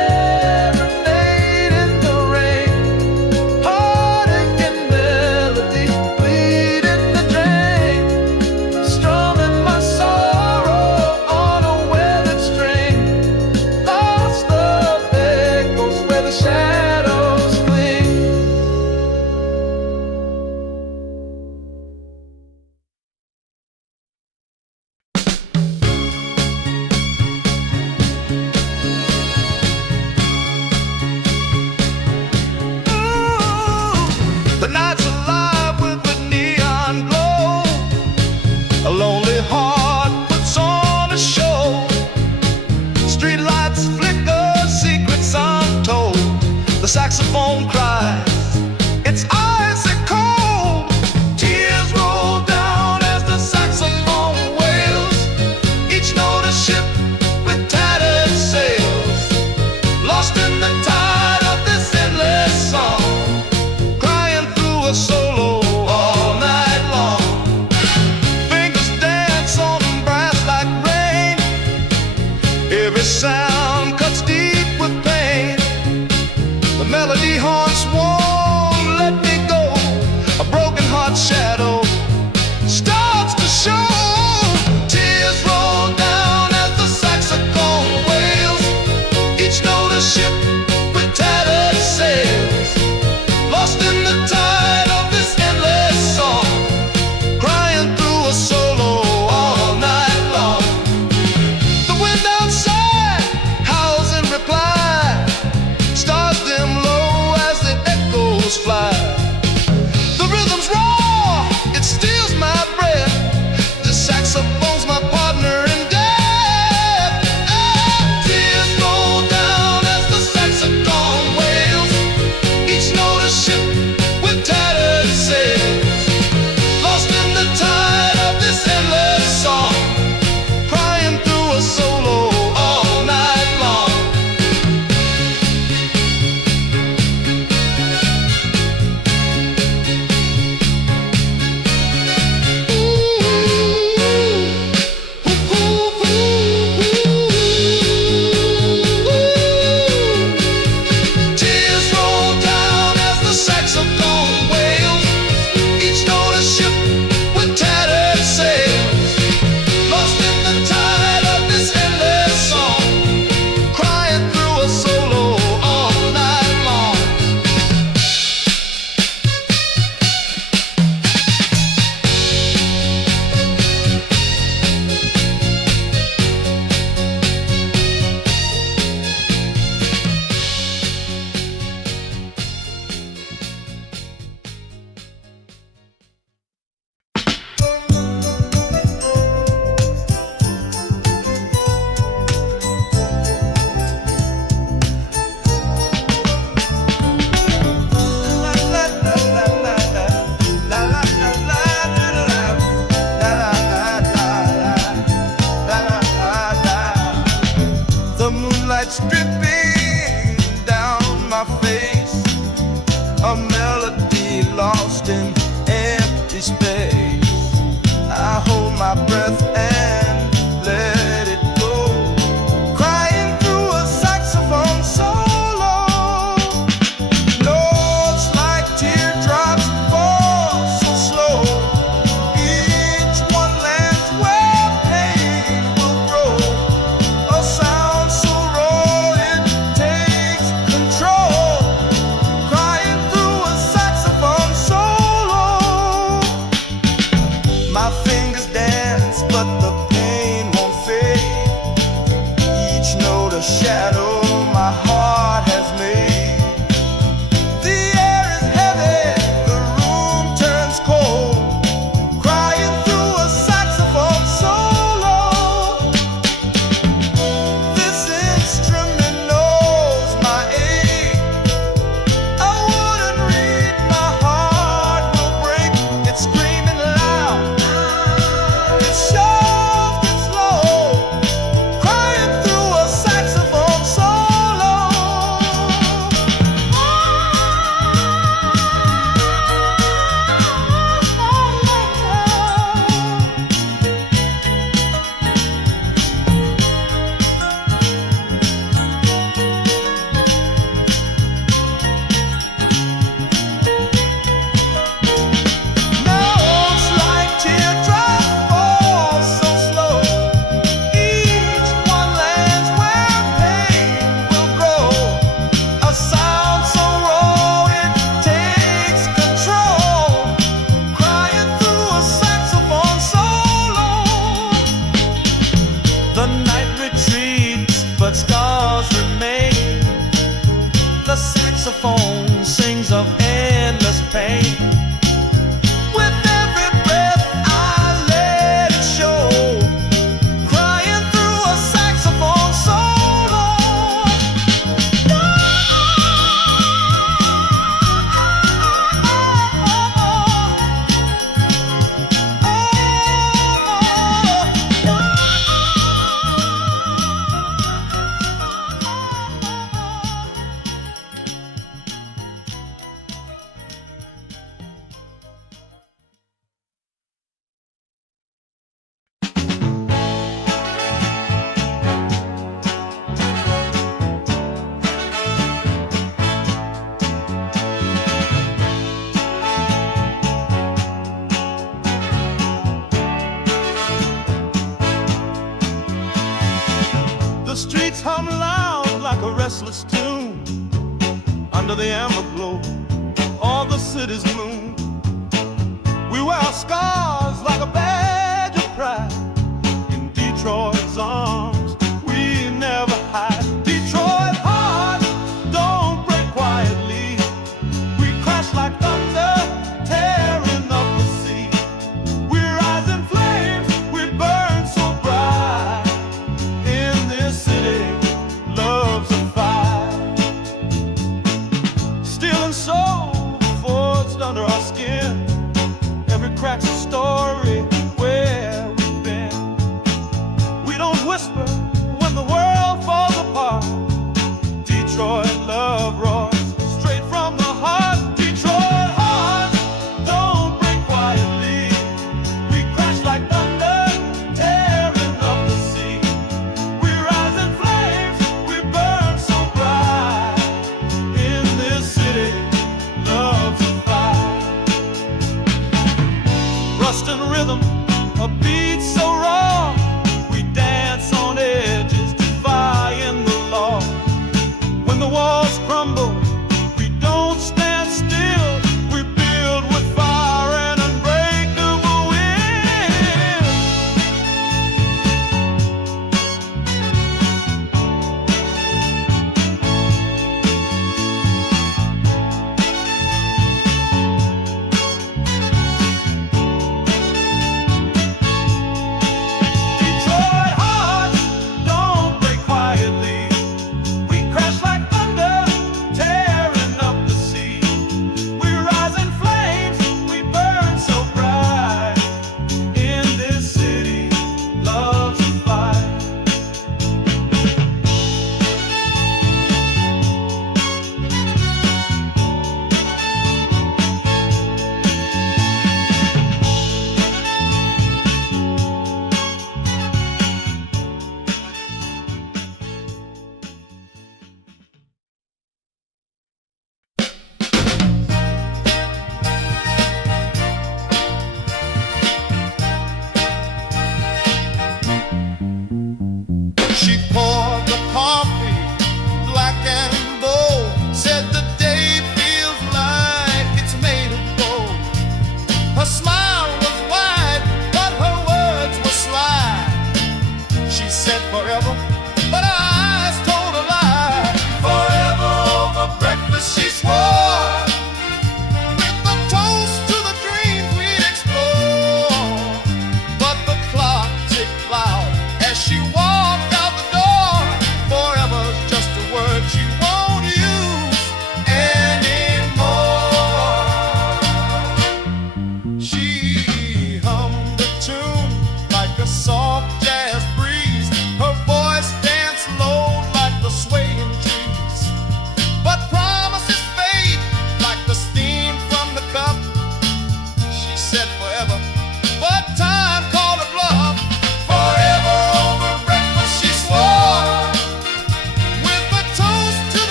dripping down my face, a melody lost in empty space. I hold my breath and let it go, crying through a saxophone solo. Notes like teardrops fall so slow. Each one lands where pain will grow. A sound so raw it takes control, crying through a saxophone solo. My fingers dance, but the pain won't fade. Each note a shadow my heart has made. The air is heavy, the room turns cold, crying through a saxophone solo. This instrument knows my ache. I wouldn't read, my heart will break. It's screaming loud, it's soft and slow, crying through a saxophone solo. Notes like teardrops fall so slow. Each one lands where pain will grow. A sound so raw it takes control, crying through a saxophone solo. The night retreats, but scars remain. The saxophone sings of endless pain. With every breath I let it show, crying through a saxophone solo. The streets hum loud like a restless tune under the amber glow of the city's moon. We wear our scars like a badge of pride. In Detroit's arms, we never hide. Detroit hearts don't break quietly. We crash like thunder, tearing up the sea. We rise in flames, we burn so bright. In this city, love's a fire. Steel and soul forged under our skin. Every crack's a story where we've been. We don't whisper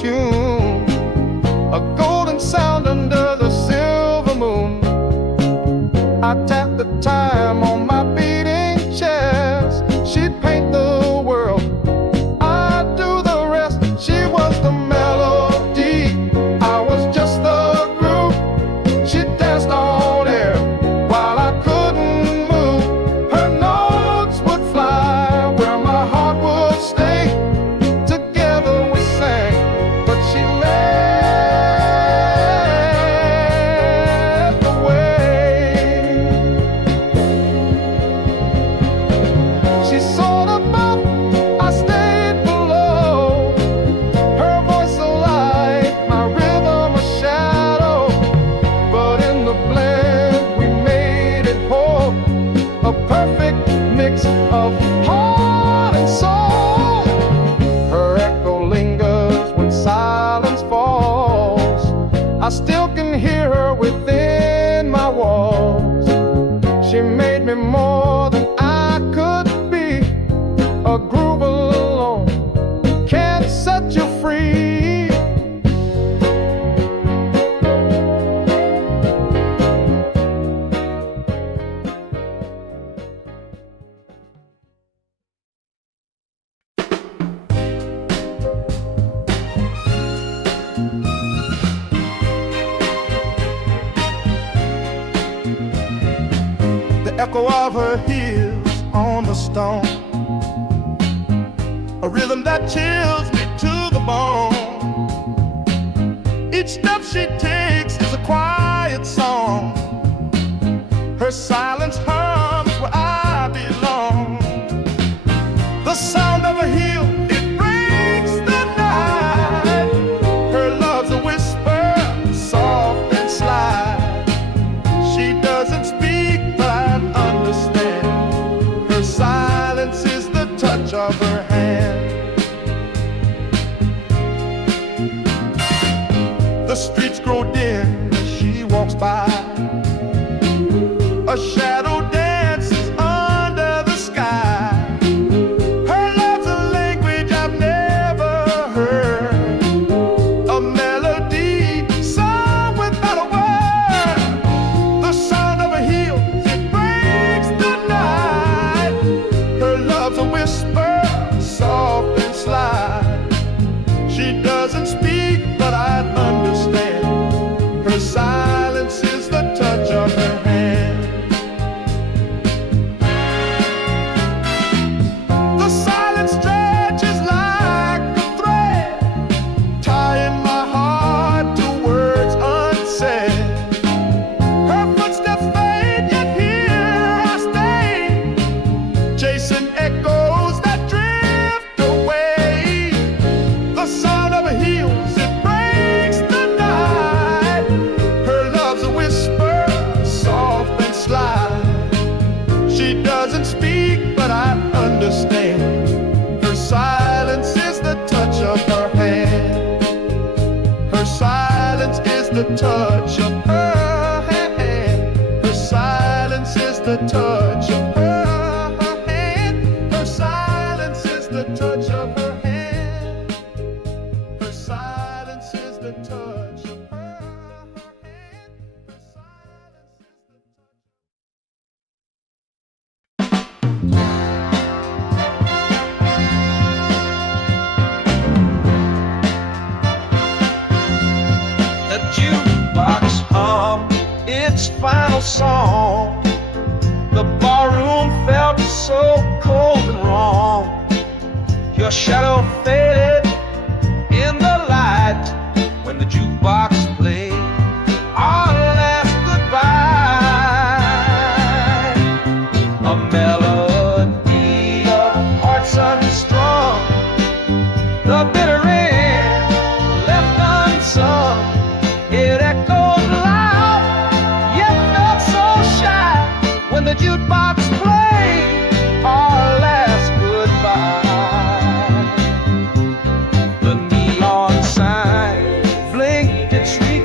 tune, a golden sound under the silver moon. I tapped the time on my beating chest. She'd paint the world, I'd do the rest. She was the melody, I was just the groove. She danced on air while I couldn't move. Her notes would fly where my heart would stay. Together we sang, but she led the way. She soared above, I stayed below. Her voice a light, my rhythm a shadow. But in the blend we made it whole, a perfect mix of heart and soul. Her echo lingers when silence falls. I still can hear her within my walls. She made me more than I could be. A groove alone can't set you free. The echo of her heels on the stone, a rhythm that chills me to the bone. Each step she takes is a quiet song. Her silence hums where I belong. The sound of her heel, it breaks the night. Her love's a whisper, soft and sly. She doesn't speak, but I understand. Her silence is the touch of her hand. The streets grow dim as she walks by. A shadow dances under the sky. Her love's a language I've never heard, a melody sung without a word. The sound of her heel, it breaks the night. Her love's a whisper, soft and sly. She doesn't speak, but I understand. Her silence is the touch of her hand. The silence stretches like a thread, tying my heart to words unsaid. Her footsteps fade, yet here I stay, chasing echoes that drift away. The sound of her heels, it breaks the night. Her love's a whisper, soft and sly. She doesn't speak, but I understand. Her silence is the touch of her hand. Her silence is the touch of her hand. Her silence is the touch of her hand. Her silence is the touch of her hand. Her silence is the touch of her hand. Her silence is the touch. The jukebox hummed its final song. The barroom felt so cold and wrong. Your shadow faded in the light when the jukebox played our last goodbye. A melody of hearts unstrung, the bitter end left unsung. It echoed loud, yet felt so shy when the jukebox played our last goodbye. The neon sign blinked its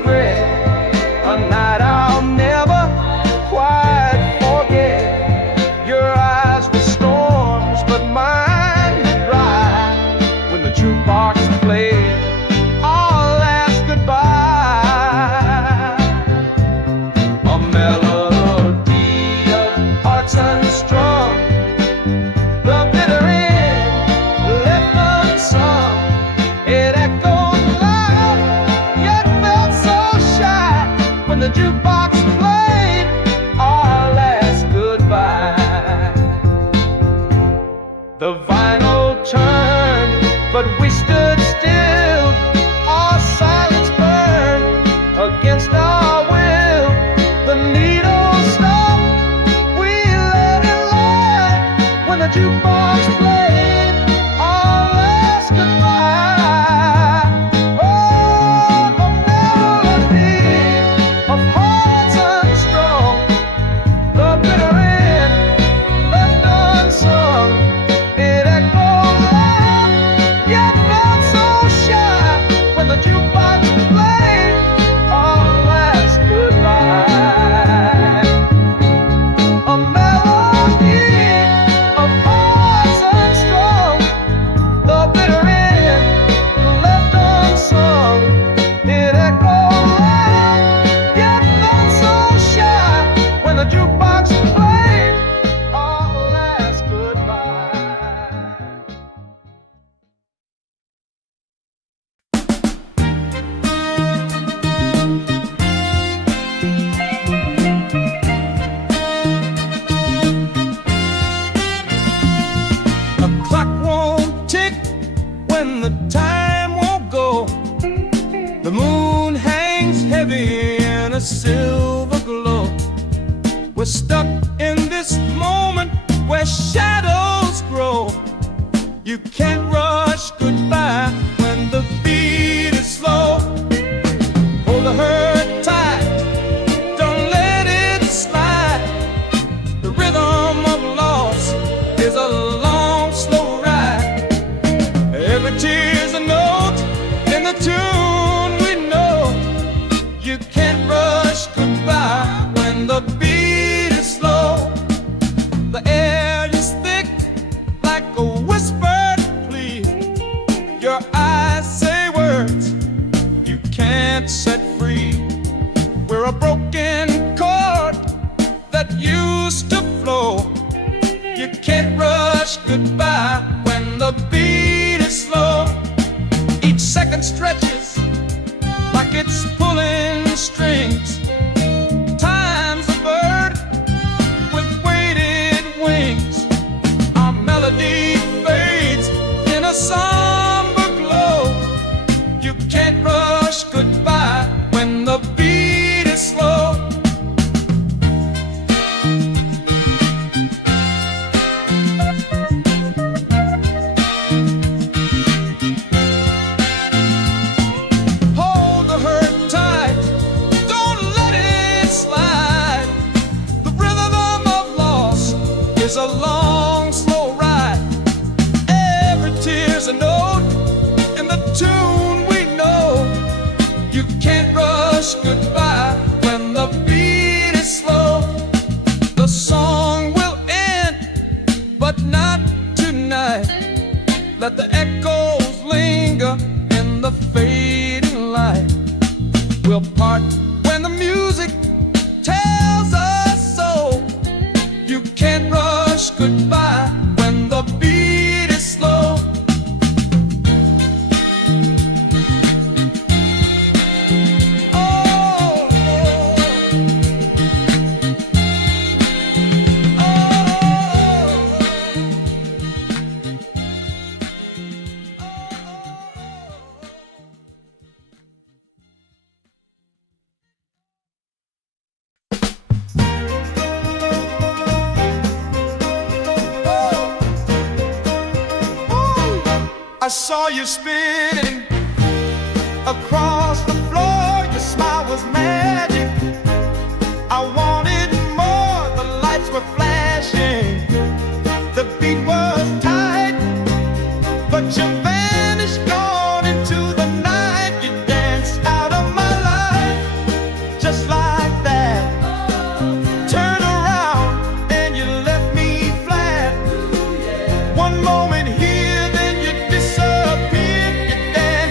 jukebox played our last goodbye. Oh, a melody of hearts unstrung, the bitter end left unsung. It echoed loud, yet felt so shy when the jukebox played our last goodbye. A melody of hearts unstrung, the bitter end left unsung. It echoed loud, yet felt so shy when the jukebox played our last goodbye. A clock won't tick when the time won't go. The moon hangs heavy in a silver glow. We're stuck in this moment where shadows grow. You can't rush goodbye when the beat is slow. Hold the hurt tight, don't let it slide. The rhythm of loss is a long, slow ride. Every tear's a note in the tune we know. You can't rush goodbye when the beat is slow. The air is thick like a whispered plea. Your eyes say words you can't set free. We're a broken chord that used to flow. You can't rush goodbye when the beat is slow. Each second stretches like it's pulling strings. Time's a bird with weighted wings. Our melody fades in a somber glow. You can't rush goodbye when the beat is slow. Hold the hurt tight, don't let it slide. The rhythm of loss is a long, slow ride. Every tear's a note in the tune we know. You can't rush goodbye when the beat is slow. The song will end, but not tonight. Let the echoes linger in the fading light. We'll part when the music tells us so. You can't rush goodbye when the beat is slow. Oh, I saw you spinning across the floor. Your smile was magic. I wanted more. The lights were flashing. The beat was tight, but you vanished, gone into the night. You danced out of my life, just like that. Turn around and you left me flat. One moment here, then you disappeared. You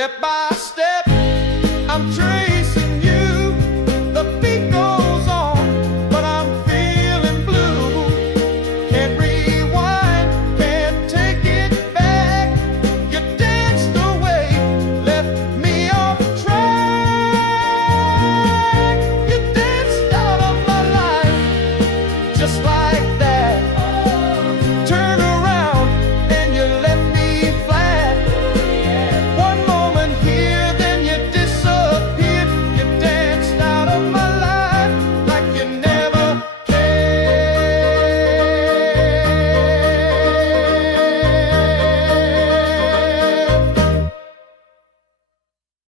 step by